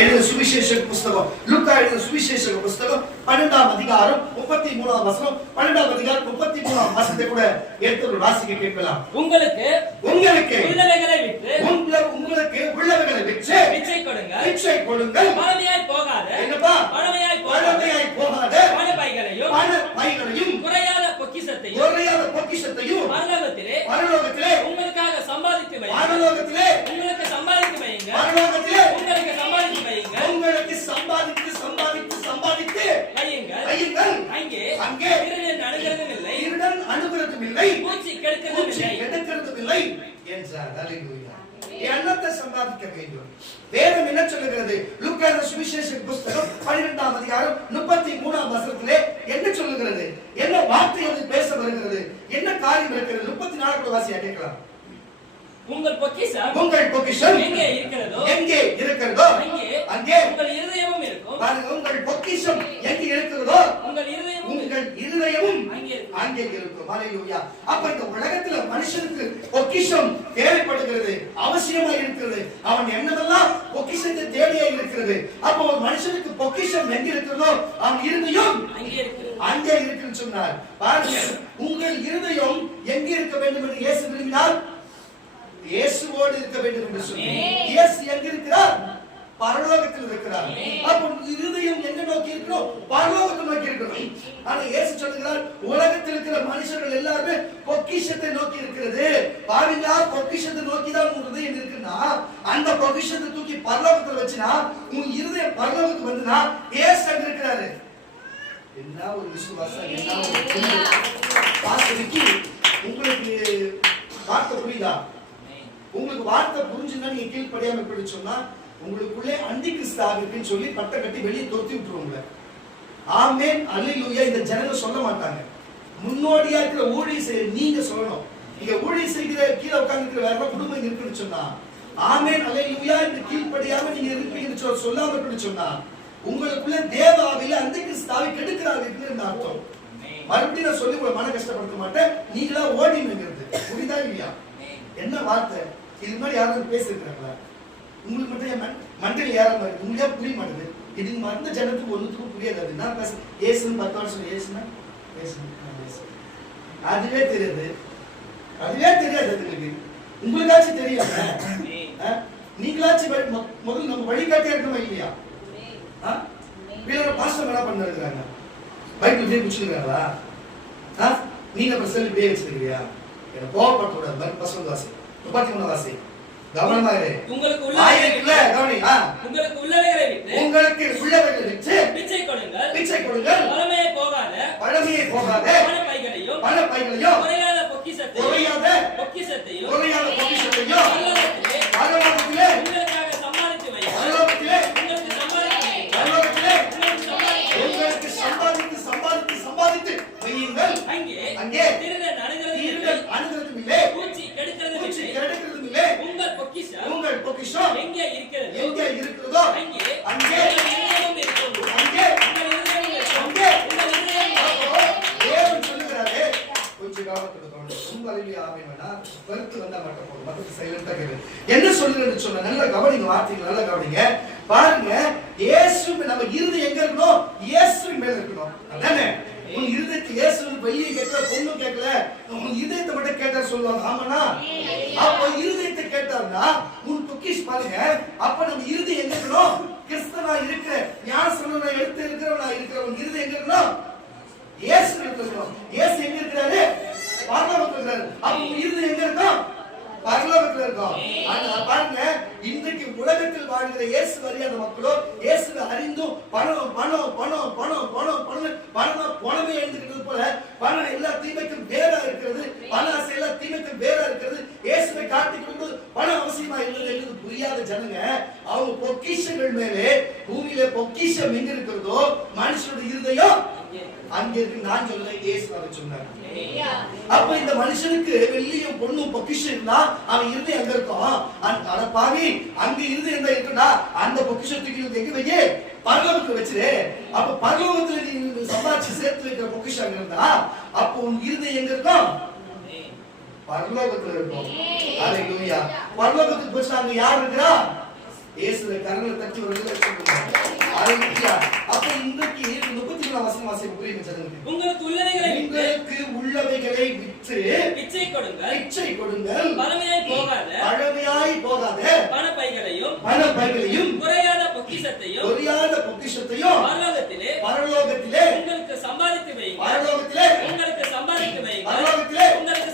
எழுதின சுவிசேஷ புஸ்தகம், லூக்கா எழுதின சுவிசேஷ புஸ்தகம் 12ஆம் அதிகாரம் 33ஆம் வசனம், 12ஆம் அதிகாரம் 33ஆம் வசனத்தை கூட எடுத்து வாசிக்க கேட்கலாம். உங்களுக்கு உள்ளவைகளை விற்று உங்களுக்கு உள்ளவைகளை விற்று பிச்சை கொடுங்கள், பிச்சை கொடுங்கள். பழமையாய் போகாத, என்னப்பா? பழமையாய் போகாத பணப்பைகளையும் குறையாத பொக்கிஷத்தையும் பரலோகத்திலே உங்களுக்காக சம்பாதித்து வையுங்கள். பரலோகத்திலே உங்களுக்கு சம்பாதித்து வையுங்கள். பரலோகத்திலே உங்களுக்கு சம்பாதித்து வையுங்கள். உங்களுக்கு சம்பாதித்து வையுங்கள். அங்கே திருடன் அணுகிறதும் இல்லை, பூச்சி கெடுக்கிறதும் இல்லை என்றார். அல்லேலூயா. என்னத்தை சம்பாதிக்க வேண்டும்? வேதம் என்ன சொல்லுகிறது? லூக்கா சுவிசேஷ புஸ்தகம் 12ஆம் அதிகாரம் 33ஆம் வசனத்திலே என்ன சொல்லுகிறது? என்ன வார்த்தை அது பேச வருகிறது? என்ன காரியம் இருக்கிறது? 34 வாசியா கேட்கலாம். உங்கள் பொக்கிஷம் எங்கே இருக்கிறதோ அங்கே உங்கள் இருதயமும் இருக்கும். பாருங்க, உங்கள் பொக்கிஷம் எங்கே இருக்கிறதோ உங்கள் இருதயமும் அங்கே இருக்கும். அல்லேலூயா. அப்ப இந்த உலகத்துல மனுஷனுக்கு பொக்கிஷம் தேவைப்படுகிறது, அவசியமா இருக்கிறது. அவன் என்னதெல்லாம் பொக்கிஷத்தை தேவையா இருக்கிறது. அப்ப ஒரு மனுஷனுக்கு பொக்கிஷம் எங்கே இருக்கிறதோ அவன் இருதயம் அங்கே இருக்குன்னு சொன்னார். பாருங்க, உங்கள் இருதயம் எங்கே இருக்க வேண்டும் என்று இயேசு விரும்பினார். இயேசுவோடு இருக்க வேண்டும் என்று சொன்னார். இயேசு எங்க இருக்கிறார்? பரலோகத்தில் இருக்கிறார். அப்ப இருதயம் எங்க நோக்கி இருக்கிறோம்? பரலோகத்தை நோக்கி இருக்கிறோம். ஆனா இயேசு சொல்லுகிறார், உலகத்தில் இருக்கிற மனுஷர்கள் எல்லாருமே பொக்கிஷத்தை நோக்கி இருக்கிறது. பாருங்க, பொக்கிஷத்தை நோக்கி தான் உன் இருதயம் இருக்குன்னா அந்த பொக்கிஷத்தை தூக்கி பரலோகத்தில் வச்சுனா உன் இருதயம் பரலோகத்துக்கு வந்துனா இயேசு அங்க இருக்கிறாரு. என்ன ஒரு விசுவாசம், என்ன ஒரு பாஸ்டருக்கு உங்களுக்கு வார்த்தை புரியுதா? உங்களுக்கு வார்த்தை புரிஞ்சுன்னா நீங்க கீழ்ப்படியாம எப்படி சொன்னா உங்களுக்குள்ளே அந்தி கிறிஸ்து ஆகிருக்குன்னு சொல்லி பட்டை கட்டி வெளியே துரத்தி விட்டுருவாங்க. ஆமென், அல்லேலூயா. இந்த ஜனங்க சொல்ல மாட்டாங்க. முன்னோடியா இருக்கிற ஊழியர் செய்ய நீங்க சொல்லணும். நீங்க ஊழியர் செய்கிற கீழே உட்கார்ந்து வேற குடும்பம் இருக்குன்னு சொன்னா ஆமென், அல்லேலூயா. இந்த கீழ்ப்படியாம நீங்க இருப்பீங்கன்னு சொல்லாம இருக்குன்னு சொன்னா உங்களுக்குள்ள தேவ ஆவியில அந்தி கிறிஸ்து ஆவி கெடுக்கிறாருன்னு அர்த்தம். மறுபடியும் நான் சொல்லி உங்களை மன கஷ்டப்படுத்த மாட்டேன். நீங்களா ஓடினுங்கிறது புரியுதா இல்லையா? என்ன வார்த்தை இது மாதிரி யாராவது பேசிருக்கிறாங்களா? உங்களுக்கு மட்டும் மண்டையில் ஏற மாதிரி உங்களுக்கே புரிய மாட்டேது. இதுக்கு மற்ற ஜனத்துக்கு ஒன்றுத்துக்கும் புரியாது. அது என்ன பேச ஏசுன்னு 10 வருஷம் ஏசுனா அதுவே தெரியாது, அதுங்களுக்கு. உங்களுக்காச்சும் தெரியாம நீங்களாச்சும் முதல்ல நம்ம வழிகாட்டியா இருக்கணுமா இல்லையா? பாஸ்டர் என்ன பண்ண இருக்கிறாங்க? பைபிள் பேர் குடிச்சிருக்காங்களா? நீங்க அப்புறம் செல்லு பேர் வச்சிருக்கிறியா? என்ன கோவப்படக்கூடாது. மாதிரி பசங்க வாசி 33 வாசி கவனமா இரு. உங்களுக்கு உள்ளவைகளை விற்று பிச்சை கொடுங்கள். பழமையை போகாத பணப்பைகளையும் குறையாத பொக்கிஷத்தையும் பரலோகத்திலே உங்களுக்காக சம்பாதித்து வையுங்கள். அங்கே திருடன் அணுகிறதும் இல்லை, பூச்சி கெடுக்கிறதும் இல்லை. உங்கள் பொக்கிஷம் எங்கே இருக்கிறதோ அங்கே தேவன் சொல்லுகிறாரே. கொஞ்சம் கவனத்துக்கு ரொம்ப அருமையா ஆமென்னா கருத்து வந்தா மட்டும் போதும், மற்ற சைலண்டா கேளு. என்ன சொல்லுன்னு சொன்ன நல்ல கவனிங்க, வார்த்தைகள் நல்ல கவனிங்க. பாருங்க, இயேசு நம்ம இருதயம் எங்க இருக்கணும்? இயேசுவின் மேல இருக்கணும். அதானே? உன் இருதயத்தை இயேசு வெளியே கேட்கல, பொண்ணு கேட்கல, உன் இதயத்தை மட்டும் கேட்டா சொல்லுவாங்க. ஆமாண்ணா? அப்ப இருதயத்தை கேட்டாருன்னா உன் பொக்கிஷ் பாருங்க. அப்ப நம்ம இருதயம் எங்க இருக்கணும்? கிறிஸ்தவனா இருக்கிற ஞானஸ்நானம் எடுத்து இருக்கிறவனா இருக்கிற உன் இருதயம் எங்க இருக்கணும்? இயேசு இருக்கணும். இயேசு எங்க இருக்கிறாரு? பரலோகத்துல இருக்கிறாரு. அப்ப உன் இருதயம் எங்க இருக்கும்? பரலோகத்துல இருக்கும். பாருங்க, இன்றைக்கு உலகத்தில் வாழ்கிற இயேசு அறியாத மக்களோ இயேசுவை அறிந்தும் பணம் பணமே எழுந்துக்கிறது போல பணம் எல்லா தீமைக்கும் வேறா இருக்கிறது, பண ஆசை எல்லா தீமைக்கும் வேறா இருக்கிறது. இயேசுவை காட்டிக் கொண்டு பணம் அவசியமா இருந்தது புரியாத ஜனங்க அவங்க பொக்கிஷங்கள் மேலே பூமியில பொக்கிஷம் எங்க இருக்கிறதோ மனுஷனுடைய இருதயம் அங்கே இருக்கு. நான் சொல்ல இயேசு அதை சொன்னார். அப்ப இந்த மனுஷனுக்கு வெள்ளியும் பொண்ணும் பொக்கிஷம் இருந்தா அவன் இருதயம் எங்க இருக்கும்? அட பாவி, அங்க இருதயம் எங்க இருக்குன்னா அந்த பொக்கிஷத்துக்கு எங்க வையே? பரலோகத்துல வச்சிரு. அப்ப பரலோகத்துல நீ சம்பாதிச்சு சேர்த்து வைக்கிற பொக்கிஷம் இருந்தா அப்ப உன் இருதயம் எங்க இருக்கும்? பரலோகத்துல இருக்கும். அல்லேலூயா. பரலோகத்துக்கு போச்சு அங்க யார் இருக்கிறா? இயேசுவை கரங்களை தட்டி ஒரு கொடுங்கள். பிச்சை கொடுங்கள். பழமையாய் போகாத பணப்பைகளையும் குறையாத பொக்கிஷத்தையும் பரலோகத்திலே உங்களுக்கு சம்பாதித்து வையுங்கள். பரலோகத்திலே உங்களுக்கு சம்பாதித்து வையுங்கள். பரலோகத்திலே உங்களுக்கு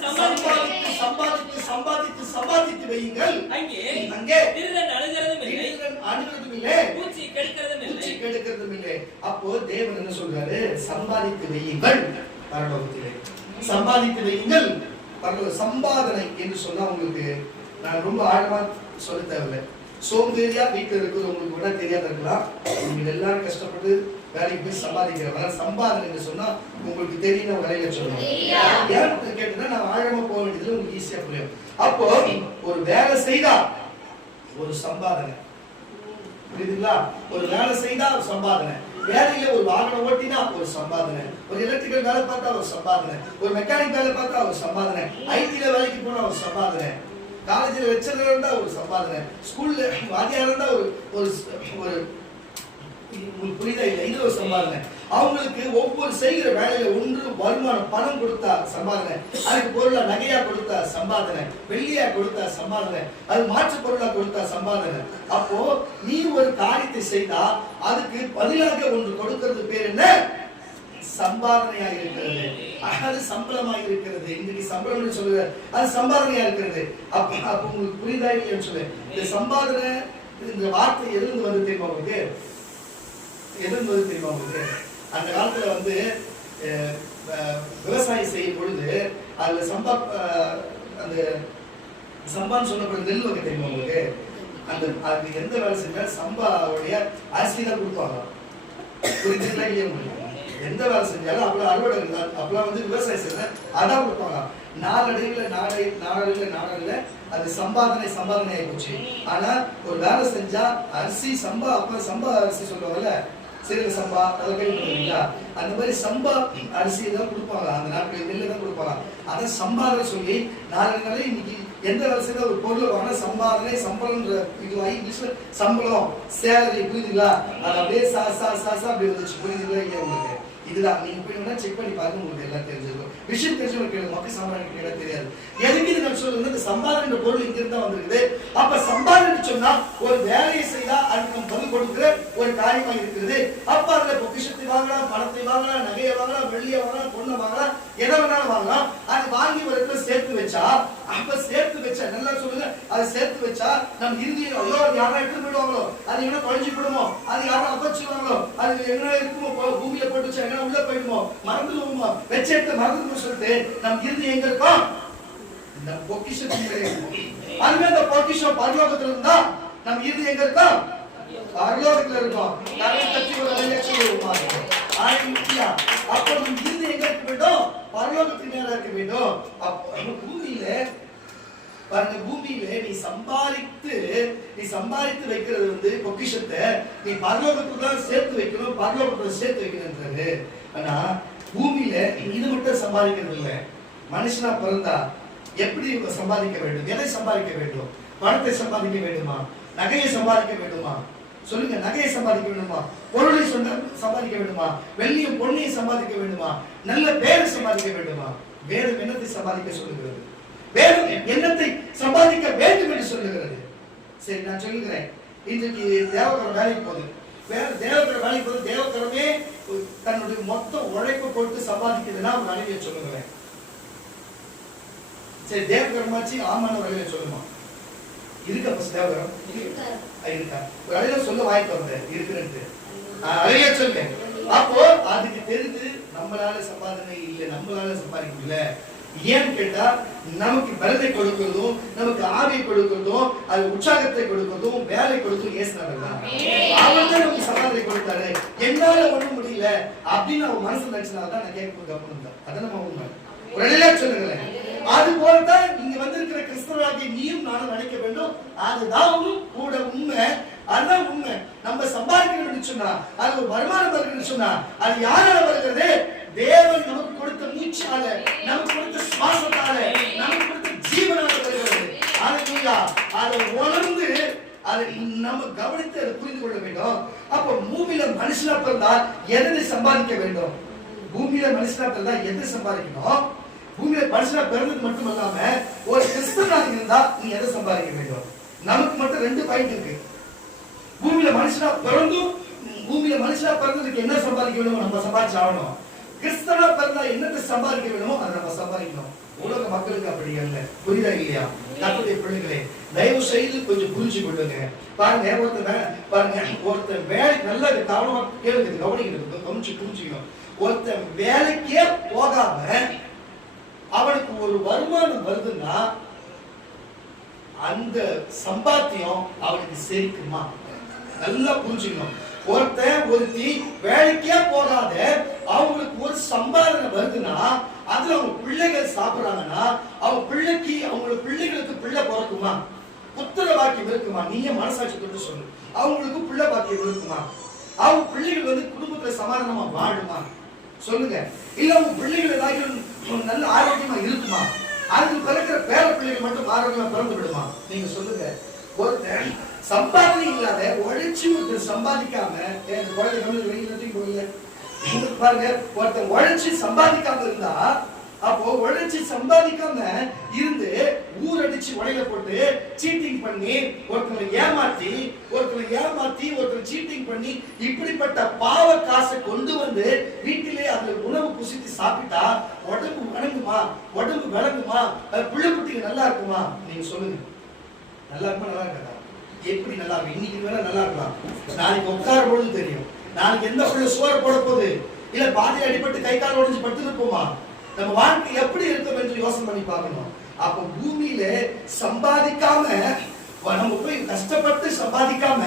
சம்பாதித்து வையுங்கள். அங்கே திருடன் அணுகிறதும் இல்லை, பூச்சி கெடுக்கிறதும் இல்லை. அப்போ தேவன் என்ன சொல்றாரு? சம்பாதித்து வையுங்கள் பரலோகத்திலே. சம்பாதித்து வையுங்கள் பரலோக. சம்பாதனை என்று சொன்னா உங்களுக்கு நான் ரொம்ப ஆழமா சொல்ல தேவையில்லை. சோம்பேறியா வீட்டில் இருக்கிறது உங்களுக்கு விட தெரியாத இருக்கலாம். நீங்க எல்லாரும் கஷ்டப்பட்டு வேலைக்கு போய் சம்பாதிக்கிறவங்க. சம்பாதனை என்று சொன்னா உங்களுக்கு தெரியும் வேலையில சொல்லணும். ஏன் கேட்டீங்கன்னா நான் ஆழமா போக வேண்டியதுல உங்களுக்கு ஈஸியா புரியும். அப்போ ஒரு வேலை செய்தா ஒரு சம்பாதனை, புரியுதுங்களா? ஒரு வேலை செய்தா ஒரு சம்பாதனை, வேலையில ஒரு வாகனம் ஓட்டினா ஒரு சம்பாதனை, ஒரு எலக்ட்ரிக்கல் வேலை பார்த்தா ஒரு சம்பாதனை, ஒரு மெக்கானிக் வேலை பார்த்தா ஒரு சம்பாதனை, ஐடில வேலைக்கு போனா ஒரு சம்பாதனை, காலேஜில் லெக்சரர் இருந்தா ஒரு சம்பாதனை, ஸ்கூல்ல வாத்தியார் இருந்தா ஒரு புரியுதா இல்லை, இது ஒரு சம்பாதனை. அவங்களுக்கு ஒவ்வொரு செய்கிற வேலையில ஒன்று வருமானம், பணம் கொடுத்தா சம்பாதனை, அதுக்கு பொருளா நகையா கொடுத்தா சம்பாதனை, வெள்ளியா கொடுத்தா சம்பாதனை, அது மாற்று பொருளா கொடுத்தா சம்பாதனை. அப்போ நீ ஒரு காரியத்தை செய்தா அதுக்கு பதிலாக ஒன்று கொடுக்கிறது பேர் என்ன? சம்பாதனையா இருக்கிறது. அது சம்பளமா இருக்கிறது. இன்னைக்கு சம்பளம் சொல்லுங்க, அது சம்பாதனையா இருக்கிறது. அப்ப உங்களுக்கு புரியுதா இல்லையான்னு சொல்லு. இந்த சம்பாதனை, இந்த வார்த்தை எதிர்ந்து வந்து தெரியுமா உங்களுக்கு? எதிர்ந்து வந்து தெரியுமா உங்களுக்கு? அந்த காலத்துல வந்து விவசாயம் செய்யும் பொழுது அதுல அந்த சம்பான்னு சொன்னப்பட்ட நெல் வகை தெரியுமா உங்களுக்கு? அந்த அது எந்த வேலை செஞ்சாலும் சம்பாவுடைய அரிசி தான் கொடுப்பாங்க. புரிஞ்சுங்களா இல்லையா உங்களுக்கு? எந்த வேலை செஞ்சாலும் அப்பெல்லாம் அறுவடை அப்பெல்லாம் வந்து விவசாயம் செய்ய அதான் கொடுப்பாங்க. நாளடைவில் அது சம்பாதனை ஆகி போச்சு. ஆனா ஒரு வேலை செஞ்சா அரிசி சம்பா, அப்ப சம்பா அரிசி சொல்லுவாங்கல்ல, சீரக சம்பா, அதை கேள்விப்பட்டிருக்கீங்களா? அந்த மாதிரி சம்பா அரிசி தான் கொடுப்பாங்க. அந்த நாட்களில் நெல்லு தான் கொடுப்பாங்க. அதை சம்பாதனை சொல்லி நாளை இன்னைக்கு எந்த வேலை செய்யற ஒரு பொருள் வாங்கினா சம்பாதனை, சம்பளம்ன்ற இது இங்கிலீஷ்ல சம்பளம், சேலரி, புரியுதுங்களா? அது அப்படியே அப்படி வந்துச்சு. புரியுதுங்களா இல்லையா உங்களுக்கு? இதுதான் நீங்க போய் செக் பண்ணி பாருங்க, உங்களுக்கு எல்லாம் தெரிஞ்சிருக்கும். விஷயம் தெரிஞ்சவங்க கேளுங்க, மக்கள் சம்பாதிக்க கேட்க தெரியாது. எதுக்கு இது நான் சொல்றது? இந்த சம்பாதனை பொருள் இங்க இருந்தா வந்திருக்குது. அப்ப சம்பாதனை சொன்னா ஒரு வேலையை செய்தா அதுக்கு நம்ம பதில் கொடுக்கிற ஒரு காரியமா இருக்கிறது. அப்ப அதுல பொக்கிஷத்தை வாங்கலாம், பணத்தை வாங்கலாம், நகையை வாங்கலாம், வெள்ளியை வாங்கலாம், பொண்ணை வாங்கலாம், எதை வேணாலும் வாங்கலாம். அது வாங்கி ஒரு இடத்துல சேர்த்து வச்சா, அப்ப சேர்த்து வச்சா நல்லா சொல்லுங்க, அதை சேர்த்து வச்சா நம்ம இறுதியில் ஐயோ யாரா எடுத்து போயிடுவாங்களோ, அது என்ன தொலைஞ்சு போடுமோ, அது யாரும் அப்பச்சுவாங்களோ, அது என்ன இருக்குமோ, பூமியில போட்டு வச்சா என்ன உள்ள போயிடுமோ, மறந்துடுவோமோ, வச்ச எடுத்து மறந்துடும் சொல்லிட்டு நம்ம இறுதி எங்க இருக்கோம்? இந்த பொக்கிஷத்துக்கு இருக்கும். அதுவே அந்த பொக்கிஷம் பரலோகத்துல இருந்தா நம்ம இறுதி எங்க இருக்கோம்? பரலோகத்துல இருக்கோம். நிறைய கட்சி ஒரு அப்ப நம்ம இறுதி எங்க இருக்க வேண்டும்? பரலோகத்துக்கு மேல இருக்க வேண்டும். பூமியில பாருங்க, பூமியில நீ சம்பாதித்து வைக்கிறது வந்து பொக்கிஷத்தை நீ பரலோகத்துக்கு தான் சேர்த்து வைக்கணும், பரலோகத்துல சேர்த்து வைக்கணும்ன்றது. ஆனா பூமியில இது மட்டும் சம்பாதிக்கிறது இல்லை. மனுஷனா பிறந்தா எப்படி சம்பாதிக்க வேண்டும்? எதை சம்பாதிக்க வேண்டும்? பணத்தை சம்பாதிக்க வேண்டுமா? நகையை சம்பாதிக்க வேண்டுமா? சொல்லுங்க. நகையை சம்பாதிக்க வேண்டுமா? பொருளை சம்பாதிக்க வேண்டுமா? வெள்ளியும் பொன்னையும் சம்பாதிக்க வேண்டுமா? நல்ல பேரை சம்பாதிக்க வேண்டுமா? வேதம் என்னத்தை சம்பாதிக்க சொல்லுகிறது? வேதம் எண்ணத்தை சம்பாதிக்க வேண்டும் என்று சொல்லுகிறது. சரி, நான் சொல்லுகிறேன். இன்றைக்கு தேவகரம் வேலைக்கு போகுது. தேவகரம் வேலைக்கு போகுது. தேவகரமே தன்னுடைய மொத்த உழைப்பு போட்டு சம்பாதிக்கிறதுனா ஒரு அழகிய சொல்லுகிறேன். சரி, தேவகரமாச்சு ஆமான வழியில சொல்லுமா? இருக்கா பஸ் தேவகரம்? இருக்கா? ஒரு அழகிய சொல்ல வாய்ப்பு வருது இருக்குன்னு அழகிய சொல்லு. அப்போ அதுக்கு தெரிஞ்சு நம்மளால சம்பாதனை இல்லை, நம்மளால சம்பாதிக்க முடியல. ஏன்னு கேட்டா நமக்கு பலத்தை கொடுக்கிறதும், நமக்கு ஆவியை கொடுக்கிறதும், அது உற்சாகத்தை கொடுக்கிறதும், வேலை கொடுக்கிறதும் ஏசுனார் தான். அவர் தான் நமக்கு சம்பாதனை கொடுத்தாரு. என்னால ஒண்ணும் முடியல அப்படின்னு அவன் மனசு நினைச்சனால்தான் நான் கேட்க கவனம். அதை நம்ம உண்மை ஒரு நிலையா சொல்லுங்களேன். அது போலதான் இங்க வந்திருக்கிற கிறிஸ்தவராகிய நீயும் நானும் நினைக்க வேண்டும். அதுதான் கூட உண்மை. அதுதான் உண்மை. நம்ம சம்பாதிக்கணும்னு சொன்னா, அது ஒரு வருமானம் வருதுன்னு சொன்னா, அது யாரால வருகிறது? தேவன் நமக்கு கொடுத்த மூச்சால, நமக்கு கொடுத்த சுவாசத்தால, நமக்கு கொடுத்த ஜீவனால வருகிறது. அல்லேலூயா. அதை உணர்ந்து அதை நம்ம கவனித்து அதை புரிந்து கொள்ள வேண்டும். அப்ப பூமியில மனுஷனா பிறந்தா எதை சம்பாதிக்க வேண்டும்? பூமியில மனுஷனா பிறந்தா எதை சம்பாதிக்கணும்? பூமியில மனுஷனா பிறந்தது மட்டும் இல்லாம ஒரு கிறிஸ்தவனாக இருந்தா நீ எதை சம்பாதிக்க வேண்டும்? நமக்கு மட்டும் 2 பாயிண்ட் இருக்கு. பூமியில மனுஷனா பிறந்ததுக்கு என்ன சம்பாதிக்க வேணுமோ நம்ம சம்பாதிச்சு ஆகணும். கிறிஸ்தவனா பிறந்தா என்னத்தை சம்பாதிக்க வேணுமோ அதை நம்ம சம்பாதிக்கணும். உலக மக்களுக்கு அப்படி அல்ல. புரியுதா இல்லையா? கர்த்தருடைய பிள்ளைகளே, தயவு செய்து கொஞ்சம் புரிஞ்சு கொள்ளுங்க. பாருங்க, ஒருத்தன் வேலை நல்லா கவனமா கேளுங்க, கவனிக்கணும், புரிஞ்சுக்கணும். ஒருத்தன் வேலைக்கே போகாம அவனுக்கு ஒரு வருமானம் வருதுன்னா அந்த சம்பாத்தியம் அவனுக்கு சேர்க்குமா? நல்லா புரிஞ்சுக்கணும். ஒருத்தி வேலைக்கே போகாத அவங்களுக்கு ஒரு சம்பாதனை வருதுன்னா அதுல அவங்க பிள்ளைகள் சாப்பிடுறாங்கன்னா அவங்களுக்கு பிள்ளைகளுக்கு பிள்ளை பிறக்குமா? புத்திர பாக்கியம் இருக்குமா? நீங்க மனசாட்சி கொண்டு சொல்லு. அவங்களுக்கு பிள்ளை பாக்கியம் இருக்குமா? அவங்க பிள்ளைகள் குடும்பத்துல சமாதானமா வாழுமா? சொல்லுங்க. இல்ல அவங்க பிள்ளைகள் ஏதாவது நல்ல ஆரோக்கியமா இருக்குமா? அதுக்கு பிறக்கிற பேர பிள்ளைகள் மட்டும் ஆரோக்கியமா பிறந்து விடுமா? நீங்க சொல்லுங்க. ஒருத்தன் சம்பாதனை இல்லாத உழைச்சி ஒருத்தர் சம்பாதிக்காம பாருங்க, ஒருத்தன் உழைச்சி சம்பாதிக்காம இருந்தா, அப்போ உழைச்சி சம்பாதிக்காம இருந்து ஊரடிச்சு உடையில போட்டு சீட்டிங் பண்ணி ஒருத்தரை ஏமாத்தி ஒருத்தர் சீட்டிங் பண்ணி இப்படிப்பட்ட பாவ காசை கொண்டு வந்து வீட்டிலே அதுல உணவு புசித்து சாப்பிட்டா உடம்பு வணங்குமா? உடம்பு விளங்குமா? புள்ள குட்டிங்க நல்லா இருக்குமா? நீங்க சொல்லுங்க. நல்லா இருக்குமா? நல்லா இருக்கா? எப்படி நல்லா இருக்கும்? இன்னைக்கு வேணா நல்லா இருக்கலாம், நாளைக்கு உட்கார பொழுது தெரியும். நாளைக்கு எந்த பிள்ளை சோறு போட போகுது, இல்ல பாதி அடிபட்டு கை கால் உடைஞ்சு பட்டு இருப்போமா? நம்ம வாழ்க்கை எப்படி இருக்கும் என்று யோசனை பண்ணி பார்க்கணும். அப்ப பூமியில சம்பாதிக்காம நம்ம போய் கஷ்டப்பட்டு சம்பாதிக்காம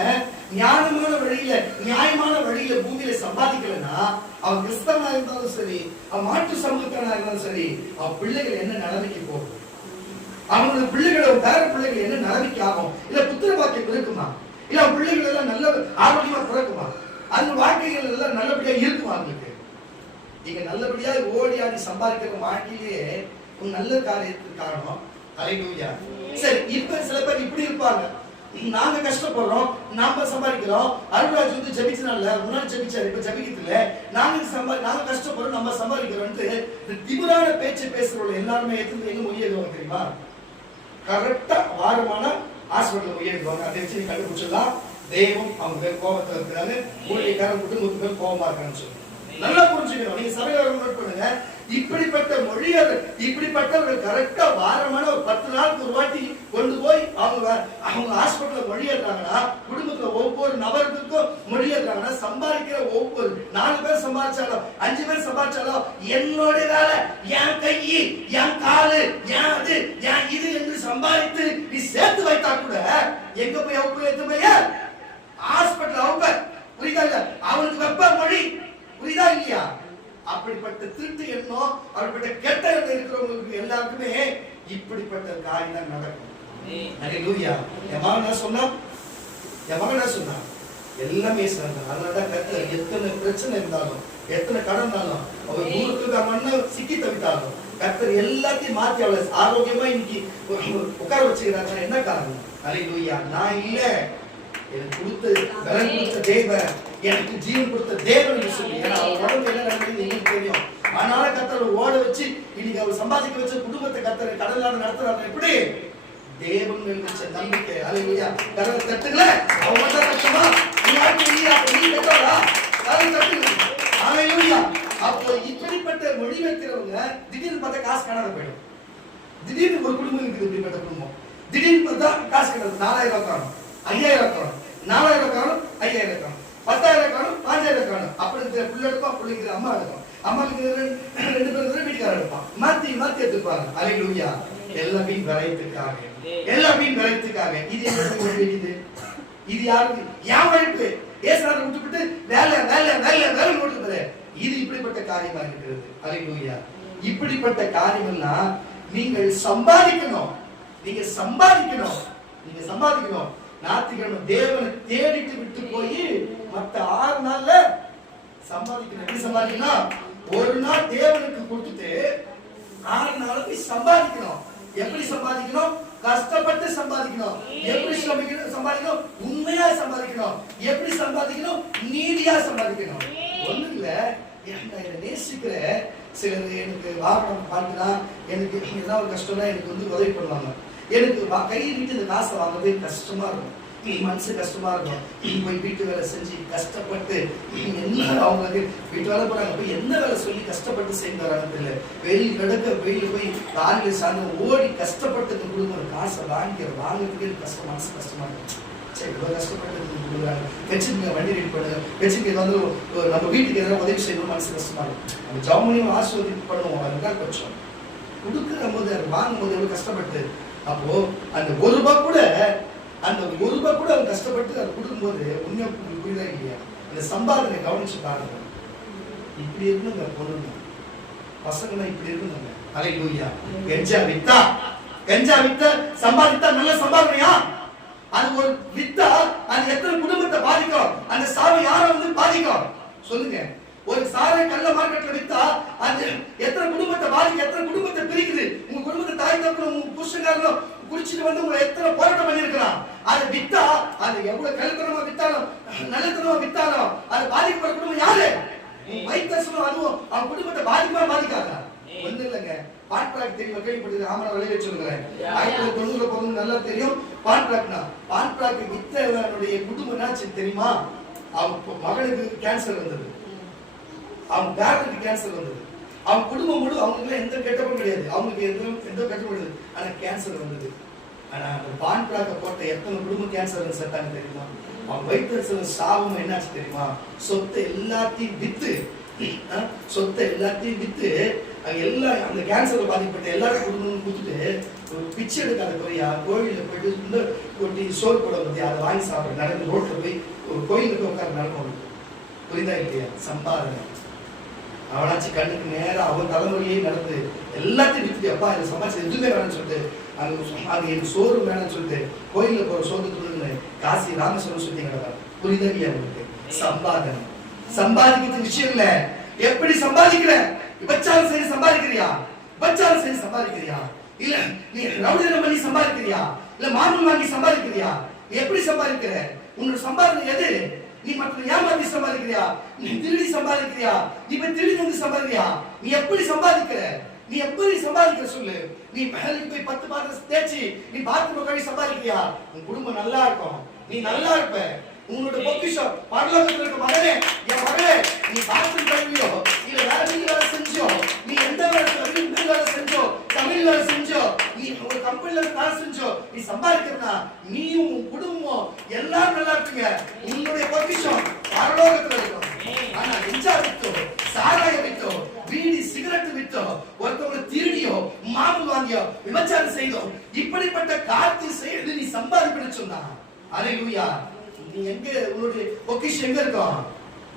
ஞானமான வழியில நியாயமான வழியில பூமியில சம்பாதிக்கலன்னா அவன் கிறிஸ்தவனா இருந்தாலும் சரி, அவன் மாற்று சமூகத்தானா இருந்தாலும் சரி, அவன் பிள்ளைகள் என்ன நிலைமைக்கு போகும்? அவங்களோட பிள்ளைகளோட பேர பிள்ளைகள் என்ன நிலைமைக்கு ஆகும்? இல்ல புத்திர பாக்கியம் இருக்குமா? இல்ல அவன் பிள்ளைகள் எல்லாம் நல்ல ஆரோக்கியமா பிறக்குமா? அந்த வாழ்க்கைகள் எல்லாம் நல்லபடியா இருக்குமா? அவங்களுக்கு நீங்க நல்லபடியா ஓடி ஆடி சம்பாதிக்கிற வாழ்க்கையிலேயே ஒரு நல்ல காரியத்துக்கு காரணம். ஹல்லேலூயா. சரி, இப்ப சில பேர் இப்படி இருப்பாங்க, நாங்க கஷ்டப்படுறோம், நாம சம்பாதிக்கிறோம். அருள்ராஜ் ஜெபிச்சனால முன்னாடி ஜெபிச்சாரு, இப்ப ஜெபிக்கிறதுல நாங்க கஷ்டப்படுறோம், நம்ம சம்பாதிக்கிறோம். திமிரான பேச்சு பேசுறவங்க எல்லாருமே எங்க மொழியேடுவாங்க தெரியுமா? கரெக்டா வாரமான ஹாஸ்பிட்டல் மொழியேடுவாங்க. அதை வச்சு கண்டுபிடிச்சிடலாம் தெய்வம் அவங்க பேர் கோபத்தில் இருக்கிறாங்க, ஊழியக்காரன் கூட்டு 100 பேர் கோபமா இருக்கான்னு சொல்லி நல்லா புரிஞ்சுக்கணும். நீங்க சபையில நோட் பண்ணுங்க. இப்படிப்பட்டவர்கள் கரெக்டா வாரமான ஒரு 10 நாளுக்கு ஒரு வாட்டி கொண்டு போய் அவங்க ஹாஸ்பிட்டல்ல மொழியேறாங்கன்னா, குடும்பத்துல ஒவ்வொரு நபருக்கும் மொழியேறாங்கன்னா, சம்பாதிக்கிற ஒவ்வொரு 4 பேர் சம்பாதிச்சாலும் 5 பேர் சம்பாதிச்சாலும் என்னோட வேலை, என் கை, என் காலு, என் அது, என் இது என்று சம்பாதித்து நீ சேர்த்து வைத்தா கூட எங்க போய் அவங்க எடுத்து போய் ஹாஸ்பிட்டல் அவங்க புரியுதா இல்ல, அவனுக்கு வெப்ப மொழி புரியுதா இல்லையா? அப்படிப்பட்ட திருட்டு எண்ணம், அப்படிப்பட்ட கெட்ட எண்ணம் இருக்கிறவங்களுக்கு எல்லாருக்குமே இப்படிப்பட்ட காரியம் தான் நடக்கும். ஹல்லேலூயா. என் மகன் சொன்னா எல்லாமே சொன்னாங்க. அதனாலதான் கர்த்தர் எத்தனை பிரச்சனை இருந்தாலும், எத்தனை கடன் இருந்தாலும், அவர் தூரத்துக்கு அவன் சிக்கி தவித்தாலும் கர்த்தர் எல்லாத்தையும் மாத்தி அவளை ஆரோக்கியமா இன்னைக்கு உட்கார வச்சுக்கிறாங்க. என்ன காரணம்? ஹல்லேலூயா. நான் இல்ல, எனக்கு கொடுத்த தேவன், எனக்கு ஜீவன் கொடுத்த தேவன் சொல்லி, ஏன்னா அவர் உடம்பு என்ன நடக்குது எங்களுக்கு தெரியும். அதனால கர்த்தர் ஓட வச்சு இன்னைக்கு அவர் சம்பாதிக்க வச்ச குடும்பத்தை கர்த்தர் கடலான நடத்துறாங்க. எப்படி? தேவன் வச்ச நம்பிக்கை. ஹல்லேலூயா. கடவுள் தட்டுங்களே, அவங்க மட்டும் தட்டுமா? நீ தட்டுவா? ஹல்லேலூயா. அப்போ இப்படிப்பட்ட மொழி வைக்கிறவங்க திடீர்னு பார்த்தா காசு காணாத போயிடும். திடீர்னு ஒரு குடும்பம் இருக்குது, இப்படிப்பட்ட குடும்பம் திடீர்னு பார்த்தா காசு கிடையாது. 4000 காணும், 5000 காணும், 4000 காணும், 5000 காணும், 10,000 காணும், 5,000 காணும். அப்படி பிள்ளை எடுப்போம், பிள்ளைக்கு அம்மா எடுப்போம், அம்மாவுக்கு 2 பேருக்கு வீட்டுக்காரர் எடுப்பான், மாத்தி எடுத்துப்பாங்க. ஹல்லேலூயா. எல்லாம் வீண் விரைத்துக்காக. இது என்ன? இது யாருக்கு? என் வழிப்பு ஏசாரை விட்டுவிட்டு வேலை ஓடுது. இது இப்படிப்பட்ட காரியமா இருக்கிறது. ஹல்லேலூயா. இப்படிப்பட்ட காரியம்லாம் நீங்கள் சம்பாதிக்கணும். ஞாயிற்றுக்கிழமை தேவனை தேடிட்டு விட்டு போய் மற்ற 6 நாள்ல சம்பாதிக்கணும். எப்படி சம்பாதிக்கணும்? ஒரு நாள் தேவனுக்கு கொடுத்துட்டு 6 நாளுக்கு சம்பாதிக்கணும். எப்படி சம்பாதிக்கணும்? கஷ்டப்பட்டு சம்பாதிக்கணும். எப்படி சம்பாதிக்கணும்? உண்மையா சம்பாதிக்கணும். எப்படி சம்பாதிக்கணும்? நீதியா சம்பாதிக்கணும். ஒண்ணு இல்ல, நேசிக்கிற சிலர் எனக்கு வாகனம் வாங்கினா எனக்கு ஏதாவது ஒரு கஷ்டம்னா எனக்கு வந்து உதவி பண்ணுவாங்க. எனக்கு கையை விட்டு இந்த காசை வாங்குறது கஷ்டமா இருக்கும், மனசு கஷ்டமா இருக்கும். போய் வீட்டு வேலை செஞ்சு கஷ்டப்பட்டு என்ன அவங்களுக்கு வீட்டு வேலை போறாங்க, போய் என்ன வேலை சொல்லி கஷ்டப்பட்டு செய்து வராங்க தெரியல. வெயில் கிடக்க வெயில் போய் காலையில் சாயந்தரம் ஓடி கஷ்டப்பட்டு கொடுக்குற காசை வாங்கிறதுக்கு கஷ்டம், மனசு கஷ்டமா இருக்கும். சரி, இவ்வளோ கஷ்டப்பட்டு கொடுக்குறாங்க, வச்சுருங்க, வண்டி ரெடி பண்ணுங்க, வச்சுருக்க வந்து நம்ம வீட்டுக்கு எதாவது உதவி செய்யணும், மனசு கஷ்டமா இருக்கும். நம்ம ஜவுமனியும் ஆசிர்வதிப்பு பண்ணுவோம், அதுதான் கொஞ்சம் கொடுக்குற போது அது வாங்கும் போது எவ்வளோ கஷ்டப்பட்டு. அப்போ அந்த ஒரு ரூபாய் கூட அவன் கஷ்டப்பட்டு அதை கொடுக்கும்போது உண்மையா புரியுதா இல்லையா? அந்த சம்பாதனை கவனிச்சு பாருங்க. இப்படி இருக்கணுங்க பொண்ணுங்க, பசங்க இப்படி இருக்கணுங்க. அல்லேலூயா. கஞ்சா வித்தா சம்பாதித்தா நல்ல சம்பாதனையா? அது ஒரு வித்தா அது எத்தனை குடும்பத்தை பாதிக்கும், அந்த சாவு யாரை வந்து பாதிக்கும் சொல்லுங்க. ஒரு சாரை கள்ள மார்க்கெட்ல வித்தா அது எத்தனை குடும்பத்தை பாதிக்கும், எத்தனை குடும்பத்தை பிரிக்குது. உங்க குடும்பத்தை தாய் தகப்பனும் உங்க புருஷன்காரனும் குடிச்சிட்டு வந்து உங்களை எத்தனை போராட்டம் பண்ணிருக்கலாம். அதை வித்தா அது எவ்வளவு கள்ளத்தனமா வித்தாலும் நல்லத்தனமா வித்தாலும் அது பாதிக்கப்படுற குடும்பம் யாரு? வைத்தசனம். அதுவும் அவன் குடும்பத்தை பாதிக்குமா பாதிக்காதா? ஒண்ணு இல்லைங்க. பான்ட்ராக் தெரியுமா? கேள்விப்பட்டது. ஆமா, விளைய சொல்லுறேன். 1990 பொண்ணு நல்லா தெரியும். பான்ட்ராக் வித்தவனுடைய குடும்பம் என்னாச்சு தெரியுமா? அவன் மகனுக்கு கேன்சர் வந்தது, அவன் பேரனுக்கு கேன்சர் வந்தது, அவன் குடும்பம் முழு அவங்களுக்கு எந்த கெட்டப்பும் கிடையாது, அவங்களுக்கு எந்த கெட்டப்பும் கிடையாது, ஆனா கேன்சர் வந்தது. ஆனா அந்த பான்ட்ராக்க போட்ட எத்தனை குடும்பம் கேன்சர் செத்தாங்க தெரியுமா? அவன் வைத்திருந்த சாபம் என்னாச்சு தெரியுமா? சொத்தை எல்லாத்தையும் வித்து எல்லாம் அந்த கேன்சர் பாதிக்கப்பட்ட எல்லாரும் குடும்பமும் கொடுத்துட்டு பிச்சை எடுக்காத குறையா கோயில போயிட்டு கொட்டி சோறு போட பத்தி அதை வாங்கி சாப்பிட நடந்து ரோட்ல போய் ஒரு கோயிலுக்கு உட்காந்து நடக்கணும். புரியுதா இல்லையா? சம்பாதனை. அவனாச்சு கண்ணுக்கு நேரம் அவன் தலைமுறையே நடந்து எல்லாத்தையும் வித்துட்டு அப்பா இதை சம்பாதிச்சு எதுவுமே வேணும்னு சொல்லிட்டு அங்க எனக்கு சோறு வேணும்னு சொல்லிட்டு கோயில போற சோறு துணுன்னு காசி ராமேஸ்வரம் சுத்தி கிடப்பாரு. புரியுதா இல்லையா உங்களுக்கு? சம்பாதனை. சம்பாதிக்கிறது விஷயம் இல்ல, எப்படி சம்பாதிக்கிற. விபச்சாரம் செய்து சம்பாதிக்கிறியா? இல்ல நீ ரவுடிதனம் பண்ணி சம்பாதிக்கிறியா? இல்ல மாமூல் வாங்கி சம்பாதிக்கிறியா? நீ எப்படி சம்பாதிக்கிற? உன்னோட சம்பாதனை எது? நீ மற்ற ஏமாத்தி சம்பாதிக்கிறியா? நீ திருடி சம்பாதிக்கிறியா? நீ போய் திருடி வந்து சம்பாதிக்கிறியா? நீ எப்படி சம்பாதிக்கிற சொல்லு. நீ மேலுக்கு போய் 10 பாத்திரம் தேய்ச்சி நீ பாத்ரூம் கழுவி சம்பாதிக்கிறியா? உன் குடும்பம் நல்லா இருக்கும், நீ நல்லா இருப்ப. உன்னோட பொக்கிஷம் பரலோகத்துல இருக்க மகனே, என் மகளே, நீ பாத்ரூம் கழுவியோ இல்ல வேற வேலை செஞ்சோ, நீ எந்த வேலை செஞ்சோ, தமிழ் வேலை செஞ்சோ, நீ ஒரு கம்பெனில வேலை செஞ்சோ, நீ சம்பாதிக்கிறனா நீயும் உன் குடும்பமும் எல்லாரும் நல்லா இருப்பீங்க. உன்னுடைய பொக்கிஷம் பரலோகத்துல இருக்கும். ஆனா நெஞ்சா வித்தோ, சாராய வித்தோ, பீடி சிகரெட் வித்தோ, ஒருத்தவங்க திருடியோ, மாமூல் வாங்கியோ, விபச்சாரம் செய்தோ, இப்படிப்பட்ட காரியத்தை செய்து நீ சம்பாதிப்பேன்னு சொன்னா, அல்லேலூயா. நீ எங்க உன்னுடைய பொக்கிஷம் எங்க இருக்கும்?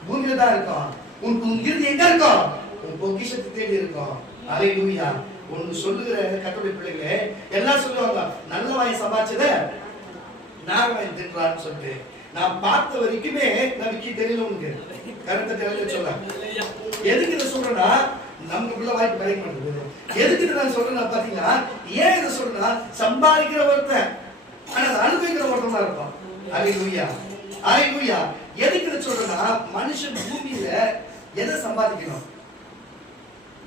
பூமியில தான் இருக்கும். உன் இறுதி எங்க இருக்கும்? உன் பொக்கிஷத்தை தேடி இருக்கும். அல்லேலூயா. ஒன்னு சொல்லுகிற கர்த்தருடைய பிள்ளைகளே, எல்லாம் சொல்லுவாங்க நல்ல வாய் சம்பாதிச்சத நாகவாய் தின்றான்னு சொல்லிட்டு. நான் பார்த்த வரைக்குமே நமக்கு தெரியல. உனக்கு கருத்தை தெரியல சொல்ல. எதுக்கு இதை சொல்றேன்னா நமக்குள்ள வாய்ப்பு கிடைக்க மாட்டேங்குது. எதுக்கு நான் சொல்றேன்னா பாத்தீங்கன்னா, ஏன் இதை சொல்றேன்னா சம்பாதிக்கிற ஒருத்தன் ஆனா அதை அனுபவிக்கிற ஒருத்தன் தான் இருப்பான். அல்லேலூயா. எதுக்கு சொல்றேன்னா மனுஷன் பூமியில எதை சம்பாதிக்கணும்?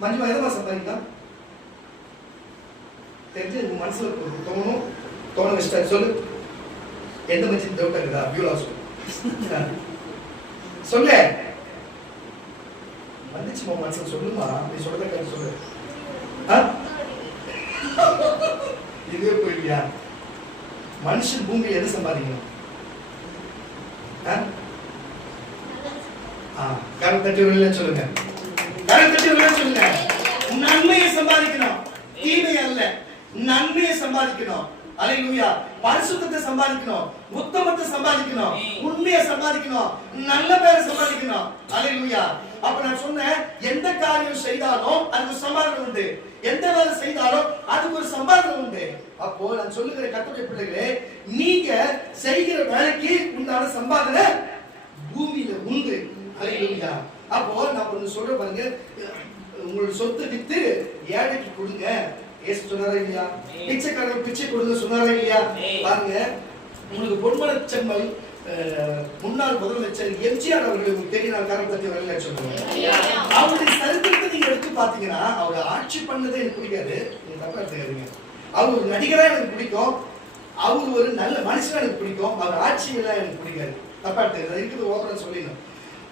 மஞ்சமா எதை சம்பாதிக்கலாம் தெரிஞ்சு உங்க மனசுல தோண வச்சுட்டா சொல்லு. எந்த மனுஷன் டவுட் இருக்குதா? பியூலா சொல்லு வந்துச்சு மனசுல சொல்லுமா. நீ சொல்றத சொல்லு. இதுவே போயிட்டியா? மனுஷன் பூமியில எதை சம்பாதிக்கணும்? சொல்லுங்க. நன்மையை சம்பாதிக்கணும், தீமை அல்ல. நன்மையை சம்பாதிக்கணும். அல்லேலூயா. பரிசுத்தத்தை சம்பாதிக்கணும், உத்தமத்தை சம்பாதிக்கணும், உண்மையை சம்பாதிக்கணும், நல்ல பேரை சம்பாதிக்கணும். அல்லேலூயா. அப்ப நான் சொன்னேன், எந்த காரியம் செய்தாலும் அதுக்கு சம்பாதனை உண்டு, எந்த வேலை செய்தாலும் அதுக்கு ஒரு சம்பாதனை உண்டு. அப்போ நான் சொல்லுகிற கர்த்தருடைய பிள்ளைகளே, நீங்க செய்கிற வேலைக்கு உண்டான சம்பாதனை பூமியில உண்டு. அல்லேலூயா. அப்போ நான் ஒன்னு சொல்ற பாருங்க, உங்களோட சொத்தை வித்து ஏழைக்கு கொடுங்க. ஏசு சொன்னாரா இல்லையா? பிச்சைக்காரங்க பிச்சை கொடுங்க சொன்னாரா இல்லையா? பாருங்க, உங்களுக்கு பொன்மன செம்மல் முன்னாள் முதலமைச்சர் எம்ஜிஆர் அவர்கள் உங்களுக்கு தெரியும், நான் காரணம் பத்தி வரல சொல்லுவேன். அவருடைய சரித்திரத்தை நீங்க எடுத்து பாத்தீங்கன்னா அவர் ஆட்சி பண்ணதே எனக்கு பிடிக்காது, நீங்க தப்பா எடுத்துக்காதீங்க. அவர் ஒரு நடிகரா எனக்கு பிடிக்கும், அவர் ஒரு நல்ல மனுஷனா எனக்கு பிடிக்கும், அவர் ஆட்சியெல்லாம் எனக்கு பிடிக்காது. தப்பா எடுத்துக்காது, இருக்குது ஓப்பனா சொல்லிடணும்.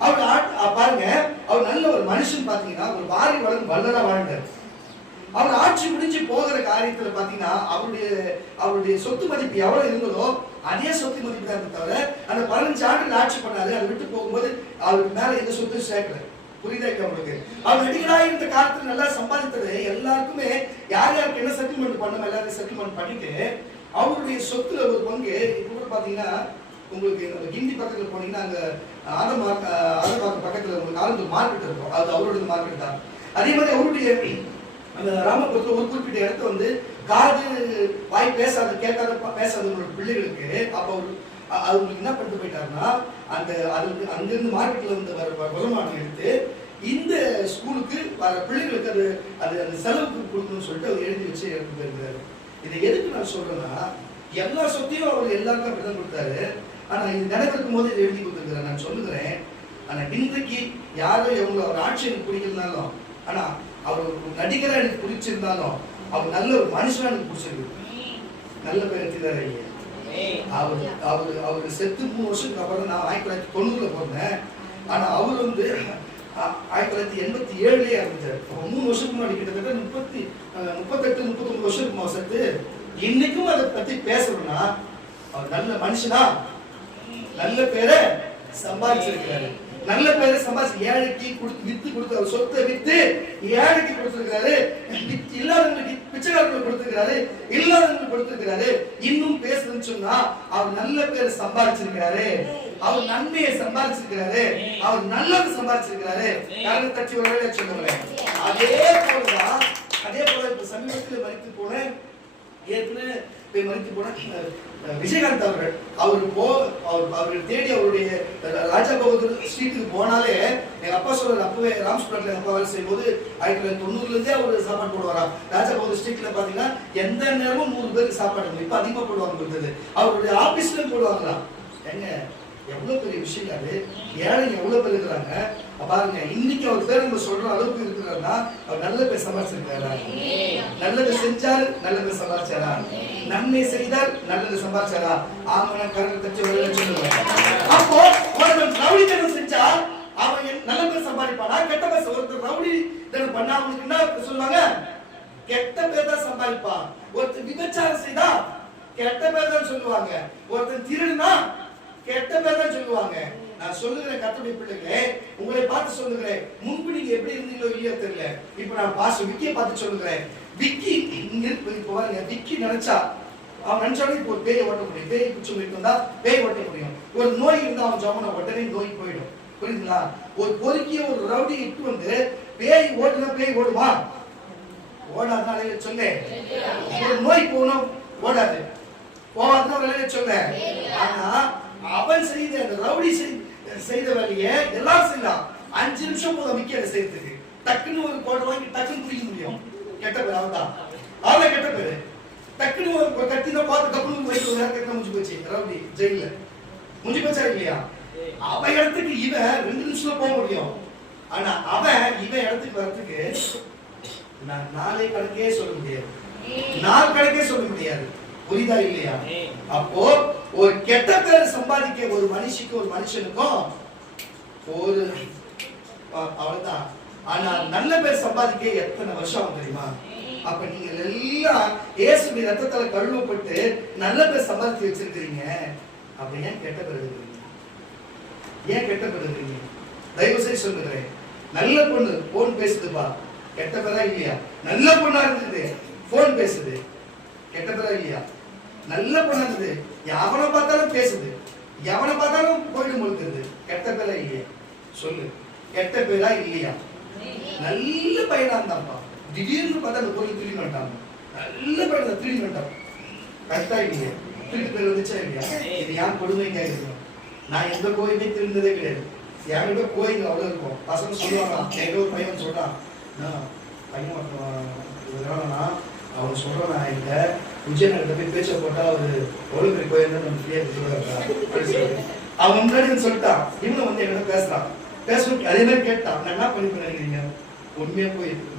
அவர் பாருங்க, அவர் நல்ல ஒரு மனுஷன் பாத்தீங்கன்னா ஒரு வாரி வளர்ந்து வல்லரா வாழ்ந்தார். அவர் ஆட்சி முடிஞ்சு போகிற காரியத்துல பாத்தீங்கன்னா அவருடைய சொத்து மதிப்பு எவ்வளவு இருந்ததோ அதே சொத்து மதிப்பு தான் தவிர அந்த 15 ஆண்டுகள் ஆட்சி பண்ணாரு. அதை விட்டு போகும்போது அவருக்கு மேல எந்த சொத்து சேர்க்கல. புரியுதா உங்களுக்கு? அவர் நடிகராக இருந்த காலத்துல நல்லா சம்பாதித்தது எல்லாருக்குமே யார் யாருக்கு என்ன செட்டில்மெண்ட் பண்ணணும் எல்லாரும் செட்டில்மெண்ட் பண்ணிட்டு அவருடைய சொத்துல ஒரு பங்கு இப்ப கூட பாத்தீங்கன்னா உங்களுக்கு கிண்டி பக்கத்துல போனீங்கன்னா அங்க ஆதமாக்க பக்கத்துல உங்களுக்கு ஆலந்தூர் மார்க்கெட் இருக்கும், அது அவருடைய மார்க்கெட் தான். அதே மாதிரி அவருடைய அந்த ராமபுரத்துல ஒரு குறிப்பிட்ட இடத்த வந்து காது வாய் பேசாத கேட்காத பேசாதவங்களோட பிள்ளைகளுக்கு அப்ப அவங்களுக்கு என்ன பண்ணிட்டு போயிட்டாருன்னா அந்த அங்கிருந்து மார்க்கெட்ல இருந்து வர வருமானம் எடுத்து இந்த ஸ்கூலுக்கு வர பிள்ளைகளுக்கு அது அந்த செலவுக்கு கொடுக்கணும்னு சொல்லிட்டு அவர் எழுதி வச்சு எடுத்து போயிருந்தாரு. இதை எதுக்கு நான் சொல்றேன்னா எல்லா சொத்தையும் அவர் எல்லாருக்கும் அப்படிதான் கொடுத்தாரு. ஆனா இது நினைவிருக்கும் போது இதை எழுதி கொடுத்துருக்கிறேன். நான் சொல்லுகிறேன், ஆனா இன்றைக்கு யாரும் எவ்வளவு அவர் ஆட்சி எனக்கு பிடிக்கலனாலும், ஆனா அவர் நடிகரா எனக்கு பிடிச்சிருந்தாலும் அவர் நல்ல ஒரு மனுஷனா எனக்கு பிடிச்சிருக்கு. நல்ல பேர் எடுத்துதாரு. அவரு செத்து 3 வருஷத்துக்கு அப்புறம் நான் 1990 பிறந்தேன். ஆனா அவர் வந்து 1987 இறந்துட்டாரு. 3 வருஷத்துக்கு முன்னாடி கிட்டத்தட்ட 38-39 வருஷத்துக்கு செத்து. இன்னைக்கும் அதை பத்தி பேசணும்னா அவர் நல்ல மனுஷனா நல்ல பேரை சம்பாதிச்சிருக்கிறாரு. நல்ல பேரை சம்பாதிச்சு ஏழைக்கு வித்து கொடுத்து அவர் சொத்தை வித்து ஏழைக்கு கொடுத்திருக்கிறாரு, இல்லாதவங்களுக்கு பிச்சைக்காரர்களுக்கு கொடுத்திருக்கிறாரு, இல்லாதவங்களுக்கு கொடுத்திருக்கிறாரு. இன்னும் பேசுன்னு சொன்னா அவர் நல்ல பேரை சம்பாதிச்சிருக்கிறாரு, அவர் நன்மையை சம்பாதிச்சிருக்கிறாரு, அவர் நல்லது சம்பாதிச்சிருக்கிறாரு. யாரும் தட்டி ஒரு வேலையை சொல்லுங்களேன். அதே போல இப்ப சமீபத்தில் மறித்து போன ஏற்கனவே மறித்து போன விஜயகாந்த் அவர்கள் தேடி அவருடைய ராஜா பகதூர் ஸ்ட்ரீட்டுக்கு போனாலே எங்க அப்பா சொல்றாரு, அப்பவே ராம்ஸ்பேட்ல அப்பா வேலை செய்யும் போது 1990 இருந்தே அவரு சாப்பாடு போடுவாராம். ராஜா பகதூர் ஸ்ட்ரீட்ல பாத்தீங்கன்னா எந்த நேரமும் 100 பேருக்கு சாப்பாடு இப்ப அதிகமா போடுவாங்க கொடுத்தது. அவருடைய ஆபீஸ்ல போடுவாங்களாம். எங்க எவ்வளவு பெரிய விஷயம் அது, ஏழைங்க எவ்வளவு பேர் இருக்கிறாங்க பாருங்க. இன்னைக்கு அவர் பேர் நம்ம சொல்ற அளவுக்கு இருக்கிறாருன்னா அவர் நல்ல பேர் சம்பாதிச்சிருக்காரா? நல்லது செஞ்சாரு நல்ல பேர் சம்பாதிச்சாரா? நன்மை செய்தார் நல்லது சம்பாதிச்சாரா? ஆமா, கரண்ட் தச்சு சொல்லுவாங்க. அப்போ ஒருவன் ரவுடித்தனம் செஞ்சா அவன் நல்ல பேர் சம்பாதிப்பானா கெட்ட பேர்? ஒருத்தர் ரவுடி தனம் பண்ணா அவனுக்கு என்ன சொல்லுவாங்க? கெட்ட பேர் தான் சம்பாதிப்பான். ஒருத்தர் விபச்சாரம் செய்தா கெட்ட பேர் தான் சொல்லுவாங்க. ஒருத்தர் திருடுனா கெட்ட பேர் தான் சொல்லுவாங்க. நான் சொல்லுகிறேன் கர்த்தருடைய பிள்ளைகளே, உங்களை பார்த்து சொல்லுகிறேன், முன்பு நீங்க எப்படி இருந்தீங்களோ இல்லையோ தெரியல. இப்ப நான் பாஸ்டர் விக்கியை பார்த்து சொல்லுகிறேன். விக்கி இப்போ பாருங்க, விக்கி நினைச்சா அவன் நினைச்சாலும் இப்போ பேயை ஓட்ட முடியும். பேய் குச்சி இருந்தா பேய் ஓட்ட முடியும். ஒரு நோய் இருந்தா அவன் ஜமன உடனே நோய் போயிடும். புரியுதுங்களா? ஒரு பொறுக்கிய ஒரு ரவுடி இட்டு வந்து பேய் ஓட்டுனா பேய் ஓடுமா? ஓடாதனால சொல்ல. ஒரு நோய் போகணும் ஓடாது, போவாதுன்னா சொல்ல. ஆனா அவன் செய்த அந்த ரவுடி செய்த வேலையை எல்லாரும் செய்யலாம். 5 நிமிஷம் போதும் விக்கி அதை செய்யறதுக்கு. டக்குன்னு ஒரு கோட்டை வாங்கி டக்குன்னு குடிக்க முடியும். கெட்ட பேர் அவன்தான், அவன் கெட்ட பேரு. டக்குன்னு ஒரு கத்தின பார்த்து கப்புனு வயிற்று ஒரு நேரம் முடிஞ்சு போச்சு. ரவுடி ஜெயில முடிஞ்சு போச்சா இல்லையா? அவன் இடத்துக்கு இவன் 2 நிமிஷத்துல போக முடியும். ஆனா அவன் இவன் இடத்துக்கு வர்றதுக்கு நாளை கணக்கே சொல்ல முடியாது, நாள் கணக்கே சொல்ல முடியாது. புரியுதா இல்லையா? அப்போ ஒரு கெட்ட பேர் சம்பாதிக்க ஒரு மனுஷனுக்கும் ஒரு மனுஷனுக்கும் ஒரு அவ்வளவுதான். ஆனா நல்ல பேர் சம்பாதிக்க எத்தனை வருஷம் தெரியுமா? அப்ப நீங்க எல்லாம் இயேசுவின் ரத்தத்தால கழுவப்பட்டு நல்ல பேர் சம்பாதிச்சு வச்சிருக்கீங்க. அப்ப ஏன் கெட்ட பேர் எடுக்கிறீங்க? ஏன் கெட்ட பேர் எடுக்கிறீங்க? தயவு செய்து சொல்லுகிறேன், நல்ல பொண்ணு போன் பேசுதுப்பா, கெட்ட பேரா இல்லையா? நல்ல பொண்ணா இருந்தது போன் பேசுது, கெட்ட பேரா இல்லையா? நல்ல பொண்ணா இருந்தது, எவனை பார்த்தாலும் பேசுது, எவனை பார்த்தாலும் போயிடும் கொடுக்குறது, கெட்ட பேரா இல்லையா? சொல்லு, கெட்ட பேரா இல்லையா? நல்ல பையனா இருந்தாப்பா, திடீர்னு பார்த்தா அந்த பொருள் திரும்பி வந்துட்டாங்க. நல்ல பையன் திரும்பி வந்துட்டான், கரெக்டா இல்லையா? திருப்பி பேர் வந்துச்சா இல்லையா? இது ஏன் கொடுமைங்க இருக்கும். நான் எந்த கோயிலுமே திருந்ததே கிடையாது. என்கிட்ட கோயில் அவ்வளவு இருக்கும். பசங்க சொல்லுவாங்க, எங்க ஒரு பையன் சொல்றான், பையன் வேணா அவன் சொல்றான், நான் இந்த விஜயநகரத்தை போய் பேச்ச போட்டா ஒரு எவ்வளவு பெரிய கோயில் நம்ம ஃப்ரீயா சொல்லுவாங்க. அவன் முன்னாடி சொல்லிட்டான், இவங்க வந்து என்கிட்ட பேசுறான், பேசும் அதே மாதிரி கேட்டான், நான் என்ன பண்ணி நினைக்கிறீங்க, உண்மையா போயிருக்கு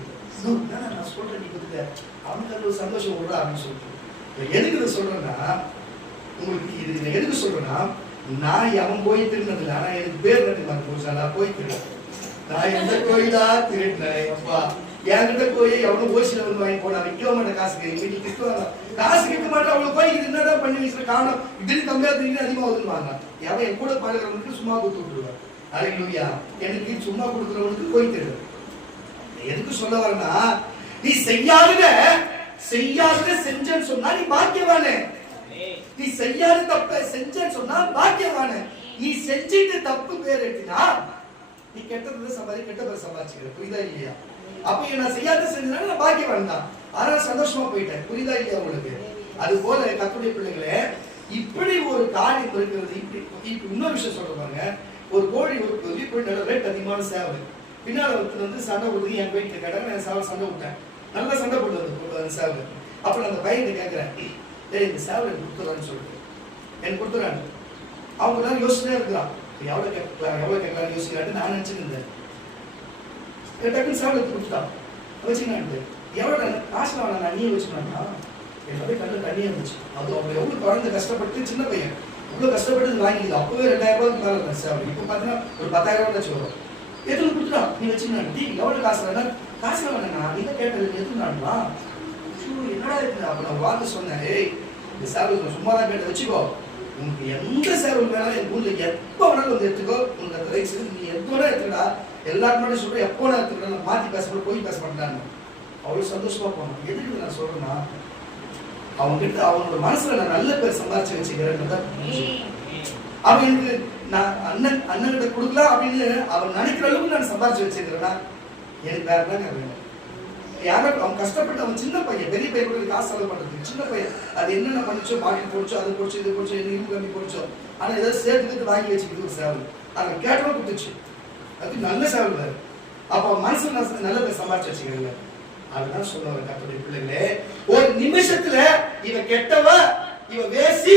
நான் சொல்றேன், நீ கொடுத்த அவனுக்கு அது ஒரு சந்தோஷம் விடுறா அப்படின்னு சொல்லிட்டு. எதுக்கு இதை சொல்றேன்னா, உங்களுக்கு இது எதுக்கு சொல்றேன்னா, நான் அவன் போய் திருநதில்லை, ஆனா எனக்கு பேர் நட்டு மாதிரி போச்சு, நான் போய் திருடேன். நான் எந்த கோயிலா திருடினேன் அப்பா, என்கிட்ட போய் எவ்வளவு ஓசில வந்து வாங்கி போனா விற்க மாட்டேன், காசுக்கு வீட்டுக்கு திட்டுவாங்க, காசு கேட்க மாட்டேன், அவங்களுக்கு போய் இது என்னடா பண்ணி வச்சுட்டு காணும், இப்படி கம்மியா திடீர்னு அதிகமா வந்துருவாங்க. எவன் என் கூட பழகிறவனுக்கு சும்மா கொடுத்து விட்டுருவேன். அல்லேலூயா. எனக்கு சும்மா கொடுக்குறவனுக்கு போய் திருடு. எதுக்கு சொல்ல வரேன்னா, நீ செய்யாத செஞ்சேன்னு சொன்னா நீ பாக்கியவானே. நீ செய்யாத தப்ப செஞ்சேன்னு சொன்னா பாக்கியவானே. நீ செஞ்சிட்டு தப்பு பேர் எடுத்தினா நீ கெட்டது சம்பாதி, கெட்ட பேர் சம்பாதிச்சுக்கிற. புரியுதா இல்லையா? அப்ப நான் செய்யாத செஞ்சதுனால நான் பாக்கியவான் தான், ஆனா சந்தோஷமா போயிட்டேன். புரியுதா இல்லையா உங்களுக்கு? அது போல கர்த்தருடைய பிள்ளைகளே, இப்படி ஒரு காரியம் இருக்கிறது. இப்படி இன்னொரு விஷயம் சொல்ற பாருங்க, ஒரு கோழி ஒரு வீட்டு நல்ல ரேட் அதிகமான சேவை, பின்னால வந்து சண்டை போடுறது, என் போயிட்டு கேட்டாங்க, நான் சண்டை விட்டேன், நல்லா சண்டை போடுறது சேவை. அப்ப நான் அந்த பையனை கேட்கிறேன், ஏய் இந்த சேவை எனக்கு கொடுத்துறான்னு சொல்லிட்டு எனக்கு கொடுத்துறாங்க. அவங்க தான் யோசனையா இருக்கிறான், எவ்வளவு கேட்கலாம் யோசிக்கிறான்னு நான் நினைச்சுட்டு இருந்தேன். டக்குன்னு சேவை எடுத்து கொடுத்துட்டான், வச்சுக்கினான்ட்டு எவ்வளோ காசு வேணாம், நான் நீயே வச்சுக்கினா என்னோட கண்ணில் தண்ணியாக இருந்துச்சு. அது அவங்க எவ்வளோ குழந்தை கஷ்டப்பட்டு, சின்ன பையன் இவ்வளோ கஷ்டப்பட்டு வாங்கிது. அப்பவே 2000 ரூபாய்க்கு மேலே இருந்துச்சு சேவை. இப்போ பார்த்தீங்கன்னா ஒரு 10,000 ரூபாய் வரும். எதுவும் கொடுத்துட்டான், நீ வச்சுக்கினா டீ எவ்வளோ காசு வேணா, காசு வேணாண்ணா நீ தான் கேட்டது எதுனாங்களா, என்னடா இருக்குது. அப்போ நான் வாங்க சொன்னேன், ஏய் இந்த சேவை சும்மா தான் கேட்டு வச்சுக்கோ, உனக்கு எந்த சேவை வேணாலும் என் ஊரில் எப்போ வேணாலும் வந்து எடுத்துக்கோ, உனக்கு அந்த ரைட்ஸ் நீ எது வேணா எடுத்துக்கடா, எல்லாரும் மட்டும் சொல்கிறேன், எப்போ வேணா எடுத்துக்கடா, நான் மாற்றி பேச போய் பேச மாட்டேன். அவ்வளோ சந்தோஷமா போனோம். எதுக்கு நான் சொல்றேன்னா, அவங்ககிட்ட அவனோட மனசுல நான் நல்ல பேர் சம்பாதிச்சு வச்சுக்கிறேன். அவன் எனக்கு நான் அண்ணன்கிட்ட கொடுக்கலாம் அப்படின்னு அவன் நினைக்கிற அளவுக்கு நான் சம்பாதிச்சு வச்சிருக்கிறேன்னா எனக்கு வேற என்ன வேணும். யாரும் அவன் கஷ்டப்பட்டு, அவன் சின்ன பையன், பெரிய பையன் கூட காசு செலவு பண்றது சின்ன பையன், அது என்னென்ன பண்ணிச்சோ, பாக்கெட் போடுச்சோ, அது போடுச்சோ, இது போடுச்சோ, என்ன இரும்பு கம்மி போடுச்சோ, ஆனா ஏதாவது சேர்த்து வாங்கி வச்சுக்கிட்டு ஒரு சேவல் அதை கேட்டவன் கொடுத்துச்சு. அது நல்ல சேவல் வேறு. அப்போ மனசு நல்ல பேர் சம்பாதிச்சு வச்சுக்கிறேன். அதுதான் சொல்லுவாங்க கர்த்தருடைய பிள்ளைகளே, ஒரு நிமிஷத்துல இவ கெட்டவ, இவ வேசி,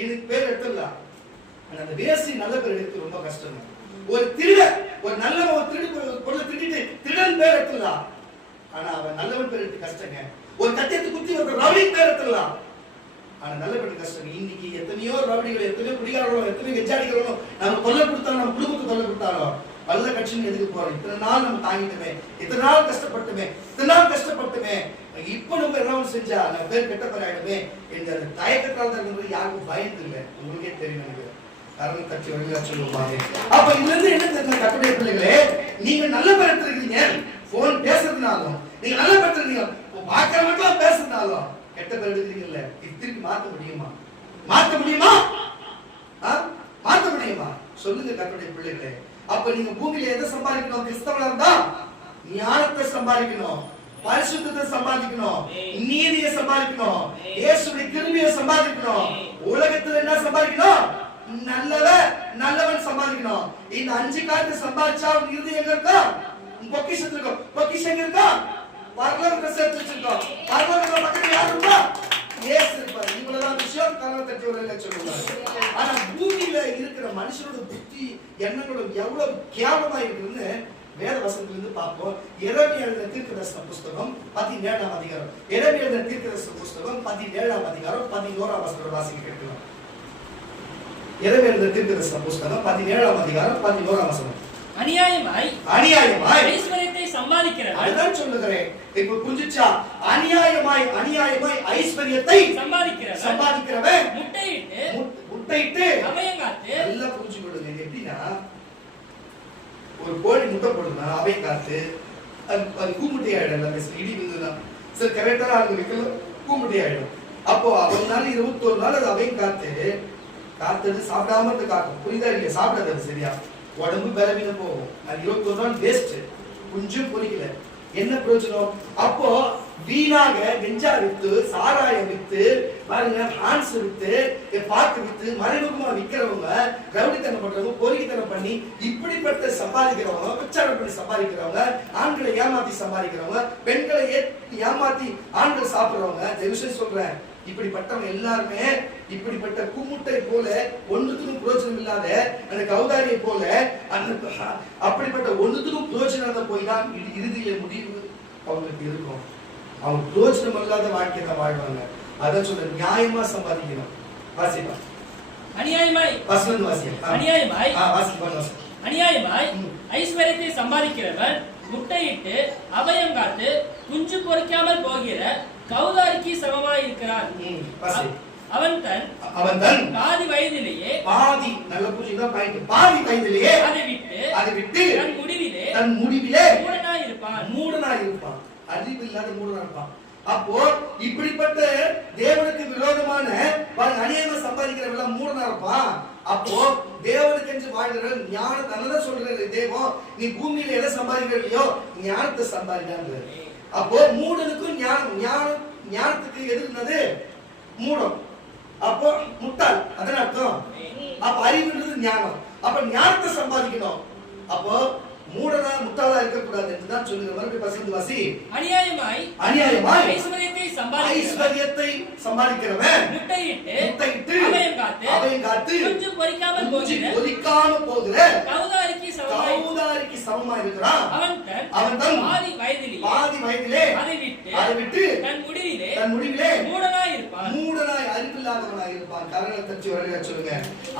இதுக்கு பேர் எடுத்துடலாம். ஆனா அந்த வேசி நல்ல பேர் எடுத்து ரொம்ப கஷ்டம். ஒரு திருட, ஒரு நல்லவன் ஒரு திருடி பொருளை திருடிட்டு திருடன் பேர் எடுத்துடலாம், ஆனா அவன் நல்லவன் பேர் எடுத்து கஷ்டங்க. ஒரு கத்தியத்தை குத்தி ஒரு ரவுடி பேர் எடுத்துடலாம், ஆனா நல்ல பேர் கஷ்டம். இன்னைக்கு எத்தனையோ ரவுடிகள், எத்தனையோ குடிகாரர்களும், எத்தனையோ கெஜாடிகளும் நம்ம தொல்லை கொடுத்தாலும், நம்ம குடும்பத்துக்கு தொல்லை கொடுத்தாலும் நல்ல கட்சின்னு எதுக்கு போறோம்? இத்தனை நாள் நம்ம தாங்கிட்டுமே, இத்தனை நாள் கஷ்டப்பட்டுமே, இப்ப நம்ம என்ன செஞ்சா நம்ம பேர் கெட்ட பேர் ஆயிடுமே என்ற தயக்கத்தால் தான் யாருக்கும் பயந்து இல்லை. உங்களுக்கே தெரியும் நினைக்கிறேன், காரணம் கட்சி வழியா சொல்லுவாங்க. அப்ப இதுல இருந்து என்ன தெரிஞ்ச கட்டுடைய பிள்ளைகளே, நீங்க நல்ல பேர் எடுத்துருக்கீங்க, போன் பேசுறதுனாலும் நீங்க நல்ல பேர் எடுத்துருக்கீங்க, பாக்கிற மட்டும் பேசுறதுனாலும் கெட்ட பேர் எடுக்கிறீங்கல்ல, இது திருப்பி மாத்த முடியுமா? மாத்த முடியுமா? சொல்லுங்க கட்டுடைய பிள்ளைகளே. அப்ப நீங்க பூமியில எதை சம்பாதிக்கணும்? கிறிஸ்தவனா இருந்தா ஞானத்தை சம்பாதிக்கணும், பரிசுத்தத்தை சம்பாதிக்கணும், நீதியை சம்பாதிக்கணும், இயேசுவின் கிருபையை சம்பாதிக்கணும். உலகத்துல என்ன சம்பாதிக்கணும்? நல்லவன் சம்பாதிக்கணும். இந்த 5 காரியத்தை சம்பாதிச்சா உன் இருதயம் எங்க இருக்கா? பொக்கிஷத்துல இருக்கும். பொக்கிஷம் எங்க இருக்கா? பரலோகத்துல சேர்த்து வச்சிருக்கோம். பரலோகத்துல பக்கத்துல யாரு இருக்கா? இயேசு இருப்பார். இவ்வளவுதான் விஷயம். கரவை தட்டி ஒரு சொல்லுவாங்க. ஆனா பூமியில இருக்கிற மனுஷனோட புத்தி எண்ணங்களும் எவ்வளவு கேவலமா இருக்குன்னு வேத வசனத்திலிருந்து பார்ப்போம். எரேமியா எழுதின தீர்க்கதரிசன புஸ்தகம் 17ஆம் அதிகாரம். எரேமியா எழுதின தீர்க்கதரிசன புஸ்தகம் 17ஆம் அதிகாரம் 11ஆம் வசனம் வாசிக்க கேட்கலாம். எரேமியா எழுதின தீர்க்கதரிசன புஸ்தகம் 17ஆம் அதிகாரம் 11ஆம் வசனம். அநியாயமாய் ஐஸ்வரியத்தை சம்பாதிக்கிறவன், அதுதான் சொல்லுகிறேன். இப்ப புரிஞ்சுச்சா? அநியாயமாய் ஐஸ்வரியத்தை சம்பாதிக்கிறவன் முட்டையிட்டு அபயங்காத்து. நல்லா புரிஞ்சு கொடுங்க. எப்படின்னா, ஒரு கோழி முட்டை போடுதுன்னா அபயம் காத்து, அது கூமுட்டை ஆயிடும். இடி விழுதுன்னா சரி கரெக்டான ஆளுங்க வைக்கல, கூமுட்டை ஆயிடும். அப்போ அவன் நாள் 21 நாள் அது அபயம் காத்து சாப்பிடாம இருந்து காக்கும். புரியுதா இல்லையா? சாப்பிடாது, அது சரியா உடம்பு பலவீன போகும். அது 21 நாள் வேஸ்ட், கொஞ்சம் பொறிக்கல, என்ன பிரயோஜனம்? அப்போ வீணாக வெஞ்சா வித்து, சாராயம் வித்து, பாருங்க ஹான்ஸ் வித்து, பாக்கு வித்து, மறைமுகமா விற்கிறவங்க, ரவுடித்தனம் பண்றவங்க, பொறிக்கித்தனம் பண்ணி இப்படிப்பட்ட சம்பாதிக்கிறவங்க, பிரச்சாரம் பண்ணி சம்பாதிக்கிறவங்க, ஆண்களை ஏமாத்தி சம்பாதிக்கிறவங்க, பெண்களை ஏமாத்தி ஆண்கள் சாப்பிடுறவங்க, விஷயம் சொல்றேன், இப்படிப்பட்டவங்க எல்லாருமே இப்படிப்பட்ட கும்முட்டை போல ஒன்றுத்துக்கும் பிரயோஜனம் இல்லாத அந்த கௌதாரியை போல அந்த அப்படிப்பட்ட ஒன்றுத்துக்கும் பிரயோஜனம் போய் தான் இறுதியில முடிவு அவங்களுக்கு இருக்கும். அவங்க பிரயோஜனம் இல்லாத வாழ்க்கை தான் வாழ்வாங்க. அதான் சொல்ல நியாயமா சம்பாதிக்கணும். வாசிப்பா அநியாயமாய் வசனம் வாசியம் அநியாயமாய் வாசிப்பா அநியாயமாய் ஐஸ்வர்யத்தை சம்பாதிக்கிறவன் முட்டையிட்டு அபயம் காத்து குஞ்சு பொறிக்காமல் போகிற கௌதாரிக்கு சமமாய் இருக்கிறான். அவன் தன் பாதி வயதிலேயே நல்ல புரியுதா பாயிண்ட், பாதி வயதிலேயே அதை விட்டு தன் முடிவிலே மூடனாய் இருப்பான். அறிவு இல்லாத மூடனா இருப்பான். அப்போ இப்படிப்பட்ட தேவனுக்கு விரோதமான அநியாயமா சம்பாதிக்கிறவெல்லாம் மூடனா இருப்பான். அப்போ தேவனுக்கு என்று வாழ்கிற ஞானத்தை நல்லதா சொல்றது தேவம், நீ பூமியில எதை சம்பாதிக்கிறலையோ ஞானத்தை சம்பாதிக்காங்க. அப்போ மூடனுக்கும் ஞானத்துக்கு எதிர்னது மூடம். அப்போ முட்டாள் அதன் அர்த்தம். அப்ப அறிவுன்றது ஞானம். அப்ப ஞானத்தை சம்பாதிக்கணும். அப்போ மூடனா முட்டாளா இருக்க கூடாது என்று தான் சொல்லுங்க. மறுபடியும் பசங்க வாசி. அநியாயமாய் ஐஸ்வர்யத்தை சம்பாதிக்கிறவன் முட்டையிட்டு அபயம் காத்து குஞ்சு பொறிக்காமல் போகிற கௌதாரிக்கு சமமா இருக்கிறான். அவன் தன் பாதி வயதிலே அதை விட்டு தன் முடிவிலே மூடனாய் அறிவில்லாதவனாய் இருப்பான். கரணை தச்சு வரையா சொல்லுங்க.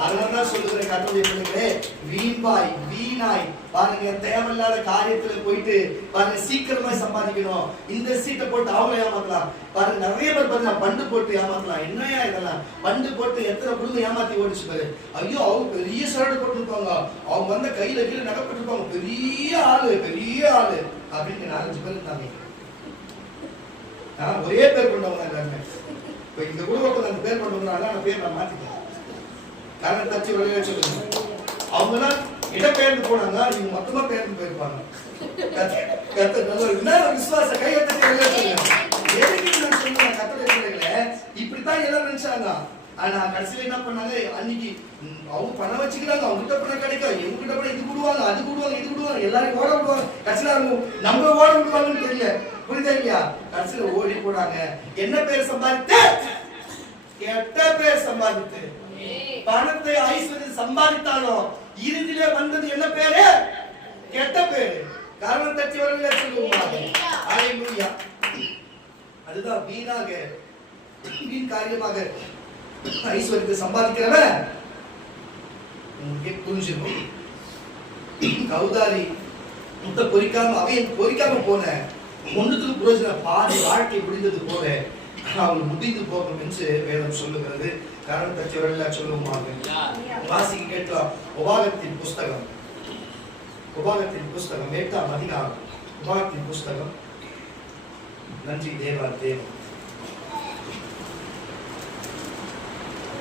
அதனாலதான் சொல்லுகிற கர்த்தருடைய பிள்ளைகளே, வீணாய் பாருங்க, தேவையில்லாத காரியத்துல போயிட்டு பாருங்க சீக்கிரமா சம்பாதிக்கணும். இந்த சீட்டை போட்டு அவங்கள ஏமாத்தலாம். பாருங்க நிறைய பேர் பாருங்க பண்டு போட்டு ஏமாத்தலாம். என்னையா இதெல்லாம் பண்டு போட்டு எத்தனை குடும்பம் ஏமாத்தி ஓடிச்சு பாரு. ஐயோ அவங்க பெரிய சரடு போட்டுருப்பாங்க, அவங்க வந்த கையில கீழே நகைப்பட்டிருப்பாங்க, பெரிய ஆளு அப்படின்னு 4-5 பேர் இருந்தாங்க. ஒரே பேர் கொண்டவங்க எல்லாருமே. இப்ப இந்த குடும்பத்தில் அந்த பேர் கொண்டவங்க அந்த பேர் நான் மாத்திட்டேன். காரணம் தச்சு வரையா சொல்லுங்க. அவங்க எல்லாம் இடப்பெயர்ந்து போனாங்க, இவங்க மொத்தமா பெயர்ந்து போயிருப்பாங்க. விசுவாச இப்படித்தான் எல்லாம் நினைச்சாங்க. ஆனா கடைசியில என்ன பண்ணாங்க, அன்னைக்கு அவங்க பணம் வச்சுக்கிறாங்க, அவங்க கிட்ட பணம் கிடைக்கும், எங்க கிட்ட பணம் இது கூடுவாங்க, அது கூடுவாங்க, இது கூடுவாங்க, எல்லாரும் ஓட விடுவாங்க. கடைசியில நம்ம ஓட விடுவாங்கன்னு தெரியல, புரியுதா இல்லையா? கடைசியில ஓடி போனாங்க. என்ன பேர் சம்பாதித்து? கெட்ட பேர் சம்பாதித்து. பணத்தை ஐஸ்வர்யம் சம்பாதித்தாலும் இறுதியில வந்தது என்ன பேரு? கெட்ட பேரு. காரணம் தட்டி வரல சொல்லுவாங்க. ஹalleluya. அதுதான் வீண் காரியமாக ஐஸ்வர்யத்தை சம்பாதிக்கிறவன் உங்களுக்கு புரிஞ்சிருக்கும். கௌதாரி முட்டை பொறிக்காம போன ஒன்றுத்துக்கு புரோஜனம் பாதி வாழ்க்கை முடிந்தது போல அவங்க முடிந்து போகும் என்று வேதம் சொல்லுகிறது. காரணம் தச்சவர்கள் சொல்லுவாங்க. வாசிக்க கேட்கலாம். உபாகத்தின் புஸ்தகம் 8ஆம் அதிகாரம். உபாகத்தின் புஸ்தகம். நன்றி தேவா தேவம்.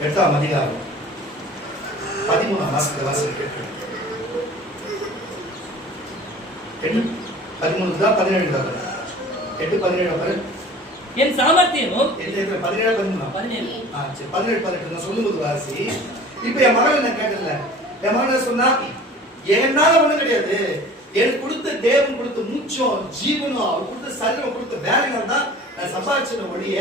8ஆம் அதிகாரம் 13ஆம் வாசிக்க கேட்கலாம். 13 தான் 17 தான். 8:17 என் சாமர்த்தியமும் 17 நான் சொல்லும்போது வாசி. இப்ப என் மகள் என்ன கேட்டல, என் மகள் சொன்னா என்னால ஒண்ணும் கிடையாது, எனக்கு கொடுத்த தேவன் கொடுத்த மூச்சம் ஜீவனும் அவர் கொடுத்த சரீரம் கொடுத்த வேலைகள் தான் நான் சம்பாதிச்ச ஒழிய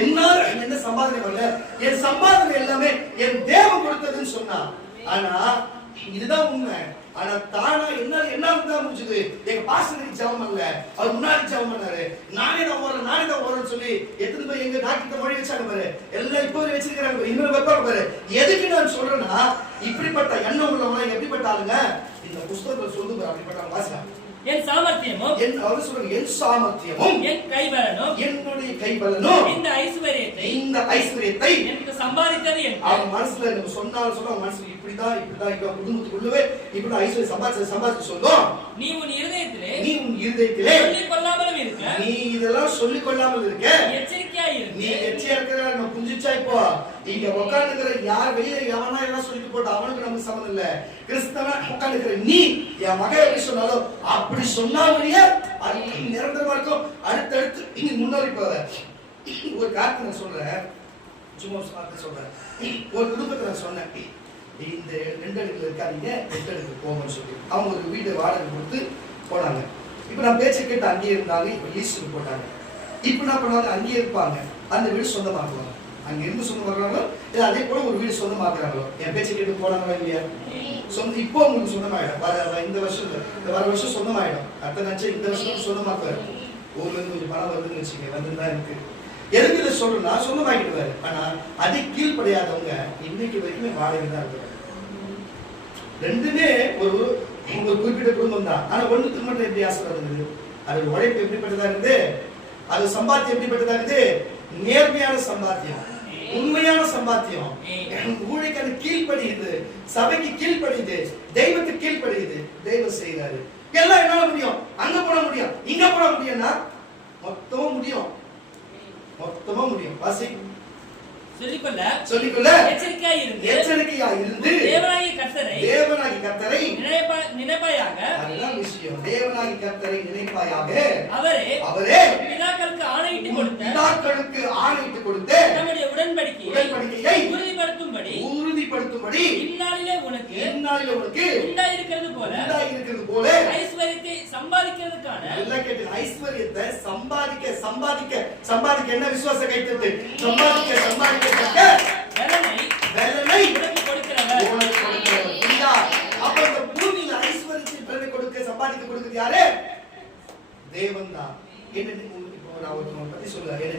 என்னால என்ன சம்பாதனை பண்ணல. என் சம்பாதனை எல்லாமே என் தேவன் கொடுத்ததுன்னு சொன்னா. ஆனா இதுதான் உண்மை. ஆனா தானா என்னால தான் முடிஞ்சது. எங்க பாஸ்டருக்கு ஜெபம் பண்ணல, அவர் முன்னாடி ஜெபம் பண்ணாரு. நானே தான் ஓடுறேன்னு சொல்லி எத்தனை பேர் எங்க டாக்டர் மொழி வச்சாங்க பாரு, எல்லாம் இப்போ வச்சிருக்கிறாங்க, இன்னொரு வெப்பாங்க பாரு. எதுக்கு நான் சொல்றேன்னா, இப்படிப்பட்ட எண்ணம் உள்ளவங்க எப்படிப்பட்ட ஆளுங்க இந்த புஸ்தகத்துல சொல்லுங்க. அப்படிப்பட்ட வாசிக்கலாம். என் சாமர்த்தியமும் என் சாமர்த்தியமும் என் கைபலனும் என்னுடைய கைபலனும் இந்த ஐஸ்வர்யத்தை எனக்கு சம்பாதித்தது என்று அவன் மனசுல நம்ம சொன்னாலும் மனசுல இப்படிதான் குடும்பத்துக்குள்ளவே இப்படி ஐஸ்வர்யம் சம்பாதிச்சு சொல்லும். நீ உன் இருதயத்திலே சொல்லிக் கொள்ளாமலும் இருக்க, நீ இதெல்லாம் சொல்லிக் கொள்ளாமல் இருக்க, எச்சரிக்கையா இரு. நீ எச்சரிக்கையா இருக்கிற நம்ம புரிஞ்சுச்சா? இப்போ இங்க உட்கார்ந்துக்கிற யார் வெளியில எவனா எல்லாம் சொல்லிட்டு போட்டு அவனுக்கு நமக்கு சம்மந்தம் இல்ல. கிறிஸ்தவன் உட்கார்ந்துக்கிற நீ என் மகன் எப்படி சொன்னாலும் அப்படி சொன்னாமலேயே அது நிரந்தரமா இருக்கும். அடுத்தடுத்து முன்னோக்கி போற ஒரு காரணத்தை நான் சொல்றேன், சும்மா சொல்றேன். ஒரு குடும்பத்தை நான் சொன்னேன், இந்த 2 அடுக்குல இருக்காதீங்க, 8 அடுக்கு போங்கன்னு சொல்லி அவங்க ஒரு வீடு வாடகை கொடுத்து போனாங்க. இப்ப நான் பேச்சை கேட்டு அங்கேயே இருந்தாங்க. இப்ப லீஸ்டுக்கு போட்டாங்க. இப்ப என்ன பண்ணுவாங்க, அங்கேயே இருப்பாங்க, அந்த வீடு சொந்தமாக்குவாங்க. அங்க இருந்து சொந்தமாக்குறாங்களோ இல்ல அதே போல ஒரு வீடு சொந்தமாக்குறாங்களோ, என் பேச்சு கேட்டு போனாங்களா இல்லையா? சொந்த இப்போ உங்களுக்கு சொந்தமாயிடும். இந்த வர வருஷம் சொந்தமாயிடும். அடுத்த நினைச்சு இந்த வருஷம் சொந்தமாக்குவாரு. ஊர்ல இருந்து கொஞ்சம் பணம் வருதுன்னு வச்சுக்க, வந்துதான் இருக்கு. எதுக்கு இதை சொல்றேன்னா சொந்தமாக்கிடுவாரு. ஆனா அதை கீழ்படியாதவங்க இன்னைக்கு வரைக்குமே வாடகை தான் இருக்கிறாங்க. ரெண்டுமே ஒரு குறிப்பிட்ட குடும்பம் தான். ஆனா ஒண்ணுக்கு மட்டும் எப்படி ஆசீர்வாதம் இருக்குது? அது உழைப்பு எப்படிப்பட்டதா இருக்குது? அது சம்பாத்தியம் எப்படிப்பட்டதா இருக்குது? நேர்மையான சம்பாத்தியம், உண்மையான சம்பாத்தியம். ஊழியக்கான கீழ்படியுது, சபைக்கு கீழ்படியுது, தெய்வத்துக்கு கீழ்படியுது. தெய்வம் செய்கிறாரு. எல்லாம் என்னால முடியும், அங்க போட முடியும், இங்க போட முடியும்னா மொத்தமா முடியும், மொத்தமா முடியும். வாசி சொல்லிக்கொள்ள எச்சரிக்கையா இருந்து தேவனாகிய கர்த்தரை நினைப்பாயாக. அதுதான் விஷயம். தேவனாகிய கர்த்தரை நினைப்பாயாக. அவரே பிதாக்களுக்கு ஆணையிட்டு கொடுத்த நம்முடைய உடன்படிக்கையை உறுதிப்படுத்தும்படி இந்நாளிலே உனக்கு உண்டாயிருக்கிறது போல ஐஸ்வரியத்தை சம்பாதிக்கிறதுக்கான, எல்லாம் கேட்டு, ஐஸ்வரியத்தை சம்பாதிக்க என்ன விசுவாச கைத்தட்டு, சம்பாதிக்க சம்பாதிக்க கொடுக்கிறது யாரு? தேவன் தான்.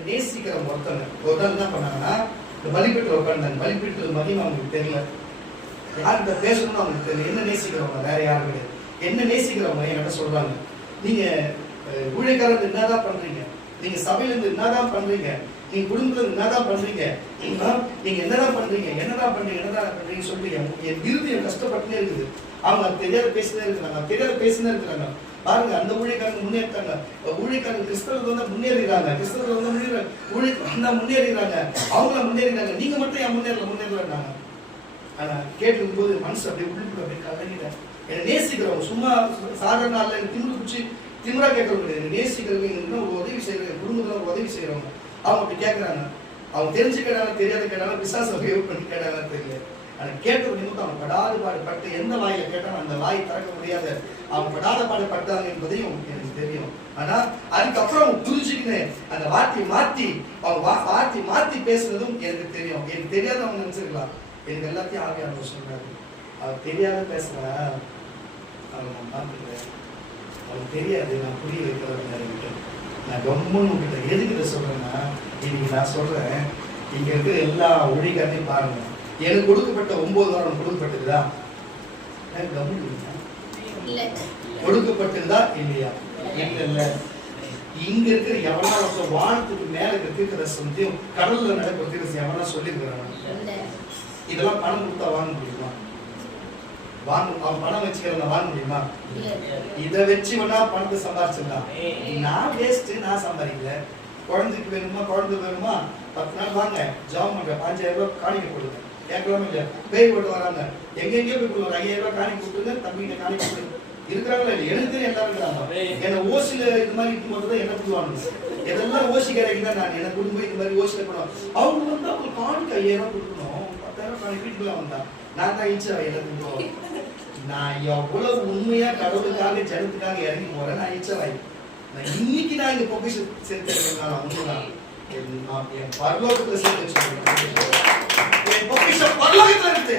நேசிக்கிற ஒருத்தன் என்ன பண்ணாங்கன்னா, பலிபீட்டில் உட்கார்ந்தாங்க. பலிபீட்டில் மகிமை அவங்களுக்கு தெரியல, யார்கிட்ட பேசணும்னு அவங்களுக்கு தெரியல. என்ன நேசிக்கிறவங்க வேற யாரும் கிடையாது. என்ன நேசிக்கிறவங்க என்கிட்ட சொல்றாங்க, நீங்க ஊழியக்காரர் என்னதான் பண்றீங்க, நீங்க சபையில இருந்து என்னதான் பண்றீங்க, நீங்க குடும்பத்துல என்னதான் பண்றீங்க, நீங்க என்னதான் பண்றீங்க சொல்லி என் இருதயம் கஷ்டப்பட்டுனே இருக்குது. அவங்க தெரியாத பேசினே இருக்கிறாங்க. பாருங்க, அந்த ஊழியக்காரங்க முன்னேற்றாங்க. ஊழியக்காரங்க கிறிஸ்தவர்கள் வந்து முன்னேறிறாங்க, முன்னேறிறாங்க, அவங்கள முன்னேறிறாங்க. நீங்க மட்டும் என் முன்னேறலாங்க. ஆனா கேட்கும் போது மனசு அப்படியே உள்ளுக்குள்ள அப்படியே கலங்கிட்டேன். என்னை நேசிக்கிறவங்க சும்மா சாதாரண நாள்ல திமிரு குச்சி திமிரா கேட்கறவங்க கிடையாது. நேசிக்கிறவங்க ஒரு உதவி செய்யறவங்க, குடும்பத்துல ஒரு உதவி செய்யறவங்க, அவங்க அப்படி கேட்கறாங்க. அவங்க தெரிஞ்சு கேட்டாலும் தெரியாத கேட்டாலும் பிசாசு உபயோகம் பண்ணி கேட்டாலும் தெரியல. ஆனா கேட்டது நிமித்தம் அவங்க படாத பாடுபட்டு எந்த வாயில கேட்டாலும் அந்த வாய் திறக்க முடியாத அவங்க படாத பாடுபட்டாங்க என்பதையும் எனக்கு தெரியும். ஆனா அதுக்கப்புறம் புரிஞ்சுக்கின்னு அந்த வார்த்தையை மாத்தி பேசுனதும் எனக்கு தெரியும். எனக்கு தெரியாத அவங்க நினைச்சிருக்கலாம். எனக்கு எல்லாத்தையும் ஆவியானவர் சொல்றாரு, அவர் தெரியாத பேசுறா, அவங்க நான் பார்த்துக்கிறேன், அவருக்கு தெரியாது, நான் புரிய வைக்கிறவங்க. நான் கம்முன்னு உங்ககிட்ட எதுக்கு இதை சொல்றேன்னா, இன்னைக்கு நான் சொல்றேன், இங்க இருக்கிற எல்லா ஒழிகாரையும் பாருங்க. எனக்கு கொடுக்கப்பட்ட 9 வாரம் கொடுக்கப்பட்டதுதா? கொடுக்கப்பட்டதா இல்லையா? இல்ல. இங்க இருக்கிற எவனா வானத்துக்கு மேல இருக்கிற சந்தியம், கடல்ல நடக்கிற எவனா சொல்லியிருக்கிறான், இதெல்லாம் பணம் கொடுத்தா வாங்க முடியுமா? அவன் பணம் வச்சுக்கிறத வாங்க முடியுமா? இதை வச்சு வேணா பணத்தை சம்பாதிச்சிடலாம். நான் வேஸ்ட், நான் சம்பாதிக்கல. குழந்தைக்கு வேணுமா, 10 நாள் வாங்க, ஜாம் பண்ற 5000 ரூபாய் காணிக்க கொடுங்க, கேட்கலாமா இல்லையா? பேய் போட்டு வராங்க, எங்கெங்கயோ போய் கொடுங்க, 5000 ரூபாய் காணிக்க கொடுத்துருங்க, தம்பிகிட்ட காணிக்க கொடுங்க. இருக்கிறாங்களா இல்லை? எனக்கு தெரியும், எல்லாரும் இருக்கிறாங்க. என்ன ஓசில இது மாதிரி இருக்கும் போதுதான் என்ன பண்ணுவாங்க, எதெல்லாம் ஓசி கிடைக்குதான் நான் எனக்கு குடும்பம் இது மாதிரி ஓசில பண்ணுவாங்க. அவங்க வந்து அவங்க காணிக்க 5000 ரூபாய் கொடுக்கணும், 10,000 காணிக்க வீட்டுக்குள்ள வந்தா நான் தான் இச்சா எல்லாத்துக்கும். நான் எவ்வளவு உண்மையா கடவுளுக்காக ஜனத்துக்காக இறங்கி போறேன். நான் இச்சவாய். நான் இன்னைக்கு நான் இங்க பொக்கிஷம் சேர்த்துருக்கேன். உண்மைதான், என் பரலோகத்துல சேர்த்து வச்சிருக்கேன். என் பொக்கிஷம் பரலோகத்துல இருக்கு.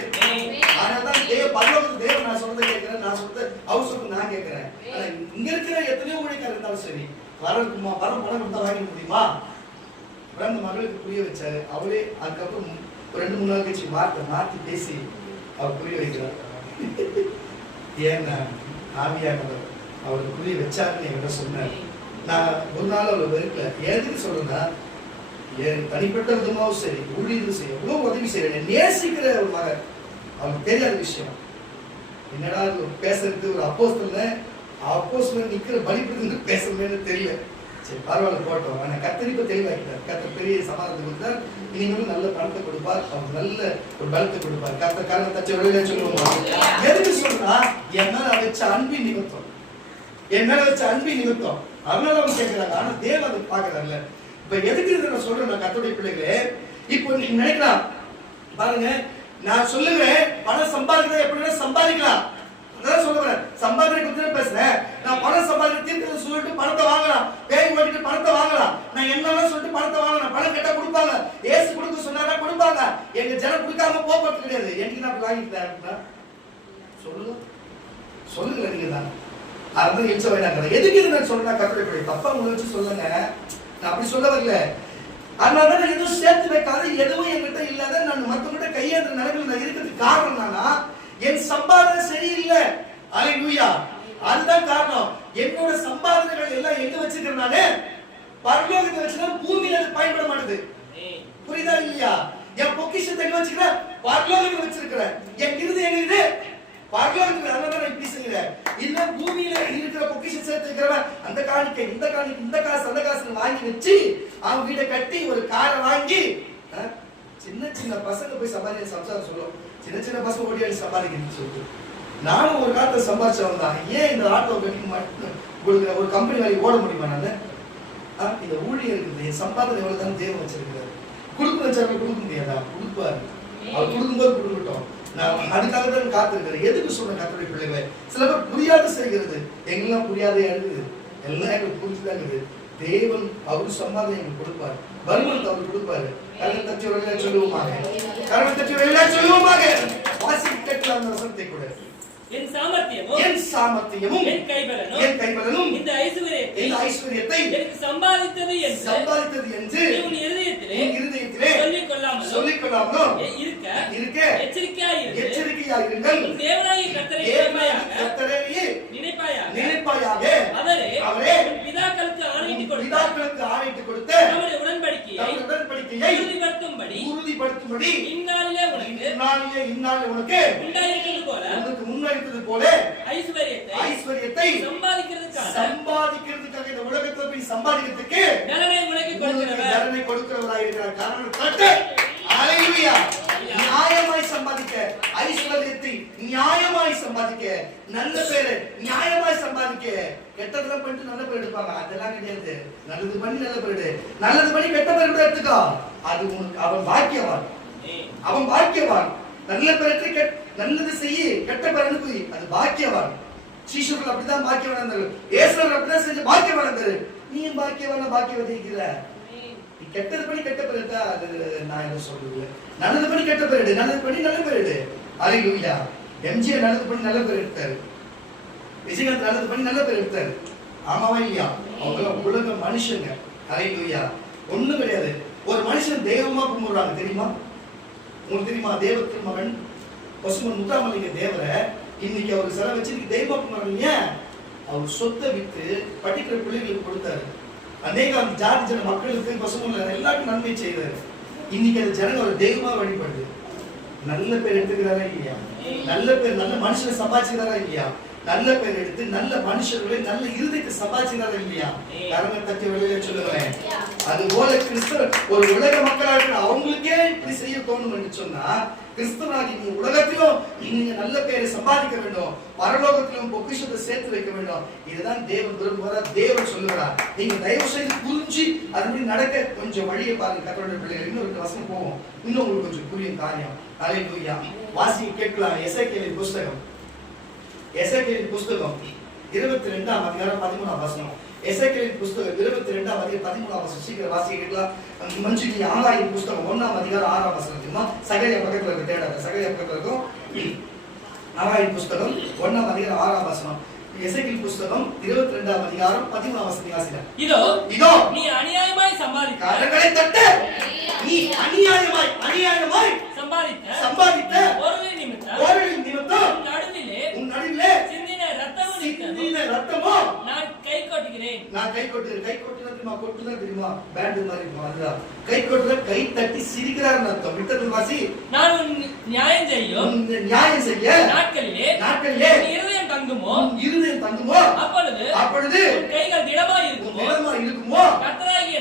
ஆனாதான் பரலோகத்துல தேவன் நான் சொல்றதை கேட்கிறேன், நான் சொல்றத அவர் சொல்றது நான் கேட்கிறேன். ஆனா இங்க இருக்கிற எத்தனையோ ஊழியக்காரர் இருந்தாலும் சரி, வரம் பணம் கொடுத்தா வாங்கிக்க முடியுமா? அந்த மகளுக்கு புரிய வச்சாரு. அவரே அதுக்கப்புறம் 2-3 நாள் கழிச்சு மாத்தி பேசி அவர் புரிய வைக்கிறார். ஏன்னா ஆவியானவர் அவருக்கு புரிய வச்சாருன்னு என்கிட்ட சொன்னார். நான் ஒரு நாள் அவர் வெறுக்கல. எதுக்கு சொல்றேன்னா, என் தனிப்பட்ட விதமாவும் சரி, ஊழியர்களும் சரி, எவ்வளவு உதவி செய்யறேன், நேசிக்கிற ஒரு மகன். அவனுக்கு தெரியாத விஷயம் என்னடா பேசுறது, ஒரு அப்போஸ்தலன் நிக்கிற பலிபீடத்துல பேசுறதுன்னு தெரியல. சரி பரவாயில்ல போட்டோம். ஆனா கத்தரிப்ப தெளிவாக்கிட்டார். கத்தர் பெரிய சமாதானத்தை கொடுத்தார். இனிமேலும் நல்ல பணத்தை கொடுப்பார், அவருக்கு நல்ல ஒரு பலத்தை கொடுப்பார். கத்தர் காரணம் தச்ச வெளியில சொல்லுவோம். எதுக்கு சொல்றா, என் மேல வச்ச அன்பின் நிமித்தம், அதனால அவங்க கேட்கிறாங்க. ஆனா தேவன் அதை பாக்குறாருல்ல. இப்ப எதுக்கு நான் சொல்றேன், நான் கத்தோடைய பிள்ளைகளே, இப்போ நீங்க நினைக்கலாம் பாருங்க, நான் சொல்லுவேன் பணம் சம்பாதிக்கிறது எப்படின்னா சம்பாதிக்கலாம், சொல்லுவேன் சம்பாதிக்க பத்தி பேசுறேன். நான் பணம் சம்பாதிக்க சொல்லிட்டு பணத்தை வாங்கலாம், பேய் ஓட்டிட்டு பணத்தை வாங்கலாம், நான் என்னெல்லாம் சொல்லிட்டு பணத்தை வாங்கலாம். பணம் கேட்டா கொடுப்பாங்க. ஏசு கொடுக்க சொன்னார், சொல்லுங்க நீங்க தான். அதான் இழுச்ச வேணாங்க. எதுக்கு இது நான் சொல்றேன் கர்த்தருடைய தப்பா உங்களை வச்சு சொல்லுங்க. நான் அப்படி சொல்ல வரல. அதனால தான் எதுவும் சேர்த்து வைக்காத, எதுவும் என்கிட்ட இல்லாத நான் மற்றவங்கிட்ட கையேற்ற நிலைமையில் நான் இருக்கிறதுக்கு காரணம் என்னன்னா என் சம்பாதனை சரியில்லை. அல்லேலூயா. அதுதான் காரணம். என்னோட சம்பாதனைகள் எல்லாம் எங்க வச்சிருக்கிறேன் நானு? பரலோகத்தை வச்சுதான் பூமியில அது பயன்பட மாட்டேது. புரியுதா இல்லையா? என் பொக்கிஷத்தை எங்க வச்சிருக்கிறேன்? பரலோகத்தை வச்சிருக்கிறேன். என் இருதயம் எங்க இருக்கு? பரலோகத்துல. அதனால நான் இப்படி செய்யறேன். இல்ல பூமியில இருக்கிற பொக்கிஷம் சேர்த்து வைக்கிறவன் அந்த காணிக்கை இந்த காணிக்கை இந்த காசு அந்த காசு வாங்கி வச்சு அவன் வீட்டை கட்டி ஒரு காரை வாங்கி சின்ன சின்ன பசங்க போய் சம்பாதிக்க சம்சாரம் சொல்லும். சின்ன சின்ன பசங்க ஓடியாடி சம்பாதிக்கணும்னு சொல்லிட்டு நானும் ஒரு காலத்தை சம்பாதிச்சவன் தான். ஏன் இந்த ஆட்டோ கட்டிக்க மாட்டேன் கொடுக்குற ஒரு கம்பெனி வேலைக்கு ஓட முடியுமா? நான் இந்த ஊழியர் இருக்குது என் சம்பாதனை எவ்வளவு தான் தேவன் வச்சிருக்கிறார். கொடுக்க வச்சாங்க கொடுக்க முடியாதா? கொடுப்பாரு. அவர் கொடுக்கும்போது கொடுக்கட்டும். நான் அதுக்காக தான் காத்திருக்கிறேன். எதுக்கு சொல்றேன் கர்த்தருடைய பிள்ளைகளை? சில பேர் புரியாது செய்கிறது. எங்கெல்லாம் புரியாதே இருக்குது. எல்லாம் எங்களுக்கு புரிஞ்சுதான் இருக்குது. தேவன் அவர் சம்பாதனை எங்களுக்கு கொடுப்பாரு. வருமானத்தை அவர் கொடுப்பாரு. கரணம் தட்டி வெளியே சொல்லுவோமாக. கரணம் தட்டி வெளியே சொல்லுவோமாக. வாசி கேட்கலாம் அந்த வசனத்தை கூட. என் சாமர்த்தியமும் என் கைபலனும் இந்த ஐஸ்வரியத்தை எனக்கு சம்பாதித்தது என்று உன் இருதயத்திலே சொல்லிக் கொள்ளாமலும் இருக்க எச்சரிக்கையாயிருங்கள். உன் தேவனாகிய கர்த்தரை நினைப்பாயாக. அவரே உன் பிதாக்களுக்கு ஆணையிட்டு கொடுத்த நம்முடைய உடன்படிக்கையை உறுதிப்படுத்தும்படி இந்நாளிலே உனக்கு உண்டாயிருக்கிறது போல ஐஸ்வரியத்தை சம்பாதிக்கிறதுக்காக இந்த உலகத்துல போய் சம்பாதிக்கிறதுக்கு நலனை கொடுக்கிறவராய் இருக்கிறார். காரணம் அல்லேலூயா. நியாயமாய் சம்பாதிக்க ஐஸ்வரியத்தை நியாயமாய் சம்பாதிக்க நல்ல பேரு நியாயமாய் சம்பாதிக்க. கெட்டதெல்லாம் பண்ணிட்டு நல்ல பேர் எடுப்பாங்க. அதெல்லாம் கிடையாது. நல்லது பண்ணி நல்ல பேரு, நல்லது பண்ணி கெட்ட பேர் கூட எடுத்துக்கோ. அது உனக்கு அவன் பாக்கியவான். நல்ல பேருக்கு நல்லது செய்ய கெட்ட பேர் அனுப்பி அது பாக்கியவான். சீஷர்கள் அப்படிதான் பாக்கியவான் இருந்தாரு. ஏசுவர் அப்படிதான் செஞ்சு பாக்கியவான் இருந்தாரு. நீயும் பாக்கியவதி இருக்கிற. நீ கெட்டது பண்ணி கெட்ட பேர் எடுத்தா அது நான் என்ன சொல்றது? நல்லது பண்ணி கெட்ட பேர் எடு, நல்லது பண்ணி நல்ல பேர் எடு. அல்லேலூயா. எம்ஜிஆர் நல்லது பண்ணி நல்ல பேர் எடுத்தாரு. விஜயகாந்த் நல்லது பண்ணி நல்ல பேர் எடுத்தாரு. ஆமாவா இல்லையா? அவங்க உலக மனுஷங்க. அல்லேலூயா. ஒண்ணும் கிடையாது. ஒரு மனுஷன் தெய்வமா கும்பிடுறாங்க தெரியுமா? உங்களுக்கு தெரியுமா? தேவ திருமகன் பசுமன் முத்தாமலிங்க தேவரை இன்னைக்கு அவர் சிலை வச்சு தெய்வமா கும்பிடுறாங்க. அவர் சொத்தை விட்டு படிக்கிற பிள்ளைகளுக்கு கொடுத்தாரு. அநேக ஜாதி ஜன மக்களுக்கு பசுமன் எல்லாருக்கும் நன்மை செய்தாரு. இன்னைக்கு அந்த ஜனங்க ஒரு தெய்வமா வழிபடுது. நல்ல பேர் எடுத்துக்கிறாரா இல்லையா? நல்ல பேர் நல்ல மனுஷனை சம்பாதிச்சுக்கிறாரா இல்லையா? நல்ல பேர் எடுத்து நல்ல மனுஷர்களை நல்ல இருதயத்தை சம்பாதிச்சுக்கிறாரா இல்லையா? கரங்களை தட்டி வெளியில சொல்லுவேன். அது போல கிறிஸ்தவர் ஒரு உலக மக்களாக அவங்களுக்கே இப்படி செய்ய தோணும் என்று சொன்னா கிறிஸ்தவனாகி நீ உலகத்திலும் நீங்க நல்ல பேரை சம்பாதிக்க வேண்டும், பரலோகத்திலும் பொக்கிஷத்தை சேர்த்து வைக்க வேண்டும். இதுதான் தேவன் விரும்புகிறார். தேவன் சொல்லுகிறார். நீங்க தயவு செய்து புரிஞ்சு அதுபடி நடக்க கொஞ்சம் வழியை பாருங்க. கர்த்தருடைய பிள்ளைகள் இன்னொரு வசனம் போவோம். இன்னும் உங்களுக்கு கொஞ்சம் புரியும் காரியம். அல்லேலூயா. வாசி கேட்கலாம். எசேக்கியேலின் புஸ்தகம் 22ஆம் அதிகாரம் 13ஆம் வசனம். எசேக்கியேலின் புஸ்தகம் 22ஆம் அதிகாரம் 13ஆம் வசனம். சீக்கிரம் வாசி கேட்கலாம். மஞ்சுடி ஆகாயின் புஸ்தகம் 1ஆம் அதிகாரம் 6ஆம் வசனம். சகரியா பக்கத்துல இருக்கு. தேடாத. சகரியா பக்கத்துல இருக்கும். ஆகாயின் புஸ்தகம் 1ஆம் அதிகாரம் 6ஆம் வசனம். எசேக்கியேல் புஸ்தகம் 22ஆம் அதிகாரம் 13ஆம் வசனம் வாசிங்க. இதோ நீ அநியாயமாய் சம்பாதித்த கரங்களை தட்ட நீ அநியாயமாய் சம்பாதித்த பொருளின் நிமித்தம் உன் நடுவிலே சிந்தின ரத்தமோ நான் கை கொட்டுகிறேன். கை கொட்டுறது தெரியுமா? பேண்ட் மாதிரி இருக்கும். அதுதான் கை கொட்டுற. கை தட்டி சிரிக்கிறார் அர்த்தம். விட்டது வாசி. நான் நியாயம் செய்ய நாட்களிலே இருதயம் தங்குமோ அப்பொழுது கைகள் திடமாய் இருக்குமோ கர்த்தராகிய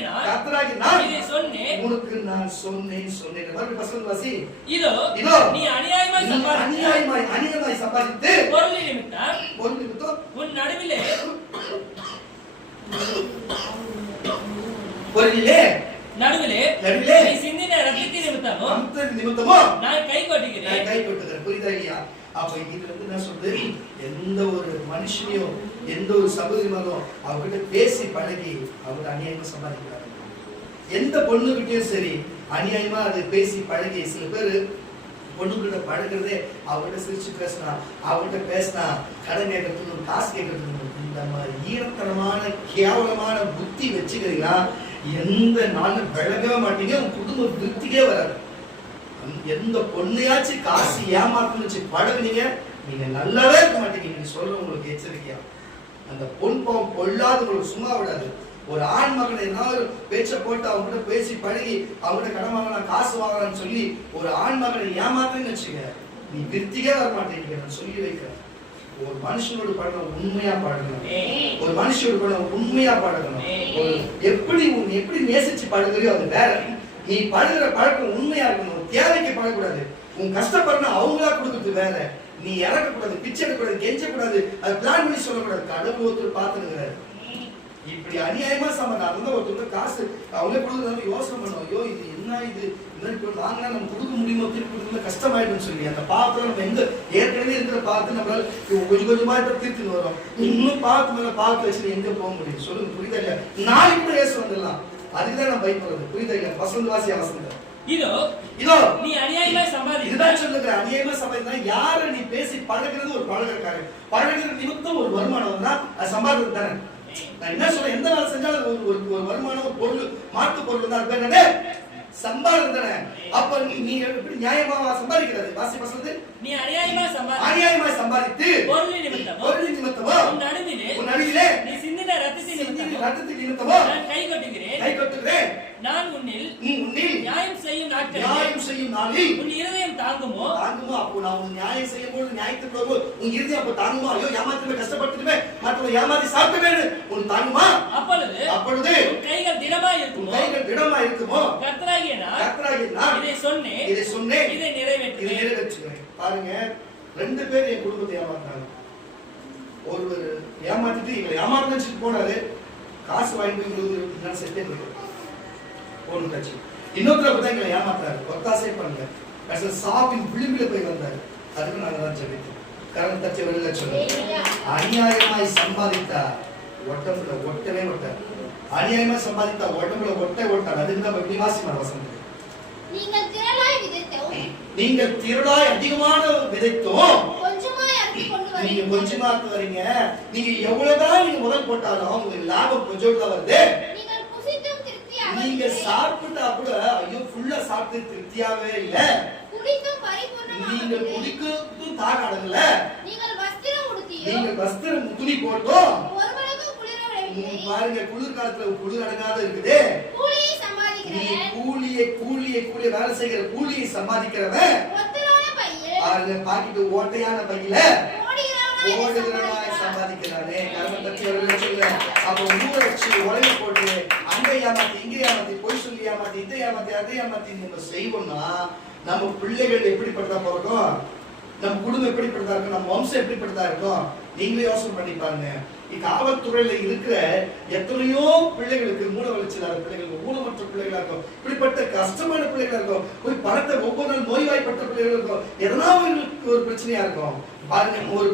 நான் இதை சொன்னேன். உனக்கு நான் சொன்னேன். மறுபடியும் வசனம் வாசி. இதோ நீ அநியாயமாய் சம்பாதித்து பொருளின் நிமித்தம் உன் நடுவிலே நீ சிந்தின ரத்தத்தின் நிமித்தமோ நான் கை கொட்டுகிறேன். புரியுதா இல்லையா? அப்ப இதுல இருந்து என்ன சொல்றது? எந்த ஒரு மனுஷனையும் எந்த ஒரு சகோதரிமாரும் அவர்கிட்ட பேசி பழகி அவங்க அநியாயமா சம்பாதிக்கிறாங்க. எந்த பொண்ணுகிட்டயும் சரி அநியாயமா அது பேசி பழகி சில பேரு பொண்ணுகிட்ட பழகிறதே அவர்கிட்ட சிரிச்சு பேசினா, அவர்கிட்ட பேசினா கடன் கேட்கறதுக்கு காசு கேட்கறதுக்கு இந்த மாதிரி ஈரத்தனமான கேவலமான புத்தி வச்சுக்கிறீங்கன்னா எந்த நாளும் விளங்கவே மாட்டீங்க. உங்க குடும்ப திருப்திக்கே வராது. எந்த பொண்ணையாச்சும் காசு ஏமாத்துன்னு வச்சு பழகுனீங்க, நீங்க நல்லாவே இருக்க மாட்டீங்க. நீங்க சொல்ற உங்களுக்கு எச்சரிக்கையா, அந்த பொன் பாவம் பொல்லாத உங்களுக்கு சும்மா விடாது. ஒரு ஆண் மகனை ஏதாவது பேச்ச போட்டு அவங்ககிட்ட பேசி பழகி அவங்ககிட்ட கடன் வாங்கலாம் காசு வாங்கலாம்னு சொல்லி ஒரு ஆண் மகனை ஏமாத்துன்னு வச்சுக்க, நீ திருப்திக்கே வர மாட்டேங்க. நான் சொல்லி வைக்கிறேன், ஒரு மனுஷனோட பழக்கம் உண்மையா பழகணும். ஒரு மனுஷனோட பழக்கம் உண்மையா பழகணும். எப்படி நேசிச்சு பழகுறியோ அது வேற. நீ பழகுற பழக்கம் உண்மையா இருக்கணும். தேவைக்கு பழகக்கூடாது. உன் கஷ்டப்படணும் அவங்களா கொடுக்கறது வேற. நீ இறக்கக்கூடாது, பிச்சை எடுக்கக்கூடாது, கெஞ்சக்கூடாது, அது பிளான் பண்ணி சொல்லக்கூடாது. கடவுள் ஒருத்தர் பார்த்துருக்கிறாரு. இப்படி அநியாயமா சமாதானம் ஒருத்தர் காசு அவங்களே கொடுக்குறது யோசனை பண்ணுவோம். ஐயோ இது என்ன, இது வாங்கினா நம்ம கொடுக்க முடியுமோ, திருப்பி கொடுக்கல கஷ்டமாயிடுன்னு சொல்லி அந்த பாவத்துல நம்ம எங்க ஏற்கனவே இருக்கிற பார்த்து நம்மளால கொஞ்சம் கொஞ்சமா இப்ப தீர்த்துன்னு வரோம். இன்னும் பார்த்து மேல பார்த்து வச்சு எங்க போக முடியும் சொல்லுங்க? புரியுதா இல்லையா? நாளைக்கு கூட ஏசு வந்துடலாம். அதுக்குதான் நான் பயப்படுறது. புரியுதா இல்லையா? வசந்த வாசியா வசந்த இதோ நீ அநியாயமா சம்பாதி. இதுதான் சொல்லுங்க, அநியாயமா சம்பாதினா யார நீ பேசி பழகிறது ஒரு பழகக்காரன். பழகிற நிமித்தம் ஒரு வருமானம் வந்தா அது சம்பாதிக்கிறது தானே. நான் என்ன சொல்றேன், எந்த வேலை செஞ்சாலும் ஒரு வருமானம், ஒரு பொருள், மாற்று பொருள் தான் அது என்னது சம்பாதிக்கிறது தானே. அப்ப நீ எப்படி நியாயமா சம்பாதிக்கிறது? வாசி வசந்து நீ அநியாயமா சம்பாதித்து பொருள் நிமித்தமோ உன் நடுவிலே நீ சிந்தின ரத்தத்தின் நிமித்தமோ கை கொட்டுகிறேன். நான் உன்னில் நியாயம் செய்யும் நாளில் உன் இருதயம் தாங்குமோ. அப்போ நான் உன் நியாயம் செய்யும் போது நியாயத்துக்கு போது உன் இருதயம் அப்போ தாங்குமோ? ஐயோ ஏமாத்திட்டு கஷ்டப்பட்டுமே மற்றவங்க ஏமாத்தி சாப்பிட்டு உன் தாங்குமா? அப்பொழுது உன் கைகள் திடமா இருக்குமோ. கர்த்தராகிய நான் இதை சொன்னேன், இதை நிறைவேற்றுகிறேன். பாருங்க, 2 பேர் என் குடும்பத்தை ஏமாத்தாங்க. ஒருவர் ஏமாத்திட்டு இவங்களை ஏமாத்திட்டு போனாரு, காசு வாங்கிட்டு செட்டே போன கட்சி. இன்னொருத்தர் தான் எங்களை ஏமாத்தாரு, ஒத்தாசை பண்ணல, சாப்பின் விளிம்பில போய் வந்தாரு. அதுக்கு நாங்க தான் ஜெபித்தோம். கரணம் தச்சு வெளியில சொல்லுங்க. அநியாயமாய் சம்பாதித்தா ஒட்டம்புல ஒட்டவே ஒட்டார். அநியாயமா சம்பாதித்தா ஒட்டம்புல ஒட்டார். அதுக்கு தான் இப்படி வாசிமான வசனம். நீங்கள் திரளாய் அதிகமான விதைத்தோம், நீங்க கொஞ்சமா வரீங்க. நீங்க எவ்வளவுதான் நீங்க முதல் போட்டாலும் உங்களுக்கு லாபம் கொஞ்சம் தான் வருது. நீங்க சாப்பிட்டா கூட ஐயோ ஃபுல்லா சாப்பிட்டு திருப்தியாவே இல்ல. நீங்க குடிக்கிறதும் தாக அடங்கல. நீங்க வஸ்திரம் துணி போட்டோம் பாருங்க, குளிர் காலத்துல குளிர் அடங்காத இருக்குது. கூலியை வேலை செய்கிற கூலியை சம்பாதிக்கிறவன் பாருங்க, பாக்கிட்டு ஓட்டையான பையில ஓடுகிறவனாய் சம்பாதிக்கிறானே. கர்மம் தட்டி சொல்ல அப்ப ஊரை வச்சு உலக போட்டு அங்க ஏமாத்தி இங்க ஏமாத்தி பொய் சொல்லி ஏமாத்தி இதை ஏமாத்தி அதை ஏமாத்தி நம்ம செய்வோம்னா நம்ம பிள்ளைகள் எப்படிப்பட்டதா பிறக்கும், நம்ம குடும்பம் எப்படிப்பட்டதா இருக்கும், நம்ம வம்சம் எப்படிப்பட்டதா இருக்கும். நீங்களே யோசனை பண்ணி பாருங்க. காவல்துறையில இருக்கிற எத்தனையோ பிள்ளைகளுக்கு மூல வளர்ச்சியில்லாத பிள்ளைகளுக்கு, ஊனமற்ற பிள்ளைகளா இருக்கும், இப்படிப்பட்ட கஷ்டமான பிள்ளைகளா இருக்கும், போய் பணத்தை ஒவ்வொரு நாள் நோய்வாய்ப்பட்ட பிள்ளைகள் இருக்கும், எதனா ஒரு பிரச்சனையா இருக்கும். பாருங்க, ஒரு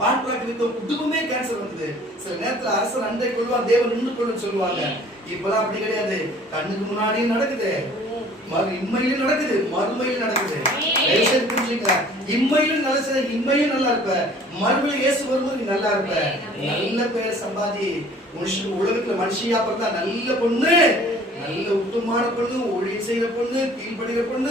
பாட்ராக்கு குடும்பமே கேன்சர் வந்தது. சில நேரத்துல அரசர் அண்டை கொள்வார், தேவன் நின்று கொள்ளுன்னு சொல்லுவாங்க. இப்பதான் அப்படி கிடையாது. கண்ணுக்கு முன்னாடியும் நடக்குது, இம்மையிலும் நடக்குது, மறுமையிலும் நடக்குது. புரிஞ்சுங்க, இம்மையிலும் நல்ல இம்மையும் நல்லா இருப்ப, மறுமையில இயேசு வரும்போது நீ நல்லா இருப்ப. நல்ல பேரை சம்பாதி. உலகத்துல மனுஷியா பார்த்தா நல்ல பொண்ணு, நல்ல உத்தமமான பொண்ணு, ஒழிய செய்யற பொண்ணு, கீழ்படுகிற பொண்ணு,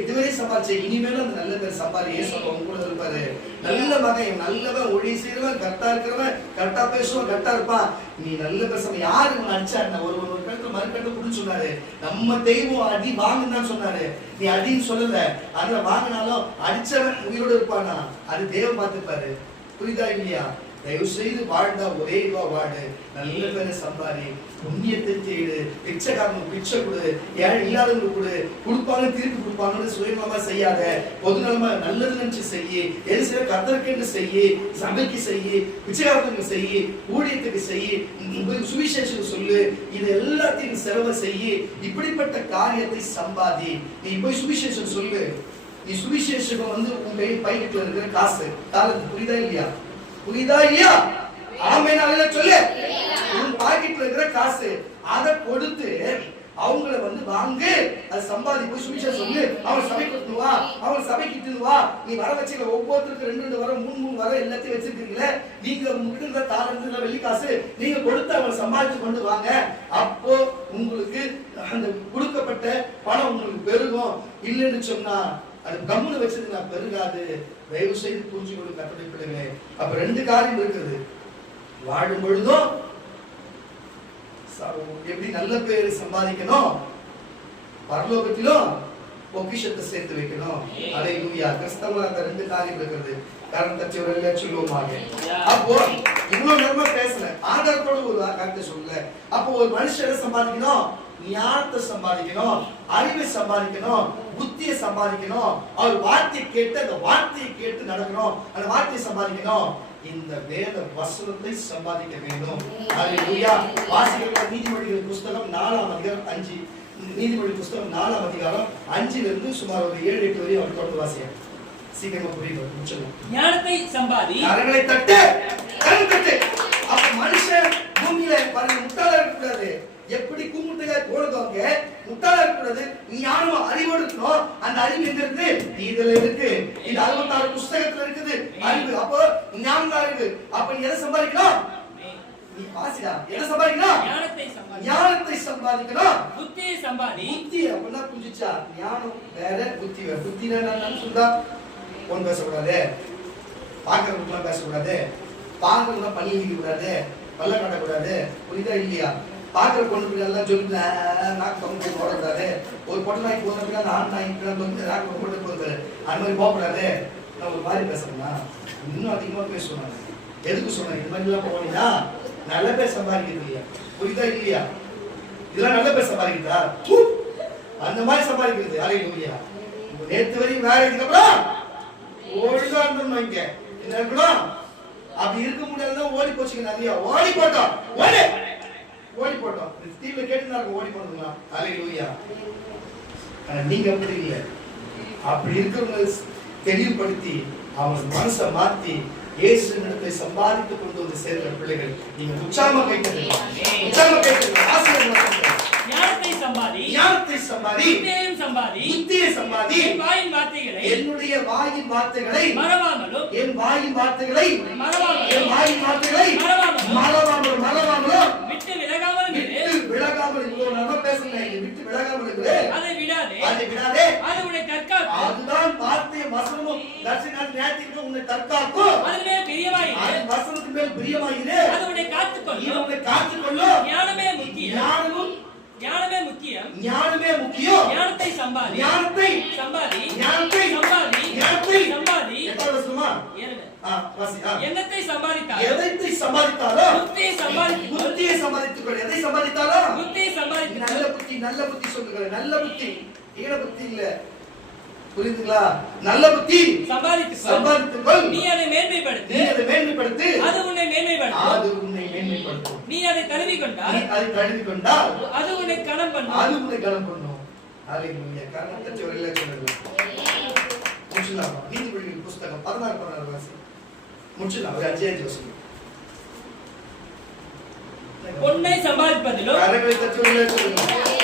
இதுவரை சம்பாதிச்ச இனிமேலும் அந்த நல்ல பேர் சம்பாதி. இயேசு அவங்க கூட இருப்பாரு. நல்ல மகன், நல்லவன், ஒழிய செய்யறவன், கரெக்டா இருக்கிறவன், கரெக்டா பேசுவான், கரெக்டா இருப்பான். நீ நல்ல பேச யாரு அடிச்சா ஒரு கருத்து மறுக்கட்டு புடிச்சு சொன்னாரு. நம்ம தெய்வம் அடி வாங்குன்னு சொன்னாரு. நீ அடின்னு சொல்லல, அதுல வாங்கினாலும் அடிச்சவன் உயிரோடு இருப்பானா அது தேவன் பார்த்துப்பாரு. புரியுதா இல்லையா? தயவு செய்து வாழ்ந்தா ஒரே இதுவா வாடு, நல்ல பேரை சம்பாதி, புண்ணியத்தை தேடு, பிச்சைக்காரனுக்கு பிச்சை கொடு, ஏழை இல்லாதவங்களுக்கு கொடு, கொடுப்பாங்க திருப்பி கொடுப்பாங்கன்னு சுயநலமா செய்யாத, பொதுநலமா நல்லது நினைச்சு செய்யி, எது செய்ய கத்தருக்கு செய்யி, சபைக்கு செய்யி, பிச்சைக்காரனுக்கு செய்யி, ஊழியத்துக்கு செய்யி, சுவிசேஷத்துக்கு சொல்லு, இது எல்லாத்தையும் செலவு செய்யி, இப்படிப்பட்ட காரியத்தை சம்பாதி. நீ போய் சுவிசேஷம் சொல்லு. நீ சுவிசேஷம் உன் பைக்கிட்டு இருக்கிற காசு காலத்துக்கு புரியுதா இல்லையா? புரியுதா இல்லையா? ஆமென் அல்லேலூயா சொல்லு. உன் பாக்கெட்ல இருக்கிற காசு அதை கொடுத்து அவங்கள வந்து வாங்கு, அது சம்பாதி போய் சுவிசேஷம் சொல்லு, அவன் சபைக்கு கூட்டிட்டு வா, அவன் சபைக்கு இட்டுன்னு வா. நீ வர வச்சுக்கல, ஒவ்வொருத்தருக்கு 2 வர 3 வர எல்லாத்தையும் வச்சிருக்கீங்களே, நீங்க உங்ககிட்ட இருந்த தாளந்து வெள்ளி காசு நீங்க கொடுத்து அவன் சம்பாதிச்சு கொண்டு வாங்க. அப்போ உங்களுக்கு அந்த கொடுக்கப்பட்ட பணம் உங்களுக்கு பெருகும். இல்லைன்னு சொன்னா அது கம்முன்னு வச்சது நான் பெருகாது. தயவு செய்து புரிஞ்சுக்கொள்ளுங்க கர்த்தருடைய பிள்ளைகளே. அப்ப 2 காரியம் இருக்குது. வாழும் பொழுதும் எப்படி நல்ல பேர் சம்பாதிக்கணும், பரலோகத்திலும் பொக்கிஷத்தை சேர்த்து வைக்கணும். அல்லேலூயா. கிறிஸ்தவ அந்த 2 காரியம் இருக்குது. காரணம் தட்டி ஒரு எல்லாம் சொல்லுவோமாக. அப்போ இவ்வளவு நேரமா பேசுறேன், ஆதாரத்தோட ஒரு கருத்தை சொல்ல. அப்போ ஒரு மனுஷனை சம்பாதிக்கணும், ஞானத்தை சம்பாதிக்கணும், அறிவை சம்பாதிக்கணும், புத்தியை சம்பாதிக்கணும், அவர் வார்த்தையை கேட்டு அந்த வார்த்தையை கேட்டு நடக்கணும், அந்த வார்த்தையை சம்பாதிக்கணும். இந்த வேத வசனத்தை சம்பாதிக்க வேண்டும். அல்லேலூயா. வாசிக்கிறோம் நீதிமொழிகள் புஸ்தகம் 4ஆம் அதிகாரம் 5. நீதிமொழி புஸ்தகம் 4ஆம் அதிகாரம் 5ல இருந்து சுமார் ஒரு 7-8 வரை அவர் தொடர்ந்து வாசிங்க. சீக்கிரமா புரியுது. முடிச்சோம். ஞானத்தை சம்பாதி, கரங்களை தட்டு, கரங்களை தட்டு. அப்ப மனுஷன் பூமியில பாருங்க முட்டாளா இருக்க கூடாது. எப்படி கூமுட்டையா போடுதோங்க, முட்டாளா இருக்க கூடாது. ஞானம் அறிவோடு இருக்கணும். அந்த அறிவு எங்க இருக்கு? இதுல இருக்கு. இந்த 66 புத்தகத்துல இருக்குது அறிவு. அப்போ ஞானம் தான் இருக்கு. அப்ப நீ எதை சம்பாதிக்கணும்? நீ பாசிடா. எதை சம்பாதிக்கணும்? ஞானத்தை சம்பாதிக்கணும். புத்தியை சம்பாதி. புத்தி அப்படின்னா புரிஞ்சுச்சா? ஞானம் வேற, புத்தி வேற. புத்தி என்னன்னு சொல்றா? ஒன் பேசக்கூடாது, பாக்குறவங்க பேசக்கூடாது, பாக்குறவங்க பண்ணி வைக்க கூடாது, பல்ல காட்டக்கூடாது. புரியுதா இல்லையா? பாக்குற பொண்ணு எல்லாம் சொல்லிட்டு நாக்கு பங்கு போடக்கூடாது. ஒரு பொண்ணு நாய்க்கு போதுனா ஆண் நாய்க்கு வந்து நாக்கு போட்டு போகுது. அது மாதிரி போகக்கூடாது. நான் ஒரு மாதிரி பேசுறேன்னா இன்னும் அதிகமா பேசுவேன். எதுக்கு சொன்னேன்? இது மாதிரி எல்லாம் போனீங்கன்னா நல்ல பேர் சம்பாதிக்கிறது இல்லையா? புரியுதா இல்லையா? இதெல்லாம் நல்ல பேர் சம்பாதிக்கிறதா? அந்த மாதிரி சம்பாதிக்கிறது. அல்லேலூயா. நேத்து வரையும் வேற இதுக்கப்புறம் ஒழுங்கா இருந்தோம். இங்க என்ன இருக்கணும்? அப்படி இருக்க முடியாதுதான் ஓடி போச்சுங்க. நிறைய ஓடி போட்டோம், ஓடி போட்டோம். தீவிர கேட்டுனா ஓடி போனதுங்களா? அல்லேலூயா. நீங்க அப்படி இல்லை. அப்படி இருக்கிறவங்க தெளிவுபடுத்தி அவங்க மனசை மாத்தி இயேசு இடத்தை சம்பாதித்துக் கொண்டு வந்து சேர்ந்த பிள்ளைகள் நீங்க உற்சாகமா கேட்கிறீங்க. உற்சாகமா கேட்கிறீங்க. ஆசீர்வாதம். ஞானத்தை சம்பாதி, ஞானத்தை சம்பாதி, புத்தியையும் சம்பாதி, புத்தியை சம்பாதி. என் வாயின் வார்த்தைகளை, என்னுடைய வாயின் வார்த்தைகளை மறவாமலும், என் வாயின் வார்த்தைகளை மறவாமலும், என் வாயின் வார்த்தைகளை மறவாமலும், மறவாமலும், விட்டு விலகாமலும் இரு. விட்டு விலகாமல் இவ்வளவு நல்லா பேசுங்க. விட்டு விலகாமல் இரு. அதை விடாதே, அதை விடாதே. அது உன்னை தற்காக்கும். அதுதான் வார்த்தையும் வசனமும் தரிசனம் நேர்த்திக்கு உன்னை தற்காக்கும். அதுவே பிரியமாயிரு. அது வசனத்தின் மேல் பிரியமாயிரு. அது உன்னை காத்துக்கொள்ளும். இது உன்னை காத்துக்கொள்ளும். ஞானமே முக்கியம். ஞானமே முக்கியம். ஞானமே முக்கியம். ஞானத்தை சம்பாதி, ஞானத்தை சம்பாதி, ஞானத்தை சம்பாதி, ஞானத்தை சம்பாதி. எத்தனை வருஷமா? எண்ணத்தை சம்பாதித்தாலும், எதை சம்பாதித்தாலும், புத்தியை சம்பாதித்துக்கொள். புத்தியை சம்பாதித்துக்கொள். எதை சம்பாதித்தாலும் புத்தியை சம்பாதித்துக்கொள். நல்ல புத்தி, நல்ல புத்தி சொல்லுங்க. நல்ல புத்தி, ஈன புத்தி இல்ல. புரியுதுங்களா? நல்ல புத்தி சம்பாதித்துக்கொள். நீ அதை மேன்மைப்படுத்து, நீ அதை மேன்மைப்படுத்து. அது உன்னை மேன்மைப்படுத்தும். அது உன்னை மேன்மைப்படுத்தும். நீ அதை தழுவி கொண்டால், நீ அதை தழுவி கொண்டால் அது உன்னை கனம் பண்ணும். அது உன்னை கனம் பண்ணும். அல்லேலூயா. காரணம் தட்டி ஒரு இலட்சணம் முடிச்சலாமா? நீதிமொழிகள் புஸ்தகம் 16 வாசி முடிச்சலாம். ஒரு 5 வருஷம். பொன்னை சம்பாதிப்பதிலும், கரங்களை தட்டி ஒரு இலட்சணம்.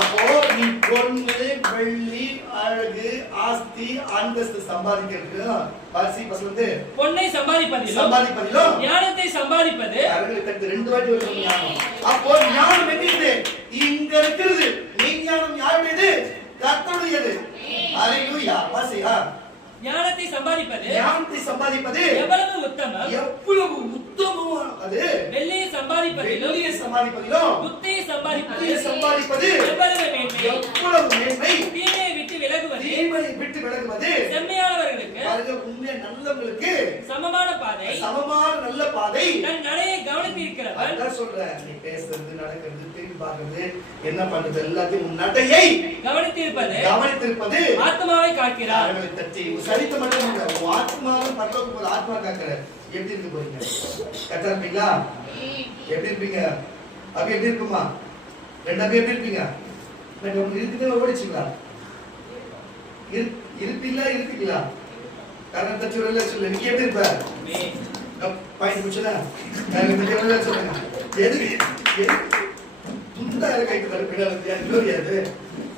அப்போ நீ பொண்ணு, வெள்ளி, அழகு, ஆஸ்தி, அந்தஸ்து சம்பாதிக்கிறதுக்கு வாசி பசங்க பொன்னை சம்பாதிப்பதிலும், ஞானத்தை சம்பாதிப்பது. கரங்களை தட்டி 2 வாட்டி ஒரு ஞானம். அப்போ ஞானம் எங்க இருக்கு? இங்க இருக்குது. ஞானம் யாருடையது? கர்த்தருடையது. அல்லேலூயா. வாசியா. ஞானத்தை சம்பாதிப்பது, ஞானத்தை சம்பாதிப்பது எவ்வளவு உத்தமம், எவ்வளவு உத்தமம் அது. வெள்ளியை சம்பாதிப்பதிலும், வெள்ளியை சம்பாதிப்பதிலும், புத்தியை புத்தியை சம்பாதிப்பது எவ்வளவு மேன்மை. எவ்வளவு மேன்மை. தீமையை விட்டு விலகுவது, தீமையை விட்டு விலகுவது செம்மையானவர்களுக்கு, உண்மையா நல்லவங்களுக்கு சமமான பாதை, சமமான நல்ல பாதை. தன் நடையை கவனித்திருக்கிறவன். அதான் சொல்றேன். நீ பேசுறது, நடக்கிறது, திரும்பி பார்க்கிறது, என்ன பண்றது எல்லாத்தையும் உன் நடையை கவனித்திருப்பது ஆத்மாவை காக்கிறார். அவர்களை தட்டி சரித்து மட்டும் இல்ல, உன் ஆத்மாவும் பரலோகத்துக்கு போற ஆத்மா காக்கிற. எப்படி இருக்க போறீங்க? கரெக்டா இருப்பீங்களா? எப்படி இருப்பீங்க? அப்படி எப்படி இருக்குமா? ரெண்டாவது எப்படி இருப்பீங்க? இருக்குது ஓடிச்சுங்களா? இருப்பீங்களா? இருக்கீங்களா? காரணம் தட்டி வரல சொல்லு. நீங்க எப்படி இருப்ப? பாயிண்ட் முடிச்சதா? சொல்லுங்க. எதுக்கு இந்த கைக்கு தரப்பிடாது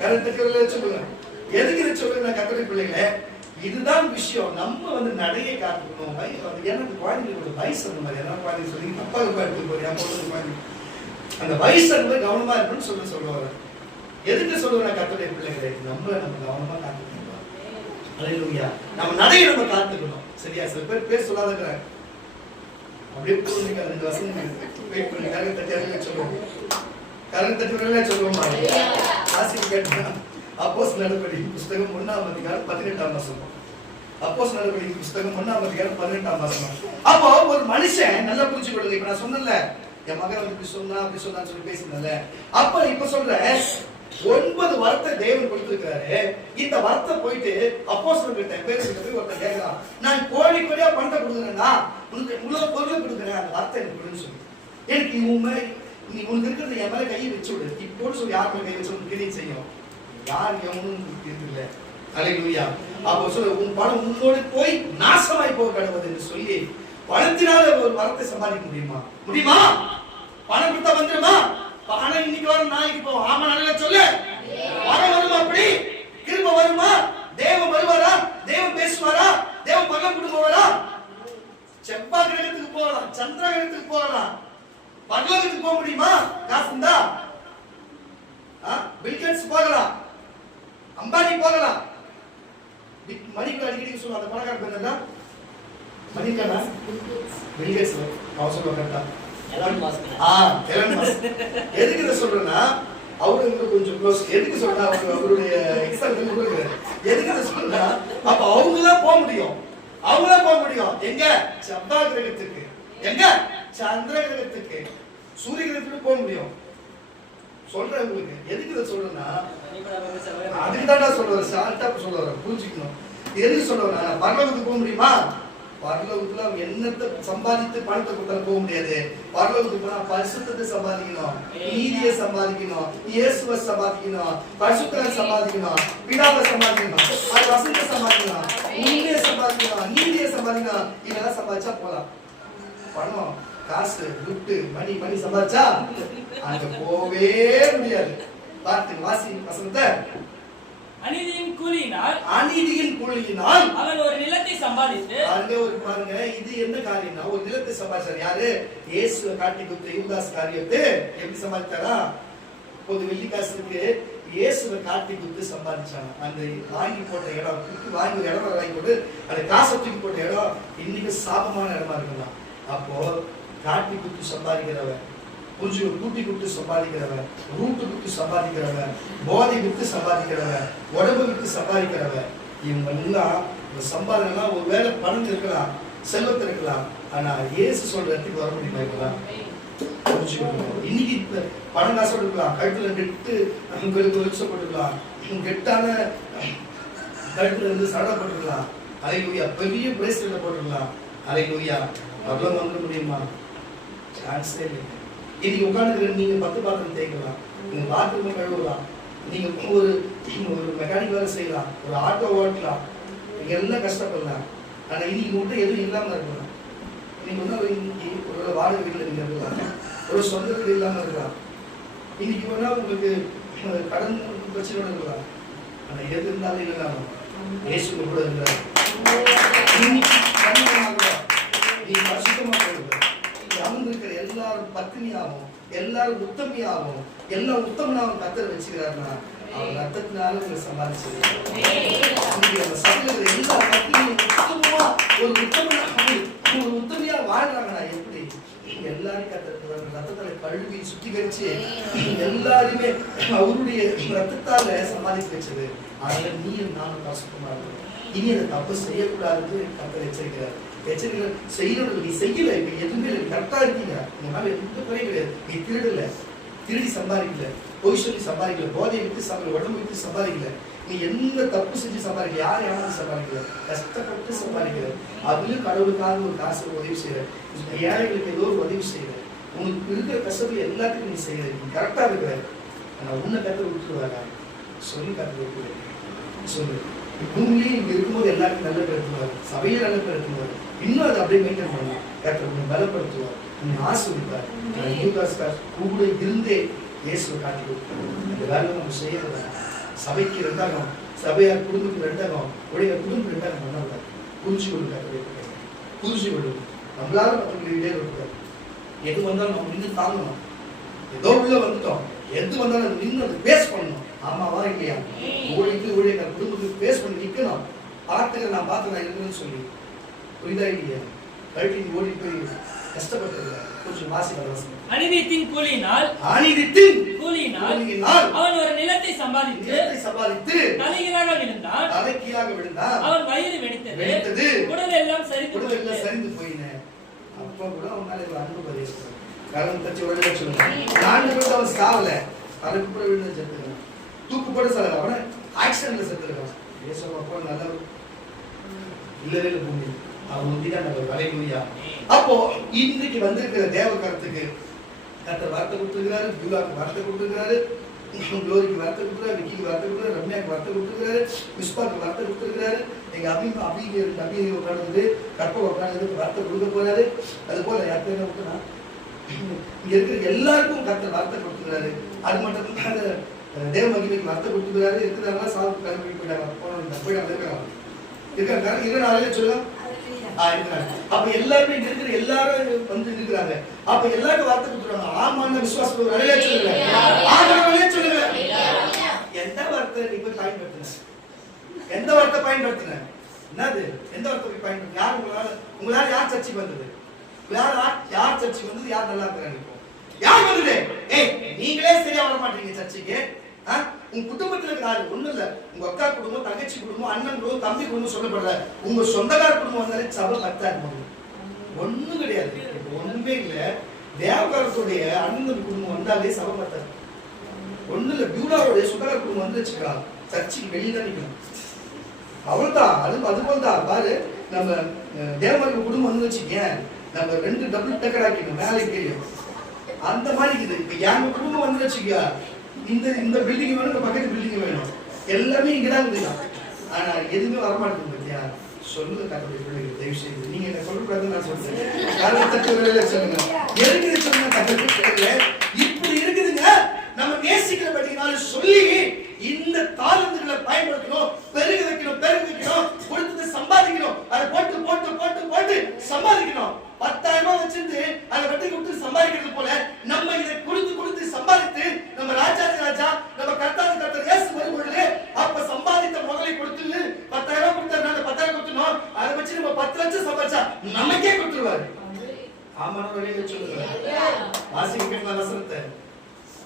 கருத்துக்கள் சொல்லுங்க. எதுக்கு இதை சொல்லுங்க கத்தோலிக்க பிள்ளைங்களே? இதுதான் விஷயம். நம்ம வந்து நடையை காத்துக்கணும். எனக்கு குழந்தைங்களோட வயசு அந்த மாதிரி எல்லாம் குழந்தைங்க சொல்லி அப்பா எடுத்துட்டு போறேன் அந்த வயசு வந்து கவனமா இருக்குன்னு சொல்லுவாங்க. எதுக்கு சொல்லுவேன் கத்தோலிக்க பிள்ளைங்களே? நம்ம கவனமா காத்துக்கணும். அல்லேலூயா. நம்ம நடையை நம்ம காத்துக்கணும். சரியா? சில பேர் சொல்லாதங்க அப்படியே புரிஞ்சுங்க. 2 வருஷம் வெயிட் பண்ணி கருத்தட்டே சொல்லுவோம். கருத்தட்டே சொல்லுவோம். ஆசிரியர் கேட்டா அப்போஸ்தலர் நடவடிக்கை புத்தகம் 1ஆம் அதிகாரம் 18ஆம் வசனம். அப்போஸ்தலர் நடவடிக்கை புத்தகம் 1ஆம் அதிகாரம் 18ஆம் வசனம். அப்போ ஒரு மனுஷன் நல்லா புரிஞ்சுக்கொள்ளுங்க. இப்ப நான் சொன்னேன்ல என் மகன் வந்து இப்படி சொன்னான்னு சொல்லி பேசினேன்ல. அப்ப இப்ப சொல்றேன் 9 வரத்தை தேவன் கொடுத்திருக்காரு. இந்த வரத்தை போயிட்டு அப்போஸ்தலர்கிட்ட போய் ஒருத்தன் கேட்கிறான், நான் கோடி கோடியா பணத்தை கொடுக்குறேன்னா உனக்கு இவ்வளவு பொருளை கொடுக்குறேன், அந்த வரத்தை எனக்கு கொடுன்னு சொல்லி எனக்கு நீ உனக்கு இருக்கிறது என் மேல கையை வச்சு விடு இப்போன்னு சொல்லி யார் மேல கை வச்சு உனக்கு கிரியை செய்யும். யார் எவனும் தெரியல. அல்லேலூயா. அப்போ சொல்ல உன் பணம் உன்னோடு போய் நாசமாய் போக கடவுது என்று சொல்லி பணத்தினால ஒரு வரத்தை சம்பாதிக்க முடியுமா? பணம் கொடுத்தா வந்துருமா? பணம் இன்னைக்கு வரும் நாளைக்கு போகும். ஆமா நல்ல சொல்லு. பணம் வருமா? அப்படி கிருபை வருமா? தேவன் வருவாரா? தேவன் பேசுவாரா? தேவன் பணம் கொடுப்பாரா? செவ்வாய் கிரகத்துக்கு போகலாம், சந்திர கிரகத்துக்கு போகலாம், பரலோகத்துக்கு போக முடியுமா? காசு இருந்தா பில்கேட்ஸ் போகலாம், அம்பானி போகலாம். மணிக்கு அடிக்கடி சொல்லுவாங்க அந்த பணக்கார பேர் என்ன? மணிக்கானா? பில்கேட்ஸ். அவர் சொல்லுவாங்க கரெக்டா? Elon Musk. எதுக்கு இதை சொல்றேன்னா அவருக்கு கொஞ்சம் க்ளோஸ். எதுக்கு சொல்றேன்னா அவருடைய எக்ஸாம்பிள் கொடுக்குறாரு. எதுக்கு இதை சொல்றேன்னா அப்ப அவங்கதான் போக முடியும். எங்க? செவ்வாய் கிரகத்துக்கு. எங்க? சந்திர கிரகத்துக்கு, சூரிய கிரகத்துக்கு போக முடியும். சொல்றேன் உங்களுக்கு. எதுக்கு இதை சொல்றேன்னா அதுக்கு தான் சொல்றேன். ஷார்ட்டா சொல்றேன், புரிஞ்சுக்கணும். எதுக்கு சொல்றேன்? பரலோகத்துக்கு போக முடியுமா? பரலோகத்துல அவன் என்னத்தை சம்பாதித்து பணத்தை கொடுத்தாலும் போக முடியாது. பரலோகத்துக்கு போனா பரிசுத்தத்தை சம்பாதிக்கணும், நீதியை சம்பாதிக்கணும், இயேசுவை சம்பாதிக்கணும், பரிசுத்தத்தை சம்பாதிக்கணும், பிதாவை சம்பாதிக்கணும், அது வசனத்தை சம்பாதிக்கணும், உண்மையை சம்பாதிக்கணும், நீதியை சம்பாதிக்கணும். இதெல்லாம் சம்பாதிச்சா போலாம். பணம், காசு, துட்டு, மணி சம்பாதிச்சா அங்க போவே முடியாது. பார்த்து வாசி வசனத்தை. அநீதியின் கூலியினால் அவன் ஒரு நிலத்தை சம்பாதித்து பாருங்க இது என்ன காரியம்னா ஒரு நிலத்தை சம்பாதிச்சார். யாரு? இயேசுவை காட்டி கொடுத்த யூதாஸ் காரியத்தை எப்படி சம்பாதிச்சாரா? பொது வெள்ளி காசுக்கு இயேசுவை காட்டி கொடுத்து சம்பாதிச்சாங்க. அந்த வாங்கி போட்ட இடம் வாங்கி ஒரு இடம் வாங்கி போட்டு அந்த காசை தூக்கி போட்ட இடம் இன்னைக்கு சாபமான இடமா இருக்கலாம். அப்போ காட்டி கொடுத்து சம்பாதிக்கிறவன், கொஞ்சம் கூட்டி கொடுத்து சம்பாதிக்கிறவன், ரூட்டு கொடுத்து சம்பாதிக்கிறவன், போதை விட்டு சம்பாதிக்கிறவன், உடம்பு விட்டு சம்பாதிக்கிறவன், இவங்க எல்லாம் சம்பாதனைலாம் ஒரு வேலை பணம் இருக்கலாம், செல்வத்தில் இருக்கலாம். ஆனா இயேசு சொல்ற இடத்துக்கு வர முடியுமா? இப்பதான் இன்னைக்கு பணம் காசோடு இருக்கலாம், கழுத்துல கெட்டு உங்களுக்கு வெளிச்சப்பட்டுருக்கலாம், கெட்டான கழுத்துல இருந்து சடப்பட்டுருக்கலாம், அல்லேலூயா, பெரிய பிரேஸ்லெட் போட்டுருக்கலாம், அல்லேலூயா. அவ்வளவு வாங்க முடியுமா? சான்ஸே இல்லை. இன்னைக்கு உட்காந்துக்கிற நீங்க 10 பாத்திரம் தேய்க்கலாம், நீங்க பாத்ரூம் கழுவலாம், நீங்க ஒரு மெக்கானிக் வேலை செய்யலாம், ஒரு ஆட்டோ ஓட்டலாம், நீங்க எல்லாம் கஷ்டப்படலாம். ஆனா இன்னைக்கு மட்டும் எதுவும் இல்லாம இருக்கலாம். நீங்க வந்து இன்னைக்கு ஒரு வாடகை வீட்டுல நீங்க இருக்கலாம், ஒரு சொந்த வீடு இல்லாம இருக்கலாம், இன்னைக்கு வேணா உங்களுக்கு கடன் பிரச்சனையோட இருக்கலாம். ஆனா எது இருந்தாலும் இல்லைனாலும் இயேசு கூட இருக்கிறார். நீ பரிசுத்தமா போடுங்க. அமர்ந்திருக்கிற எல்லாரும் பத்தினியாகவும் எல்லாரும் உத்தமியாகவும் எல்லாம் உத்தமனாகவும் கத்தர் வச்சுக்கிறாருன்னா அவர் ரத்தத்தினால உங்களை சம்பாதிச்சது. எல்லா பத்தினியும் உத்தமமா ஒரு உத்தமையா வாழ்றாங்கன்னா எப்படி? எல்லாரும் கத்தர் ரத்தத்தால கழுவி சுத்திகரிச்சு எல்லாருமே அவருடைய ரத்தத்தால சம்பாதிச்சு வச்சது. அதனால நீயும் நானும் பரிசுத்தமா இருக்கணும். இனி அதை தப்பு செய்யக்கூடாது கத்தர் எச்சரிக்கிறார். எச்சரிக்கை செய்யணும். நீ செய்யல, இப்ப எதுவுமே கரெக்டா இருக்கீங்க, உங்களால எந்த குறையும் கிடையாது. நீ திருடல, திருடி சம்பாதிக்கல, பொய் சொல்லி சம்பாதிக்கல, போதை விட்டு சம்பாதிக்கல, உடம்பு விட்டு சம்பாதிக்கல, நீ எந்த தப்பு செஞ்சு சம்பாதிக்கல, யார் யாரும் சம்பாதிக்கல, கஷ்டப்பட்டு சம்பாதிக்கல, அதுலயும் கடவுளுக்காக ஒரு காசு உதவி செய்யற, ஏழைகளுக்கு ஏதோ ஒரு உதவி செய்யற, உங்களுக்கு இருக்கிற கஷ்டத்துல எல்லாத்துக்கும் நீ செய்யற, நீ கரெக்டா இருக்கிற. ஆனா உன்னை கற்று விட்டுருவாங்க சொல்லி கற்று விட்டுருவேன் சொல்லு. பூமியிலே இங்க இருக்கும்போது எல்லாருக்கும் நல்ல பேருத்துவார், சபையில நல்ல பேருத்துவார். இன்னும் அதை அப்படியே மெயின்டைன் பண்ணலாம். கர்த்தர் உன்னை பலப்படுத்துவார், உன்னை ஆசீர்வதிப்பார். கூட இருந்தே இயேசுவை காட்டி அந்த வேலை நம்ம செய்யறத சபைக்கு ரெண்டாகும், சபையார் குடும்பத்துக்கு ரெண்டாகும், உடைய குடும்பம் ரெண்டாகும் பண்ணக்கூடாது. புரிஞ்சு கொடுக்காது, புரிஞ்சு கொடுக்கும். நம்மளால மற்றவங்களுக்கு இதே கொடுக்கூடாது. எது வந்தாலும் நம்ம நின்று தாங்கணும். ஏதோ உள்ள வந்துட்டோம், எது வந்தாலும் அது நின்று அது பேஸ் பண்ணணும். ஆமாவா இல்லையா? ஊழியக்கார குடும்பத்துக்கு பேஸ் பண்ணி நிற்கணும். பார்த்துக்க நான் பார்த்து நான் இருக்குன்னு சொல்லி புரிதா இல்லையா? கழட்டி ஓடி போய் கஷ்டப்பட்டு கொஞ்சம் வாசி வரவசம். அநீதியின் கூலியினால் அவன் ஒரு நிலத்தை சம்பாதித்து தலைகீழாக விழுந்தான். அவன் வயிறு வெடித்தது, உடல் எல்லாம் சரிந்து போயின. அப்ப கூட அவன் மேல அன்பு பதிவு காரணம் தச்சு உடனே சொல்லுங்க. 4 பேர் அவன் சாவல, தனக்கு கூட விழுந்து செத்துருக்கான். தூக்கு போட சாகல, அவன ஆக்சிடென்ட்ல செத்துருக்கான். ஏசப்பா நல்ல இல்லவே இல்லை பூமி. அவன் முந்திதான் நம்ம வலைமுடியா. அப்போ இன்னைக்கு வந்திருக்கிற தேவ கருத்துக்கு கர்த்தர் வார்த்தை கொடுத்துருக்கிறாரு, பியூலாக்கு வார்த்தை கொடுத்துருக்கிறாரு, குளோரிக்கு வார்த்தை கொடுத்துருக்காரு, விக்கிக்கு வார்த்தை கொடுக்குறாரு, ரம்யாக்கு வார்த்தை கொடுத்துருக்காரு, விஸ்வாக்கு வார்த்தை கொடுத்துருக்கிறாரு, எங்க அபி உட்காந்து கற்ப உட்காந்து வார்த்தை கொடுக்க போறாரு. அது போல யார்த்தையும் விட்டுனா இங்க இருக்கிற எல்லாருக்கும் கர்த்தர் வார்த்தை கொடுத்துருக்காரு. அது மட்டும் தேவ மகிமைக்கு வார்த்தை கொடுத்துருக்காரு. இருக்கிறவங்க சாப்பிட்டு கிளம்பி போயிட்டாங்க இருக்காங்க. இருக்காங்க சொல்லுங்க. அப்ப எல்லாருமே இருக்கிற எல்லாரும் வந்து இருக்கிறாங்க. அப்ப எல்லாருக்கும் வார்த்தை கொடுத்துருவாங்க. ஆமான்னு விசுவாசம் சொல்லுங்க. எந்த வார்த்தை நீ போய் பயன்படுத்தின? எந்த வார்த்தை பயன்படுத்தின? என்னது? எந்த வார்த்தை போய் பயன்படுத்தின? யார் உங்களால யார் சர்ச்சைக்கு வந்தது? யார் சர்ச்சைக்கு வந்தது? யார் நல்லா இருக்கிறாங்க? யார் வந்தது? நீங்களே சரியா வர மாட்டீங்க சர்ச்சைக்கு. உங்க குடும்பத்துல இருக்கிறாரு ஒண்ணும் இல்ல, உங்க அக்கா குடும்பம், தங்கச்சி குடும்பம், அண்ணன் குடும்பம், தம்பி குடும்பம் சொல்லப்படுற உங்க சொந்தக்கார குடும்பம் வந்தாலே சபை பத்தாது. ஒண்ணும் கிடையாது, ஒண்ணுமே இல்ல. தேவகாரத்துடைய அண்ணன் குடும்பம் வந்தாலே சபை பத்தாது. ஒண்ணு இல்ல, பியூலாவுடைய சொந்தக்கார குடும்பம் வந்து வச்சுக்கா சர்ச்சைக்கு வெளியே தான் நிக்கணும். அவ்வளவுதான். அதுபோல்தான் பாரு, நம்ம தேவகார குடும்பம் வந்து வச்சுக்கேன், நம்ம 2 டபுள் டக்கர் ஆக்கிக்கணும், மேலே கீழே அந்த மாதிரி இருக்குது. இப்ப எங்க குடும்பம் வந்து வச்சுக்கா, இந்த பில்டிங் வேணும், இந்த பக்கத்து பில்டிங் வேணும், எல்லாமே இங்கதான் இருக்குதான். ஆனா எதுவுமே வரமாட்டேங்குது. பத்தியா சொல்லுங்க கத்தோடைய பிள்ளைகள், தயவு செய்து நீங்க என்ன சொல்லக்கூடாதுன்னு நான் சொல்றேன். சொல்லுங்க இருக்குது, சொல்லுங்க கத்தோடைய இப்படி இருக்குதுங்க. நம்ம நேசிக்கிறபடினால சொல்லி இந்த தாளந்துகளை பயன்படுத்தணும், பெருக வைக்கணும், கொடுத்தது சம்பாதிக்கணும், அதை போட்டு போட்டு போட்டு போட்டு சம்பாதிக்கணும். 10,000 ரூபாய் வச்சிருந்து அதை வட்டி கொடுத்து சம்பாதிக்கிறது போல நம்ம இதை கொடுத்து சம்பாதித்து நம்ம ராஜா நம்ம கர்த்தர் இயேசு வரும்பொழுது அப்ப சம்பாதித்த முதலை கொடுத்து 10,000 ரூபாய் கொடுத்தாரு, 10,000 கொடுத்தணும், அதை வச்சு நம்ம 10 லட்சம் சம்பாதிச்சா நமக்கே கொடுத்துருவாரு. ஆமா, வெளியில சொல்லுங்க வாசிக்கலாம் வசனத்தை.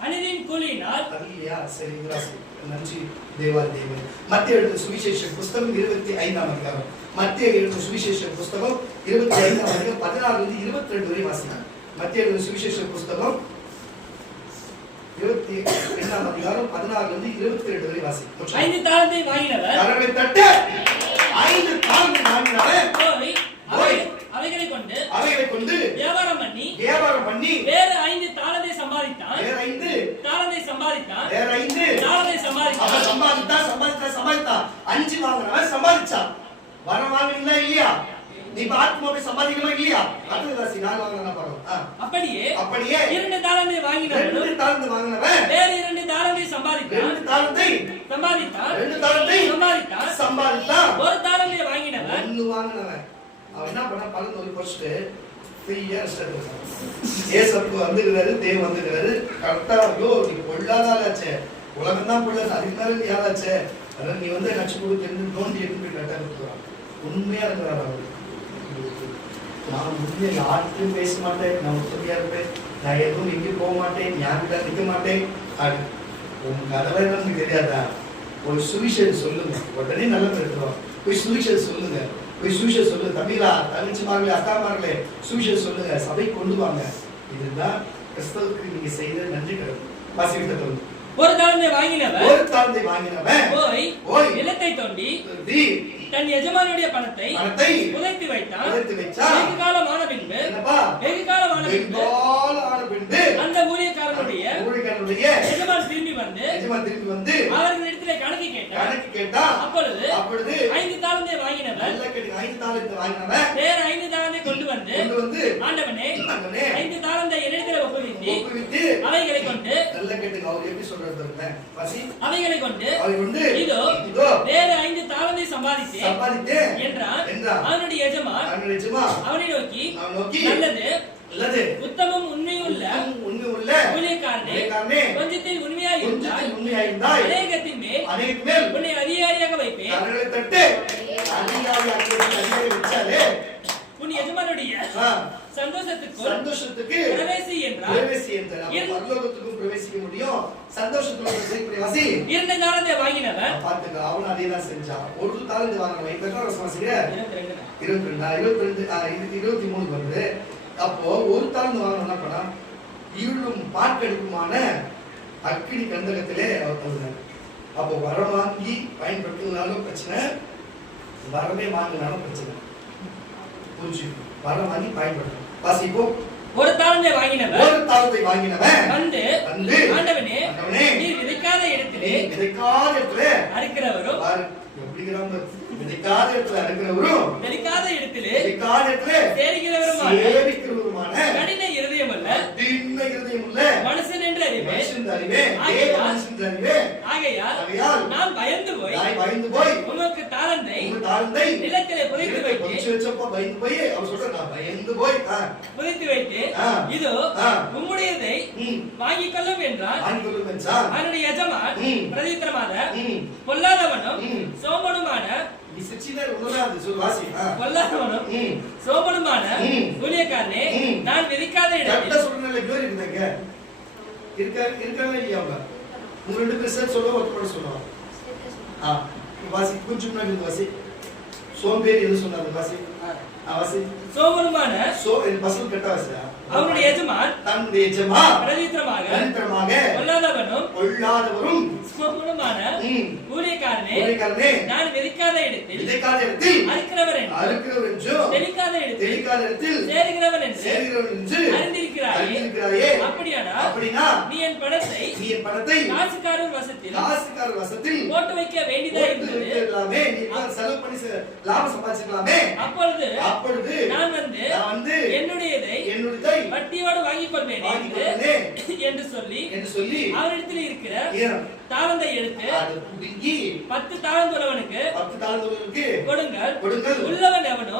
அநீதியின் கூலியினால் அல்லேலூயா. சரி, நன்றி தேவா தேவன். மத்தேயு எழுதின சுவிசேஷ புத்தகம் 25ஆம் அதிகாரம். மத்தேயு எழுதின சுவிசேஷ புத்தகம் 25ஆம் அதிகாரம் 16 லிருந்து 22 வரை வாசிக்கலாம். மத்தேயு எழுதின சுவிசேஷ புத்தகம் 25ஆம் அதிகாரம் 16 லிருந்து 22 வரை வாசிக்கலாம். 5 தாலந்தை வாங்கினவர் கரங்களை தட்டு. 5 தாலந்தை வாங்கினவர் போய் அவைகளை கொண்டு வியாபாரம் பண்ணி வேற 5 தாலந்தை சம்பாதித்தான். சம்பாதித்தான். 5 வாங்குறவன் சம்பாதிச்சான். வரம் வாங்குறீங்களா இல்லையா? நீ ஆத்மாவை சம்பாதிக்கணும் இல்லையா? அதுதான் நான் வாங்குறேன்னா பாருங்க. அப்படியே 2 தாலந்தை வாங்கினவன் வேற 2 தாலந்தை சம்பாதித்தான். ஒரு தாலந்தை வாங்கினவன் அவன் என்ன பண்ண பலன் ஒரு போஸ்ட் ஃப்ரீயா ஏசப்பு வந்துக்கிறாரு, தேவ வந்துக்கிறாரு. கரெக்டா ஐயோ நீ பொல்லாதாச்சே, உலகம் தான் பொல்லாது, அதுக்கு மேல யாராச்சே, அதான் நீ வந்து நச்சு கொடுத்து நோண்டி எடுத்து கரெக்டா கொடுத்துருவான். உண்மையா இருக்கிறார் அவரு. நான் உண்மையை யார்கிட்டையும் பேச மாட்டேன், நான் உத்தமையா இருப்பேன், நான் எதுவும் எங்கேயும் போக மாட்டேன், யார்கிட்ட நிற்க மாட்டேன். உங்க அதெல்லாம் எனக்கு தெரியாதா? ஒரு சுவிசேஷம் சொல்லுங்க, உடனே நல்லது எடுத்துருவான். போய் சுவிசேஷம் சொல்லுங்க, சொல்லுங்க. தம்பிகளா, தங்கச்சிமார்களே, அக்காமார்களே, சுவிசேஷம் சொல்லுங்க, சபை கொண்டு வாங்க. இதுதான் கிறிஸ்தவுக்கு நீங்க செய்த நன்றி கடன். வாசிக்கிட்ட ஒரு தாளந்தை வாங்கினவன் போய் நிலத்தை தோண்டி தன் எஜமானுடைய பணத்தை புதைத்து வைத்தான். வெகு காலமான பின்பு அந்த ஊழியக்காரனுடைய எஜமான் திரும்பி வந்து அவர்களிடத்திலே கணக்கு கேட்டான். அப்பொழுது 5 தாளந்தை வாங்கினவன் வேற 5 தாளந்தை கொண்டு வந்து, ஆண்டவனே 5 தாளந்தை என்னிடத்திலே ஒப்புவித்து அவைகளை கொண்டு நல்ல கேட்டுங்க அவர் எப்படி சொல்றாரு பாருங்க வாசி அவைகளை கொண்டு இதோ வேறு 5 தாலந்தை சம்பாதித்தேன் என்றான் அவனுடைய எஜமான் அவனை நோக்கி நல்லது உத்தமம் உண்மையுள்ள ஊழியக்காரனே கொஞ்சத்தில் உண்மையாயிருந்தாய் அநேகத்தின் மேல் உன்னை அதிகாரியாக வைப்பேன் உன் எஜமானுடைய சந்தோஷத்துக்கு பிரவேசி என்றார் பரலோகத்துக்கும் பிரவேசிக்க முடியும் சந்தோஷத்துக்கு வாசி 2 தாலந்தை வாங்கினவன் பாத்துங்க அவன் அதே தான் செஞ்சான் 1 தாலந்தை வாங்கினவன் இப்ப எத்தனை வருஷம் வாசிங்க 23 வருது அப்போ 1 தாலந்தை வாங்கினா பண்ணா இருளும் பார்க்கெடுக்குமான அக்கினி கந்தகத்திலே அவர் தந்தார் அப்போ வரம் வாங்கி பயன்படுத்தினாலும் பிரச்சனை வரமே வாங்கினாலும் பிரச்சனை புரிஞ்சு வரம் வாங்கி பயன்படுத்தணும் வாசிப்போம் 1 தாலந்தை வாங்கினவன் வந்து ஆண்டவனே நீர் விதைக்காத இடத்திலே அறுக்கிறவரும் விதைக்காத இடத்திலே சேரிக்கிறவருமான கடின இருதயமுள்ள மனுஷன் என்று அறிவேன் ஆகையால் நான் பயந்து போய் உமக்கு தாலந்தை நிலத்திலே புதைத்து வைத்து இதோ உம்முடையதை வாங்கிக் கொள்ளும் என்றான் அவனுடைய எஜமான் பிரதித்திரமாக பொல்லாதவனும் சோமனுமான ஊழியக்காரனே நான் விதிக்காத இடத்தில் சூழ்நிலை பேர் இருந்தாங்க இருக்காங்க இல்லையா உங்க 2 பேர் சொல்ல ஒருத்தர் சொல்லுவாங்க வாசி கொஞ்சம் முன்னாடி வாசி சோம்பேறி எது சொன்னாரு வாசி வாசி சோமனுமான பசங்க கெட்ட வாசி அவனுடைய எஜமான் பிரதித்திரமாக பொல்லாதவரும் சோமனுமான ஊழியக்காரனே நான் விதிக்காத இடத்தில் அறுக்கிறவர் என்றும் தெளிக்காத இடத்தில் சேருகிறவன் என்று அறிந்திருக்கிறாயே அப்படியானா நீ என் பணத்தை காசுக்காரர் வசத்தில் போட்டு வைக்க வேண்டியதா இருந்தது அப்பொழுது நான் வந்து என்னுடையதை வட்டியோடு வாங்கிக் கொள்வேன் என்று சொல்லி அவரிடத்தில் இருக்கிற தாளந்தை எடுத்து 10 தாளந்து உள்ளவனுக்கு கொடுங்கள் உள்ளவன் எவனோ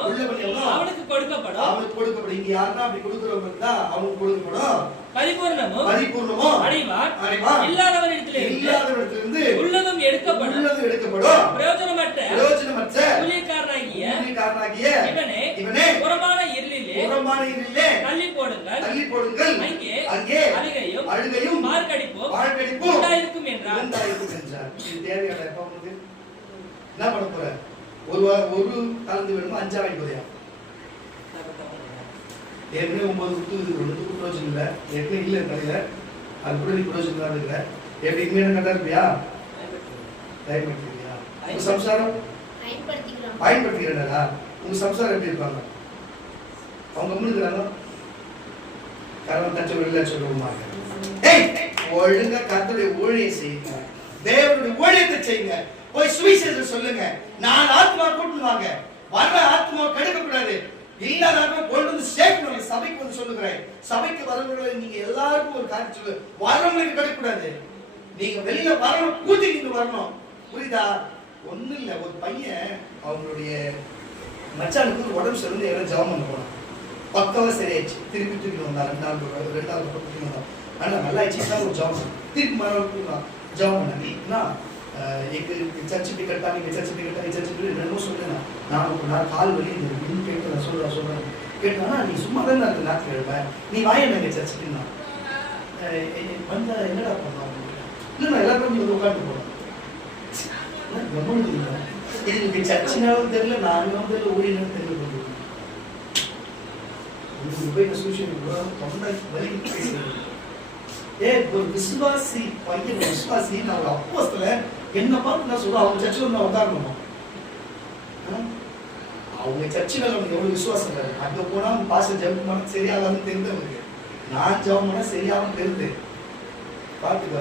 அவனுக்கு கொடுக்கப்படும் இங்க யாருன்னா அப்படி கொடுக்கிறவங்க அவனுக்கு கொடுக்கப்படும் பரிபூர்ணமும் அடைவான் இல்லாதவனிடத்திலிருந்து உள்ளதும் எடுக்கப்படும் பிரயோஜனமற்ற ஊழியக்காரனாகிய இவனே புறமான இருளிலே தள்ளி போடுங்கள் அங்கே அழுகையும் மார்க்கடிப்பும் உண்டாயிருக்கும் என்றார். என்ன பண்ண போற? ஒரு கலந்து வேணுமா 5 வாங்கி போறியா? ஏற்கனவே 9 குத்து பிரயோஜனம் இல்லை, ஏற்கனவே இல்லை கடையில, அது கூட நீ பிரயோஜனம் தான் இருக்கிற. எப்படி இனிமே கட்டா இருப்பியா? பயன்படுத்திக்கிறியா? உங்க சம்சாரம் பயன்படுத்திக்கிறா? உங்க சம்சாரம் எப்படி இருப்பாங்க? அவங்க முன்னுக்குறாங்க கரணம் தச்சு வெளியில சொல்லுவாங்க. ஒழுங்கா கர்த்தருடைய ஊழியம் செய்யுங்க, தேவனுடைய ஊழியத்தை செய்யுங்க, போய் சுவிசேஷம் சொல்லுங்க. 4 ஆத்மா கூட்டிட்டு வாங்க, வர்ற ஆத்மா கெடுக்கக்கூடாது, இல்லாத ஆத்மா கொண்டு வந்து சேர்க்கணும். சபைக்கு வந்து சொல்லுகிறேன், சபைக்கு வரவங்களை நீங்க எல்லாருக்கும் ஒரு காரியம் சொல்லு, வரவங்களுக்கு கெடுக்கக்கூடாது. நீங்க வெளியில வரணும், கூட்டிட்டு வரணும், புரியுதா? ஒண்ணு இல்ல, ஒரு பையன் அவங்களுடைய மச்சானுக்கு உடம்பு சரியில்லை, எல்லாம் ஜெபம் பண்ண போனான். பக்கவா சரியாயிடுச்சு, திருப்பி தூக்கி வந்தான். 2 தூக்கி வந்தான். ஆனா நல்லா ஆயிடுச்சு, ஒரு ஜெபம் திருப்பி மறுபடியும் ஜெபம் பண்ணா சர்ச்சு இப்படி கட்டா, நீங்க சர்ச்சு இப்படி கட்டா, சர்ச்சு இப்படி ரெண்டும் சொல்லுங்க. நான் கால் வலி இன்னும் கேட்க நான் சொல்றேன் கேட்டானா, நீ சும்மா தான் இருக்கு நாட்டு எழுப்பேன், நீ வாங்க சர்ச்சுக்குன்னா வந்தா என்னடா பண்ணோம்? இல்லை நான் எல்லாருக்கும் நீங்க உட்காந்து போனேன். இது சர்ச்சினாலும் தெரியல, நானும் தெரியல, ஊழியனும் தெரியல. ஒரு விசுவாசி பையன், விசுவாசி நான் ஒரு அப்போஸ்தல என்ன பார்த்து நான் சொல்றேன், அவங்க சர்ச்சில் நான் உட்காரணுமா? அவங்க சர்ச்சில் அவனுக்கு எவ்வளவு விசுவாசம் இல்லை. அங்க போனா பாச ஜெபம் பண்ண சரியாகாதுன்னு தெரிந்தவனுக்கு, நான் ஜெபம் பண்ண சரியாகவும் தெரிந்து பார்த்துக்க.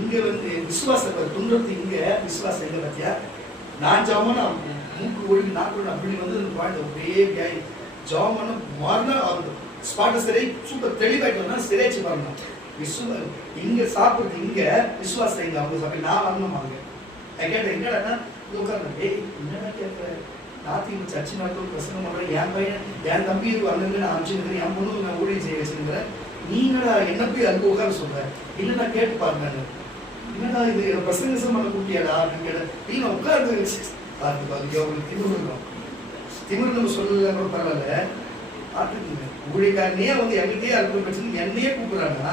இங்க வந்து விசுவாசம் துன்பத்து, இங்க விசுவாசம் எங்க பார்த்தியா? நான் ஜெபம் பண்ண மூக்கு ஒழுங்கு நாக்கு அப்படி வந்து வாழ்ந்த ஒரே வியாதி ஜெபம் பண்ண மறுநாள் ஆகுது ஸ்பாட் சரி சூப்பர் தெளிவாயிட்டோம்னா சிறைச்சு பாருங்க. இங்க சாப்பிடுறது இங்க விசுவாசம் இங்க அவங்க சாப்பிட்டு நான் வரணும் வாங்க. கேட்டேன் என்னடா உட்கார்ந்து ஏய் என்னடா கேட்கற நாத்திக்கு சர்ச்சை நடத்தும் பிரசங்கம் பண்றேன். என் பையன் என் தம்பி அங்கே நான் அனுப்பிச்சுக்கிறேன். என் பொண்ணு நான் ஊழியம் செய்ய வச்சுக்கிறேன். நீங்களா என்ன போய் அதுக்கு உட்கார சொல்றேன். இல்லை நான் கேட்டு பாருங்க. என்னடா இது பிரசங்கம் பண்ண கூட்டியாடா அப்படின்னு கேட்டேன். இல்லை உட்கார்ந்து பார்த்து பாருங்க அவங்களுக்கு திமிர் இருக்கும். திமிர் நம்ம சொல்லல கூட பரவாயில்ல. பார்த்துக்கீங்க ஊழியக்காரனே வந்து என்கிட்டயே அற்புதம் வச்சு என்னையே கூப்பிடுறாங்கன்னா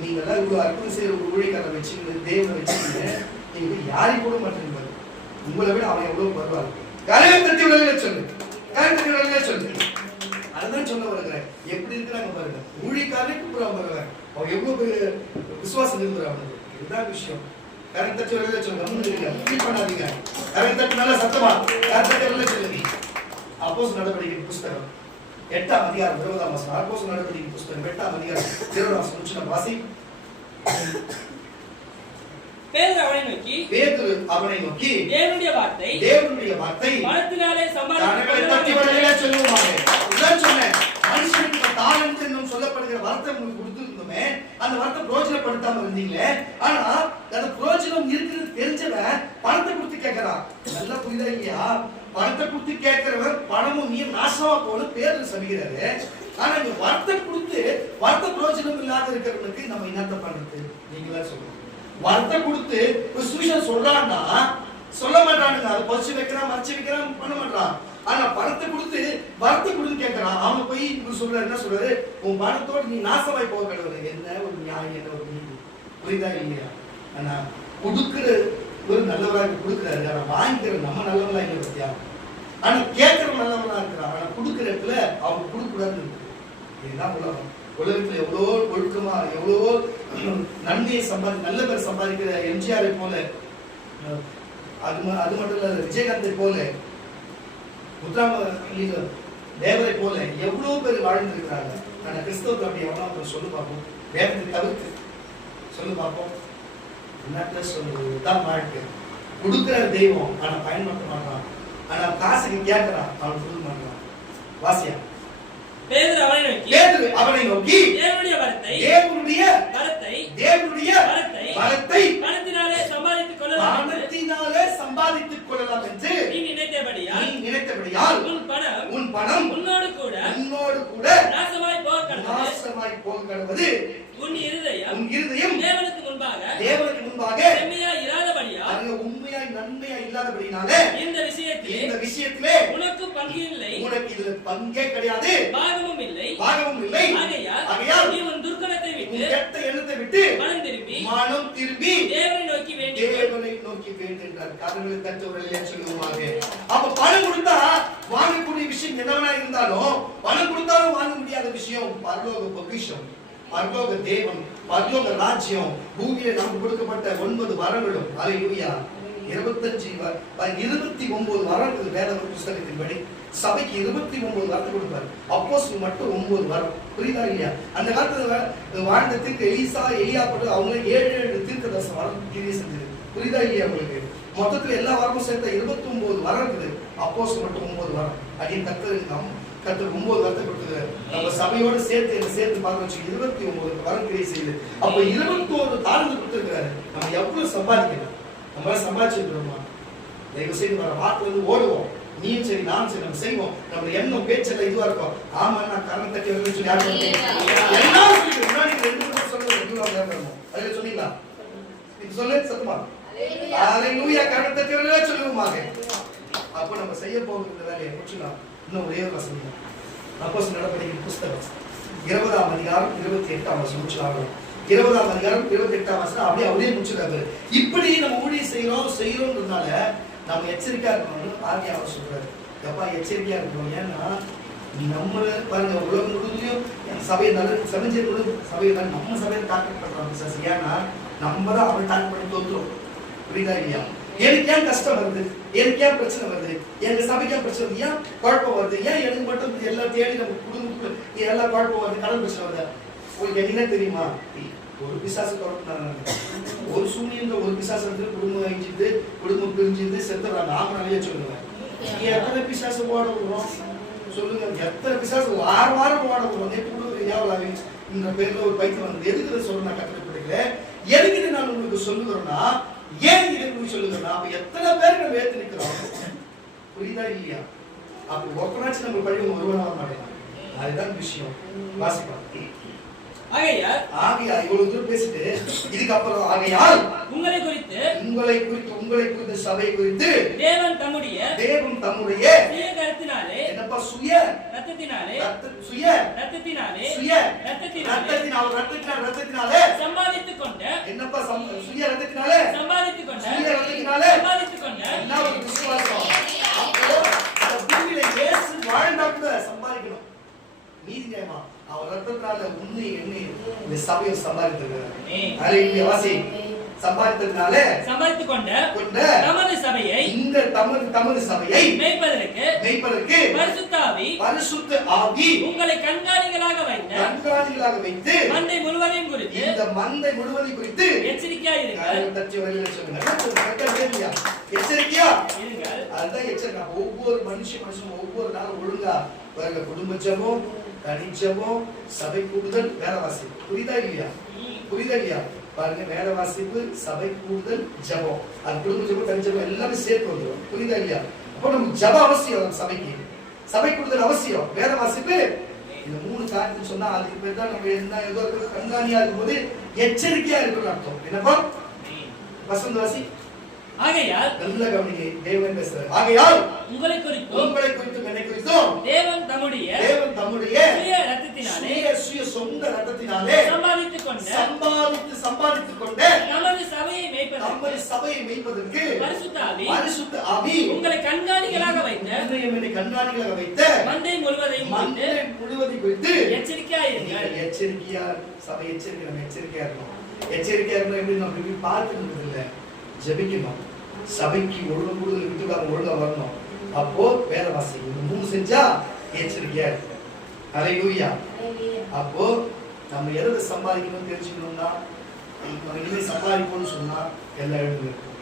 நீங்கள்லாம் இவ்வளோ அற்புதம் செய்யற ஒரு ஊழியக்காரனை வச்சுக்கிட்டு தேவனை வச்சுக்கிட்டு நீங்க யாரையும் கூட மாட்டேங்க. உங்களை விட அவன் எவ்வளவு பரவாயில்ல. கரையை தட்டி விடல சொல்லு. கரையை தட்டி விடல சொல்லு. அதுதான் சொல்ல வருகிறேன். எப்படி இருக்கிறாங்க பாருங்க. ஊழியக்காரனே கூப்பிடுறாங்க பாருங்க. அவங்க எவ்வளவு விசுவாசம் இருக்கிறாங்க. இதுதான் விஷயம். கரையை தட்டி விடல சொல்லுங்க. ஃபீல் பண்ணாதீங்க. கரையை தட்டி நல்லா சத்தமா கரையை தட்டி விடல சொல்லுங்க. அப்போஸ்தலர் நடவடிக்கை புஸ்தகம் 8ஆம் அதிகாரம் 20ஆம் வசனம். அப்போஸ்தலர் நடவடிக்கை புஸ்தகம் 8ஆம் அதிகாரம் 20ஆம் வசனம் சின்ன வாசி. பேதுரு அவனை நோக்கி தேவனுடைய வார்த்தை பணத்தினாலே சம்பாதிக்க சொல்லுவாங்க. இதான் சொன்னேன். மனுஷனுக்கு தாளந்து என்னும் சொல்லப்படுகிற வார்த்தை உங்களுக்கு கொடுத்துருந்தோமே, அந்த வார்த்தை பிரயோஜனப்படுத்தாம இருந்தீங்களே. ஆனா அந்த பிரயோஜனம் இருக்கிறது தெரிஞ்சவன் பணத்தை கொடுத்து கேட்கறான். நல்லா புரியுதா இல்லையா? பணத்தை கொடுத்து கேட்கிறவன் பணமும் நீ நாசமா போன பேர் சபிக்கிறாரு. ஆனா இந்த வார்த்தை கொடுத்து வார்த்தை பிரயோஜனம் இல்லாத இருக்கிறவனுக்கு நம்ம என்னத்த பண்றது? நீங்களா சொல்லுங்க. வார்த்தை கொடுத்து சுவிசேஷம் சொல்றான்னா சொல்ல மாட்டானுங்க. அதை பறிச்சு வைக்கிறான் மறைச்சு வைக்கிறான் பண்ண மாட்டான். ஆனா பணத்தை கொடுத்து வார்த்தை கொடுன்னு கேட்கறான். அவன் போய் சொல்றாரு என்ன சொல்றாரு? உன் பணத்தோடு நீ நாசமாய் போக கிடையாது. என்ன ஒரு நியாயம், என்ன ஒரு நீதி. புரியுதா இல்லையா? ஆனா கொடுக்கிற ஒரு நல்லவராக கொடுக்குறாரு. ஆனா வாங்கிக்கிற நம்ம நல்லவங்களா இல்லை பத்தியா? ஆனா கேட்கறவன் நல்லவங்களா இருக்கிறான். ஆனா கொடுக்குற இடத்துல அவன் கொடுக்கூடாதுன்னு இருக்கு. இதுதான் உலகம். உலகத்துல எவ்வளவோ ஒழுக்கமா எவ்வளவோ நன்மையை நல்ல பேர் சம்பாதிக்கிற எம்ஜிஆரை போல, அது மட்டும் இல்ல விஜயகாந்தை போல, முத்துராம தேவரை போல எவ்வளவு பேர் வாழ்ந்திருக்கிறாங்க. ஆனா கிறிஸ்தவர்கள் அப்படி எவ்வளவு சொல்லு பார்ப்போம். வேதத்தை தவிர்த்து சொல்லு பார்ப்போம். என்ன சொல்லுதான் வாழ்க்கை. கொடுக்கிற தெய்வம் ஆனா பயன்படுத்த மாட்டான். ஆனா காசுக்கு கேட்கிறான் அவன் சொல்ல மாட்டான். வாசியா பேதுரு அவனை நோக்கி தேவனுடைய வரத்தை பணத்தினாலே சம்பாதித்துக் கொள்ளலாம் என்று நீ நினைத்தபடியால் உன் பணம் உன்னோடு கூட நாசமாய் போக கடவது. உன் இருதயம் தேவனுக்கு முன்பாக உண்மையாய் நன்மையாய் இல்லாதபடினாலே இந்த விஷயத்திலே உனக்கு பங்கு இல்லை. உனக்கு இதுல பங்கே கிடையாது, பாகமும் இல்லை. ஆகையால் நீ உன் துர்க்கணத்தை விட்டு கெட்ட எண்ணத்தை விட்டு மனம் திரும்பி தேவனை நோக்கி வேண்டும் என்றார். காரணங்களை தட்டவர்களே சொல்லுவாங்க. அப்ப பணம் கொடுத்தா வாங்கக்கூடிய விஷயம் என்னவா இருந்தாலும் பணம் கொடுத்தாலும் வாங்க முடியாத விஷயம் பரலோக பொக்கிஷம், பரலோக தேவன், பரலோக ராஜ்யம். பூமியில நமக்கு கொடுக்கப்பட்ட 9 வரங்களும் அல்லேலூயா 29 வரங்கள் வேத புத்தகத்தின்படி சபைக்கு 29 வரத்தை கொடுப்பார். அப்போஸ்தலர் மட்டும் 9 வரம். புரியுதா இல்லையா? அந்த காலத்துல வாழ்ந்த தீர்க்க எலியா போட்டு அவங்க 7 தீர்க்கதரிசன வரம் கிரியை செஞ்சது. புரியுதா இல்லையா? உங்களுக்கு மொத்தத்துல எல்லா வரமும் சேர்த்தா 29 வரம் இருக்குது. அப்போஸ்தலர் மட்டும் 9 வரம். அடியே கர்த்தர் 9 வரத்தை கொடுத்துருக்காரு. நம்ம சபையோடு சேர்த்து பார்க்க வச்சு 29 வரம் கிரியை செய்யுது. அப்ப 21 தாழ்ந்து கொடுத்துருக்காரு. நம்ம எவ்வளவு சம்பாதிக்கணும்? நம்மளால சம்பாதிச்சிருக்கிறோமா? தயவு செய்து வர வார்த்தை ஓடுவோம். நீயும் சரி நானும் சரி நம்ம செய்வோம். நம்ம எண்ணம் பேச்செல்லாம் இதுவா இருக்கும். ஆமா நான் கரணம் தட்டி வந்து சொல்லி யாரும் எல்லாம் முன்னாடி 2 சொல்றது இதுவா இருக்கணும். அதுல சொன்னீங்களா? நீங்க சொல்ல சத்தமா ஹalleluya கரணம் தட்டி வந்து சொல்லுவோமாக. அப்ப நம்ம செய்ய போகிற வேலையை முடிச்சலாம். இன்னும் ஒரே ஒரு வசனம். அப்போஸ்தலர் நடவடிக்கை புத்தகம் 20ஆம் அதிகாரம் 28ஆம் வசனம் முடிச்சலாம். 20ஆம் அதிகாரம் 28ஆம் வசனம் அப்படியே முடிச்சிருக்காரு. இப்படி நம்ம ஊழியம் செய்யறோம்ன்றதுனால நம்ம எச்சரிக்கையா இருக்கணும்னு ஆவியானவர் சொல்றாரு. எப்பா எச்சரிக்கையா இருக்கணும். ஏன்னா நம்ம பாருங்க உலகம் முழுவதும் சபையை சபையை நம்ம சபையை டார்கெட் பண்றாங்க. ஏன்னா நம்ம தான் அவரை டார்கெட் பண்ணி தோற்றுறோம். புரியுதா இல்லையா? எனக்கு ஏன் கஷ்டம் வருது? எனக்கு ஏன் பிரச்சனை வருது? எங்க சபைக்கு ஏன் பிரச்சனை வருது? ஏன் குழப்பம் வருது? ஏன் எனக்கு மட்டும் எல்லாம் தேடி நம்ம குடும்பத்துக்குள்ள எல்லாம் குழப்பம் வருது? கடன் பிரச்சனை வருது? உங்களுக்கு என்ன தெரியுமா? ஒரு பிசாசு தொடர்ந்து ஒரு சூழ்நிலை ஒரு பிசாசு வந்து குடும்பம் அழிஞ்சிட்டு குடும்பம் பிரிஞ்சிட்டு செத்துறாங்க. நாம நிறைய சொல்லுவேன். எத்தனை பிசாசு ஓட விடுறோம் சொல்லுங்க, எத்தனை பிசாசு வாரம் ஓட நேற்று கூட ஒரு ஞாபகம் இந்த பேர்ல ஒரு பைத்தியம் வந்தது. எதுக்கு இதை சொல்ல நான் கற்றுக்கொடுக்கிறேன், எதுக்கு இதை நான் உங்களுக்கு சொல்லுகிறேன்னா, ஏன் இதை உங்களுக்கு சொல்லுகிறேன்னா, அப்ப எத்தனை பேர் நம்ம ஏத்து நிற்கிறோம், புரியுதா இல்லையா? அப்ப ஒருத்தனாச்சும் நம்ம பள்ளி ஒருவனாக மாட்டேன். அதுதான் விஷயம். வாசிக்கலாம். ஆகையால் இவ்வளவு தூரம் பேசிட்டு இதுக்கப்புறம் ஆகையால் உங்களை குறித்து சபை குறித்து தேவன் தம்முடைய சுய கருத்தினாலே என்னப்பா சுய ரத்தத்தினாலே சம்பாதித்துக் கொண்ட என்னப்பா சுய ரத்தத்தினாலே சம்பாதித்துக் கொண்ட என்ன ஒரு விசுவாசம். அப்போ அந்த பூமியில இயேசு வாழ்ந்தாங்க சம்பாதிக்கணும். நீதிநேயமா அவர் ரத்தத்தால உன்னை என்னை இந்த சபையை சம்பாதித்திருக்கிறார். வாசி சம்பாதித்ததுனால சம்பாதித்துக் கொண்ட தமது சபையை இந்த தமது சபையை மேய்ப்பதற்கு பரிசுத்த ஆவி உங்களை கண்காணிகளாக வைத்து மந்தை முழுவதையும் குறித்து இந்த மந்தை முழுவதையும் குறித்து எச்சரிக்கையா இருங்கள். தட்டி வழியில சொல்லுங்க, எச்சரிக்கையா இருங்கள். அதுதான் எச்சரிக்கை. ஒவ்வொரு மனுஷன் ஒவ்வொரு நாளும் ஒழுங்கா பாருங்க, குடும்ப ஜெபம், தனி ஜெபம், சபை கூடுதல், வேத வாசிப்பு. புரியுதா இல்லையா? பாருங்க, வேத வாசிப்பு, சபை கூடுதல், ஜெபம், அது குடும்ப ஜெபம், தனி ஜெபம் எல்லாமே சேர்த்து வந்துடும். புரியுதா இல்லையா? அப்போ நமக்கு ஜெபம் அவசியம், சபைக்கு சபை கூடுதல் அவசியம், வேத வாசிப்பு. இந்த 3 காரியத்தை சொன்னா அதுக்கு பேர் தான் நம்ம என்ன ஏதோ கண்காணியா இருக்கும்போது எச்சரிக்கையா இருக்கணும் அர்த்தம். என்னப்பா வசந்த வாசி. ஆகையால் நல்ல கவனிங்க, தேவன் பேசுறார். ஆகையால் உங்களை குறித்தும் என்னை குறித்தும் தேவன் தம்முடைய சுய சொந்த ரத்தத்தினாலே சம்பாதித்துக் கொண்ட நமது சபையை மேய்ப்பதற்கு பரிசுத்த ஆவி உங்களை கண்காணிகளாக வைத்த மந்தை முழுவதையும் குறித்து எச்சரிக்கையா இருங்கள். சபை எச்சரிக்கையா இருக்கணும். எப்படி நம்ம இப்படி பார்த்துக்கிறது இல்லை, ஜெபிக்கணும். சபைக்கு ஒழுங்கு விட்டுக்காக ஒழுங்கா வரணும். அப்போ வேத வாசிக்கும். இந்த 3 செஞ்சா எச்சரிக்கையா இருக்கு. ஹல்லேலூயா. அப்போ நம்ம எதை சம்பாதிக்கணும்னு தெரிஞ்சுக்கணும்னா, இனிமே சம்பாதிக்கணும்னு சொன்னா எல்லாம் எழுந்து இருக்கும்.